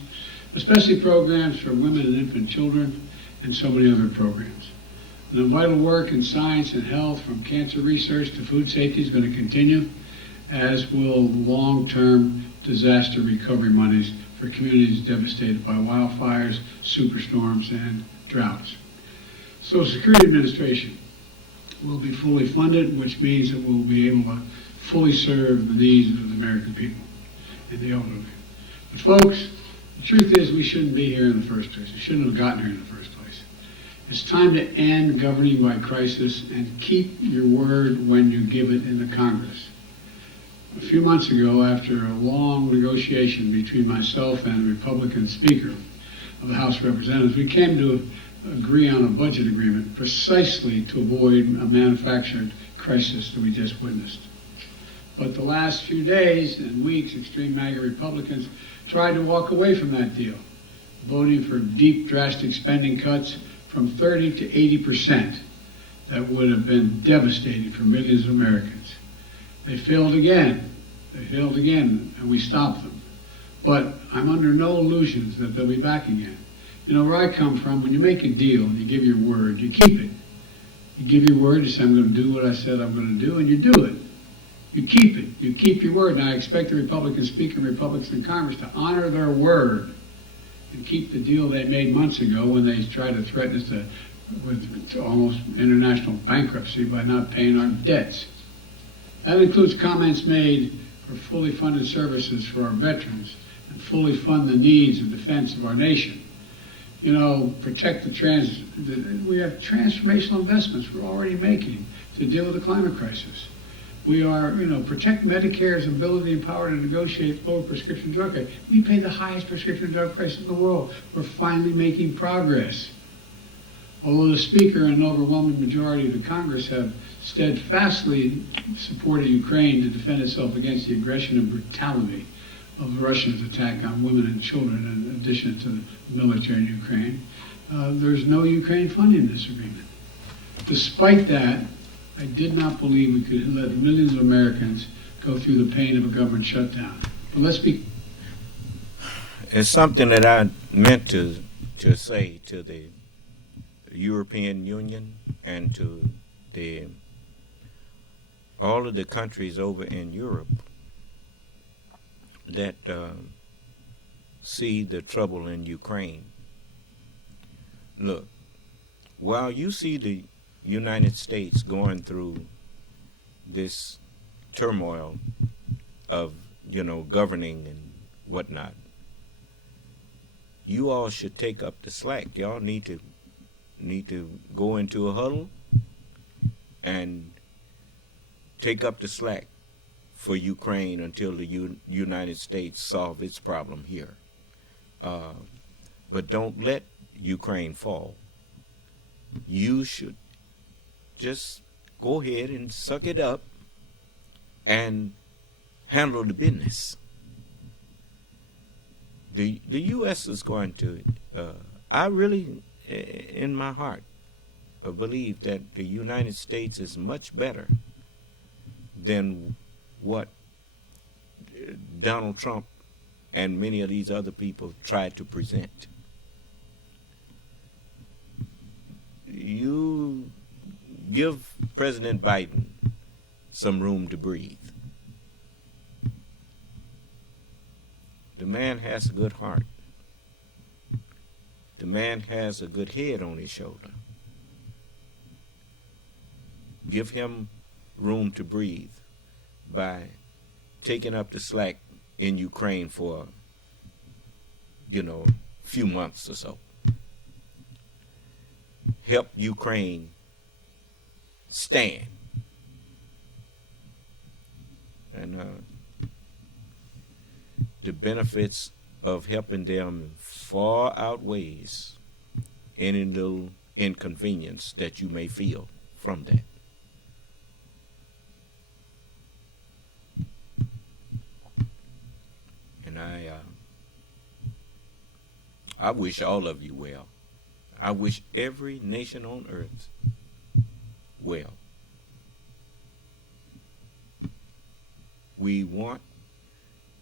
especially programs for women and infant children, and so many other programs. And the vital work in science and health, from cancer research to food safety, is going to continue, as will long-term disaster recovery monies for communities devastated by wildfires, superstorms, and droughts. Social Security Administration will be fully funded, which means that we'll be able to fully serve the needs of the American people and the elderly. But folks, the truth is we shouldn't be here in the first place. We shouldn't have gotten here in the first place. It's time to end governing by crisis and keep your word when you give it in the Congress. A few months ago, after a long negotiation between myself and the Republican Speaker of the House of Representatives, we came to agree on a budget agreement precisely to avoid a manufactured crisis that we just witnessed. But the last few days and weeks, extreme MAGA Republicans tried to walk away from that deal, voting for deep, drastic spending cuts from 30 to 80% that would have been devastating for millions of Americans. They failed again, and we stopped them. But I'm under no illusions that they'll be back again. You know, where I come from, when you make a deal and you give your word, you keep it. You give your word, you say, I'm going to do what I said I'm going to do, and you do it. You keep it. You keep your word. And I expect the Republican Speaker and Republicans in Congress to honor their word and keep the deal they made months ago when they tried to threaten us with almost international bankruptcy by not paying our debts. That includes comments made for fully funded services for our veterans and fully fund the needs and defense of our nation. You know, protect we have transformational investments we're already making to deal with the climate crisis. We are, protect Medicare's ability and power to negotiate lower prescription drug rates. We pay the highest prescription drug price in the world. We're finally making progress. Although the Speaker and an overwhelming majority of the Congress have steadfastly supported Ukraine to defend itself against the aggression and brutality of the Russians' attack on women and children, in addition to the military in Ukraine, there's no Ukraine funding in this agreement. Despite that, I did not believe we could let millions of Americans go through the pain of a government shutdown. But let's be... It's something that I meant to say to the European Union and to all of the countries over in Europe that see the trouble in Ukraine, look, while you see the United States going through this turmoil of, governing and whatnot, you all should take up the slack. Y'all need to go into a huddle and take up the slack for Ukraine until the United States solve its problem here. But don't let Ukraine fall. You should just go ahead and suck it up and handle the business. The U.S. is going to, I really, in my heart, believe that the United States is much better than what Donald Trump and many of these other people tried to present. You give President Biden some room to breathe. The man has a good heart. The man has a good head on his shoulder. Give him room to breathe by taking up the slack in Ukraine for, a few months or so. Help Ukraine stand. And the benefits of helping them far outweighs any little inconvenience that you may feel from that. And I wish all of you well. I wish every nation on earth well. We want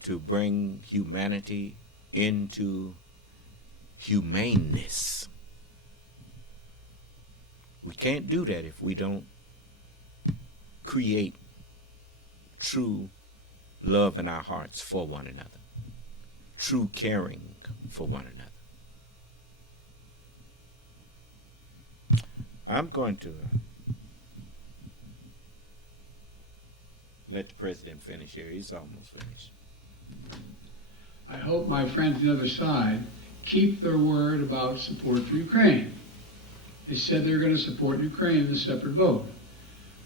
to bring humanity into humaneness. We can't do that if we don't create true love in our hearts for one another, true caring for one another. I'm going to let the president finish here. He's almost finished. I hope my friends on the other side keep their word about support for Ukraine. They said they're going to support Ukraine in a separate vote.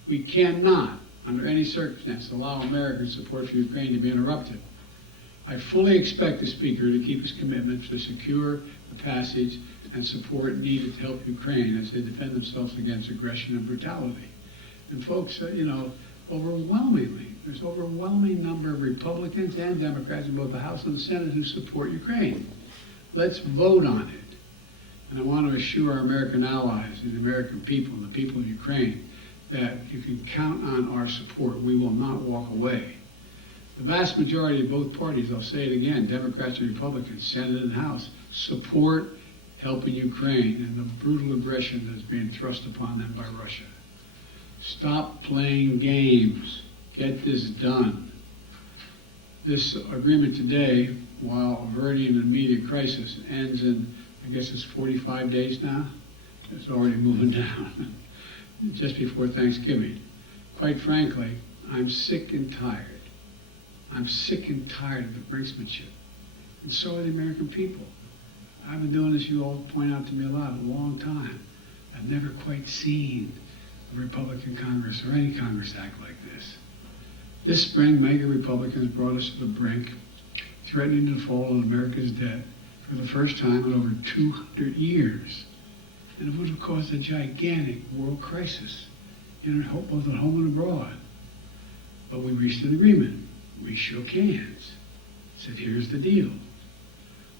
We cannot, under any circumstance, allow American support for Ukraine to be interrupted. I fully expect the Speaker to keep his commitment to secure the passage and support needed to help Ukraine as they defend themselves against aggression and brutality. And folks, overwhelmingly, there's an overwhelming number of Republicans and Democrats in both the House and the Senate who support Ukraine. Let's vote on it. And I want to assure our American allies and the American people and the people of Ukraine that you can count on our support. We will not walk away. The vast majority of both parties, I'll say it again, Democrats and Republicans, Senate and House, support helping Ukraine and the brutal aggression that's being thrust upon them by Russia. Stop playing games. Get this done. This agreement today, while averting an immediate crisis, ends in, I guess it's 45 days now. It's already moving down. Just before Thanksgiving. Quite frankly, I'm sick and tired. I'm sick and tired of the brinksmanship. And so are the American people. I've been doing this, you all point out to me a long time. I've never quite seen a Republican Congress or any Congress act like this. This spring, MAGA Republicans brought us to the brink, threatening to fall on America's debt for the first time in over 200 years. And it would have caused a gigantic world crisis in both at home and abroad. But we reached an agreement. We shook hands. Said, here's the deal.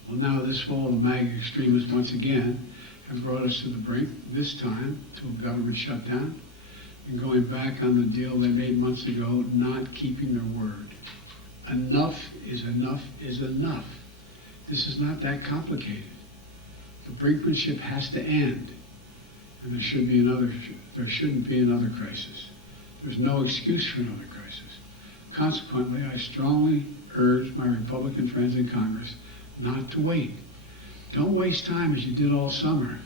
Well, now this fall, the MAGA extremists once again have brought us to the brink, this time to a government shutdown, and going back on the deal they made months ago, not keeping their word. Enough is enough is enough. This is not that complicated. The brinkmanship has to end, and there shouldn't be another crisis. There's no excuse for another crisis. Consequently, I strongly urge my Republican friends in Congress not to wait. Don't waste time as you did all summer.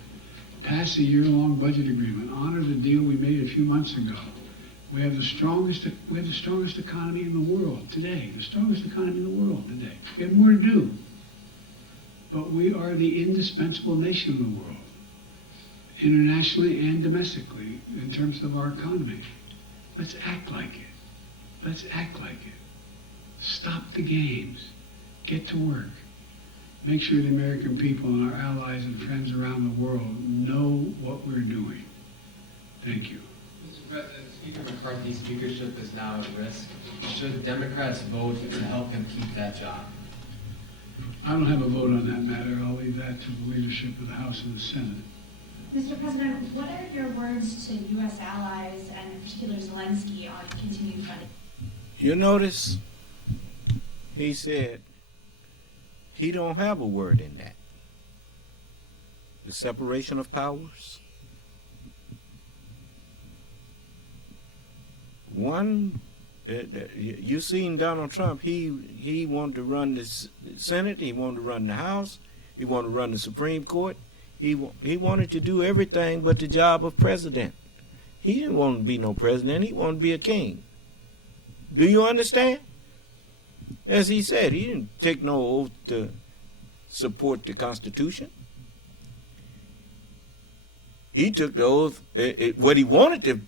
Pass a year-long budget agreement. Honor the deal we made a few months ago. We have the strongest economy in the world today. The strongest economy in the world today. We have more to do. But we are the indispensable nation of the world, internationally and domestically, in terms of our economy. Let's act like it. Let's act like it. Stop the games. Get to work. Make sure the American people and our allies and friends around the world know what we're doing. Thank you. Mr. President, Speaker McCarthy's speakership is now at risk. Should Democrats vote to help him keep that job? I don't have a vote on that matter. I'll leave that to the leadership of the House and the Senate. Mr. President, what are your words to U.S. allies and in particular Zelensky on continued funding? You notice he said he don't have a word in that. The separation of powers. One, you seen Donald Trump, he wanted to run the Senate, he wanted to run the House, he wanted to run the Supreme Court. He wanted to do everything but the job of president. He didn't want to be no president, he wanted to be a king. Do you understand? As he said, he didn't take no oath to support the Constitution. He took the oath, what he wanted to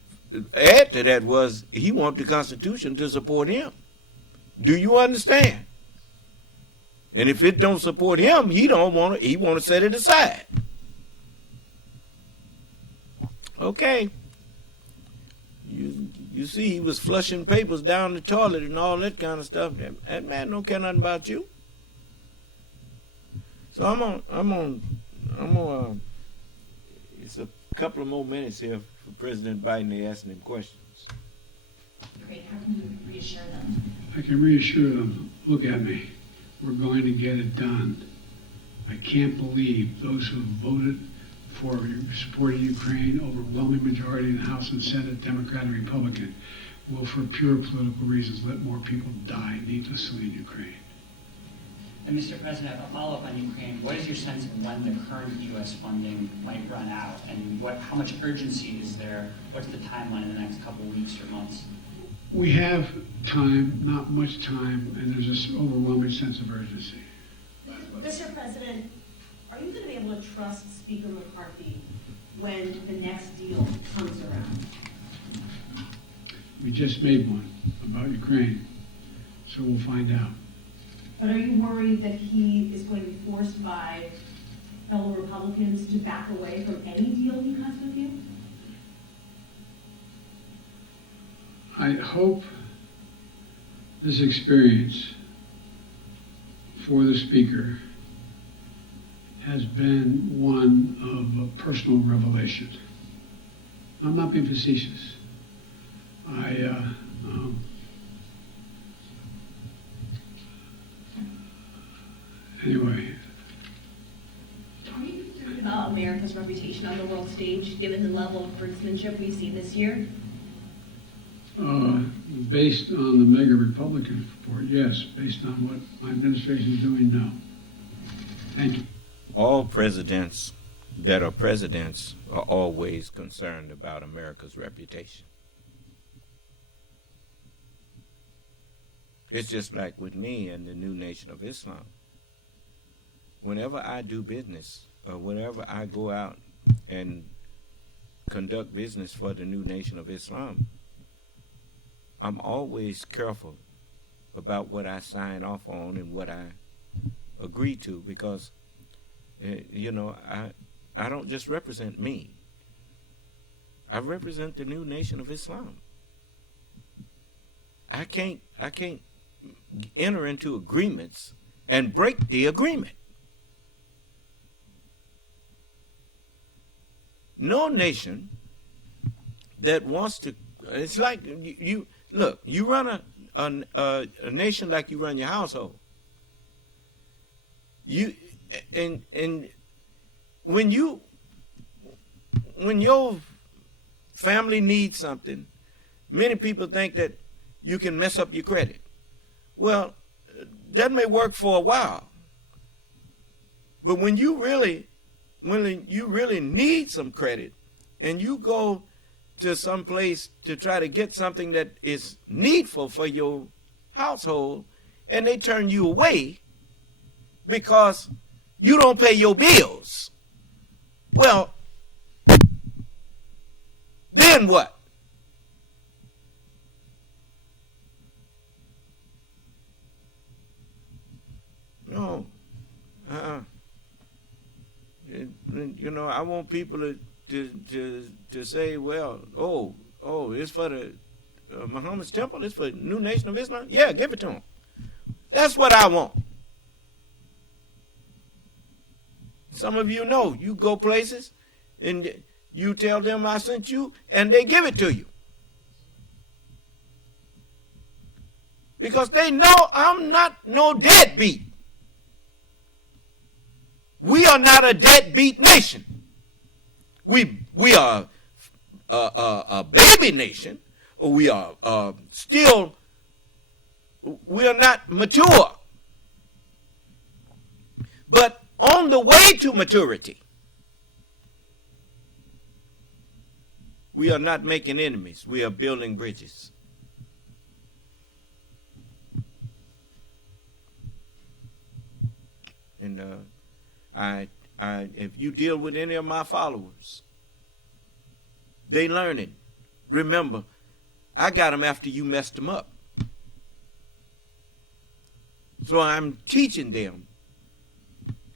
add to that was he wanted the Constitution to support him. Do you understand? And if it don't support him, he want to set it aside. Okay. You see, he was flushing papers down the toilet and all that kind of stuff. That man don't care nothing about you. So I'm on. It's a couple of more minutes here for President Biden to ask them questions. Great. How can you reassure them? I can reassure them. Look at me. We're going to get it done. I can't believe those who voted for supporting Ukraine, overwhelming majority in the House and Senate, Democrat and Republican, will, for pure political reasons, let more people die needlessly in Ukraine. And Mr. President, a follow-up on Ukraine, what is your sense of when the current U.S. funding might run out, and how much urgency is there? What's the timeline in the next couple of weeks or months? We have time, not much time, and there's this overwhelming sense of urgency. Mr. President, are you going to be able to trust Speaker McCarthy when the next deal comes around? We just made one about Ukraine, so we'll find out. But are you worried that he is going to be forced by fellow Republicans to back away from any deal he cuts with you? I hope this experience for the Speaker has been one of personal revelation. I'm not being facetious. Anyway. Are you concerned about America's reputation on the world stage, given the level of brinksmanship we've seen this year? Based on the mega Republican report, yes. Based on what my administration is doing, no. Thank you. All presidents that are presidents are always concerned about America's reputation. It's just like with me and the new Nation of Islam. Whenever I do business or whenever I go out and conduct business for the new Nation of Islam, I'm always careful about what I sign off on and what I agree to, because I don't just represent me. I represent the new Nation of Islam. I can't enter into agreements and break the agreement. No nation that wants to, it's like you look, you run a nation like you run your household. And when your family needs something, many people think that you can mess up your credit. Well, that may work for a while. But when you really need some credit and you go to some place to try to get something that is needful for your household, and they turn you away because you don't pay your bills, well, then what? No. You know, I want people to say, well, it's for the Muhammad's temple, it's for New Nation of Islam. Yeah, give it to them. That's what I want. Some of you know, you go places and you tell them I sent you, and they give it to you. Because they know I'm not no deadbeat. We are not a deadbeat nation. We are a baby nation. We are we are not mature. But on the way to maturity, we are not making enemies. We are building bridges. And if you deal with any of my followers, they learn it. Remember, I got them after you messed them up. So I'm teaching them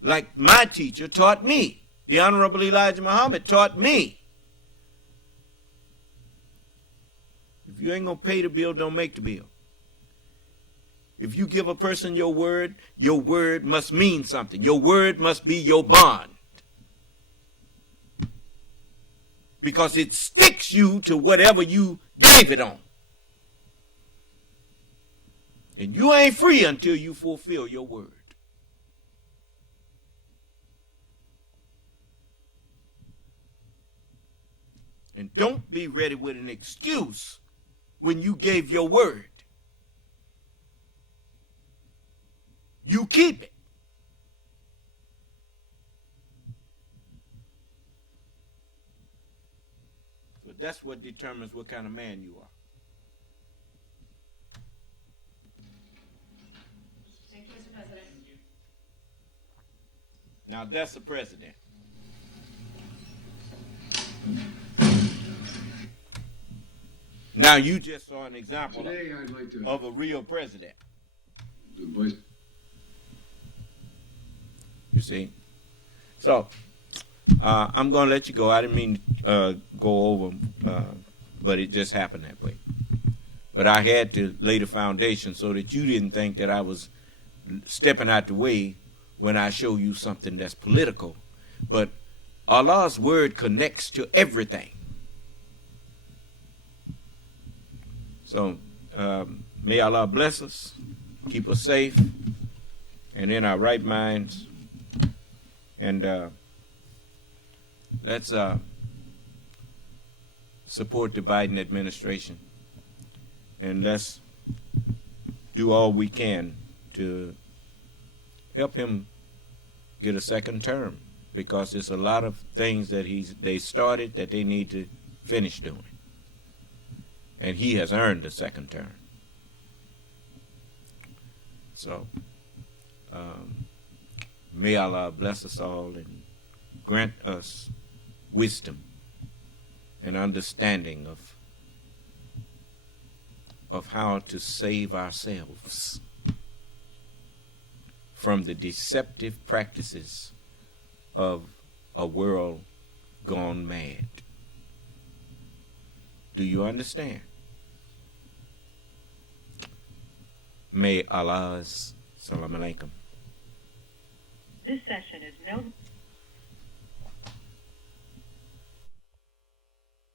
like my teacher taught me. The Honorable Elijah Muhammad taught me. If you ain't going to pay the bill, don't make the bill. If you give a person your word must mean something. Your word must be your bond. Because it sticks you to whatever you gave it on. And you ain't free until you fulfill your word. And don't be ready with an excuse when you gave your word. You keep it. So that's what determines what kind of man you are. Thank you, Mr. President. Now that's the president. Now you just saw an example Today, I'd like to, of a real president. The voice. You see? So, I'm going to let you go. I didn't mean to go over, but it just happened that way. But I had to lay the foundation so that you didn't think that I was stepping out the way when I show you something that's political. But Allah's word connects to everything. So, may Allah bless us, keep us safe, and in our right minds. And let's support the Biden administration. And let's do all we can to help him get a second term. Because there's a lot of things that they started that they need to finish doing. And he has earned a second term. So, may Allah bless us all and grant us wisdom and understanding of how to save ourselves from the deceptive practices of a world gone mad. Do you understand? May Allah's salam alaikum. This session is no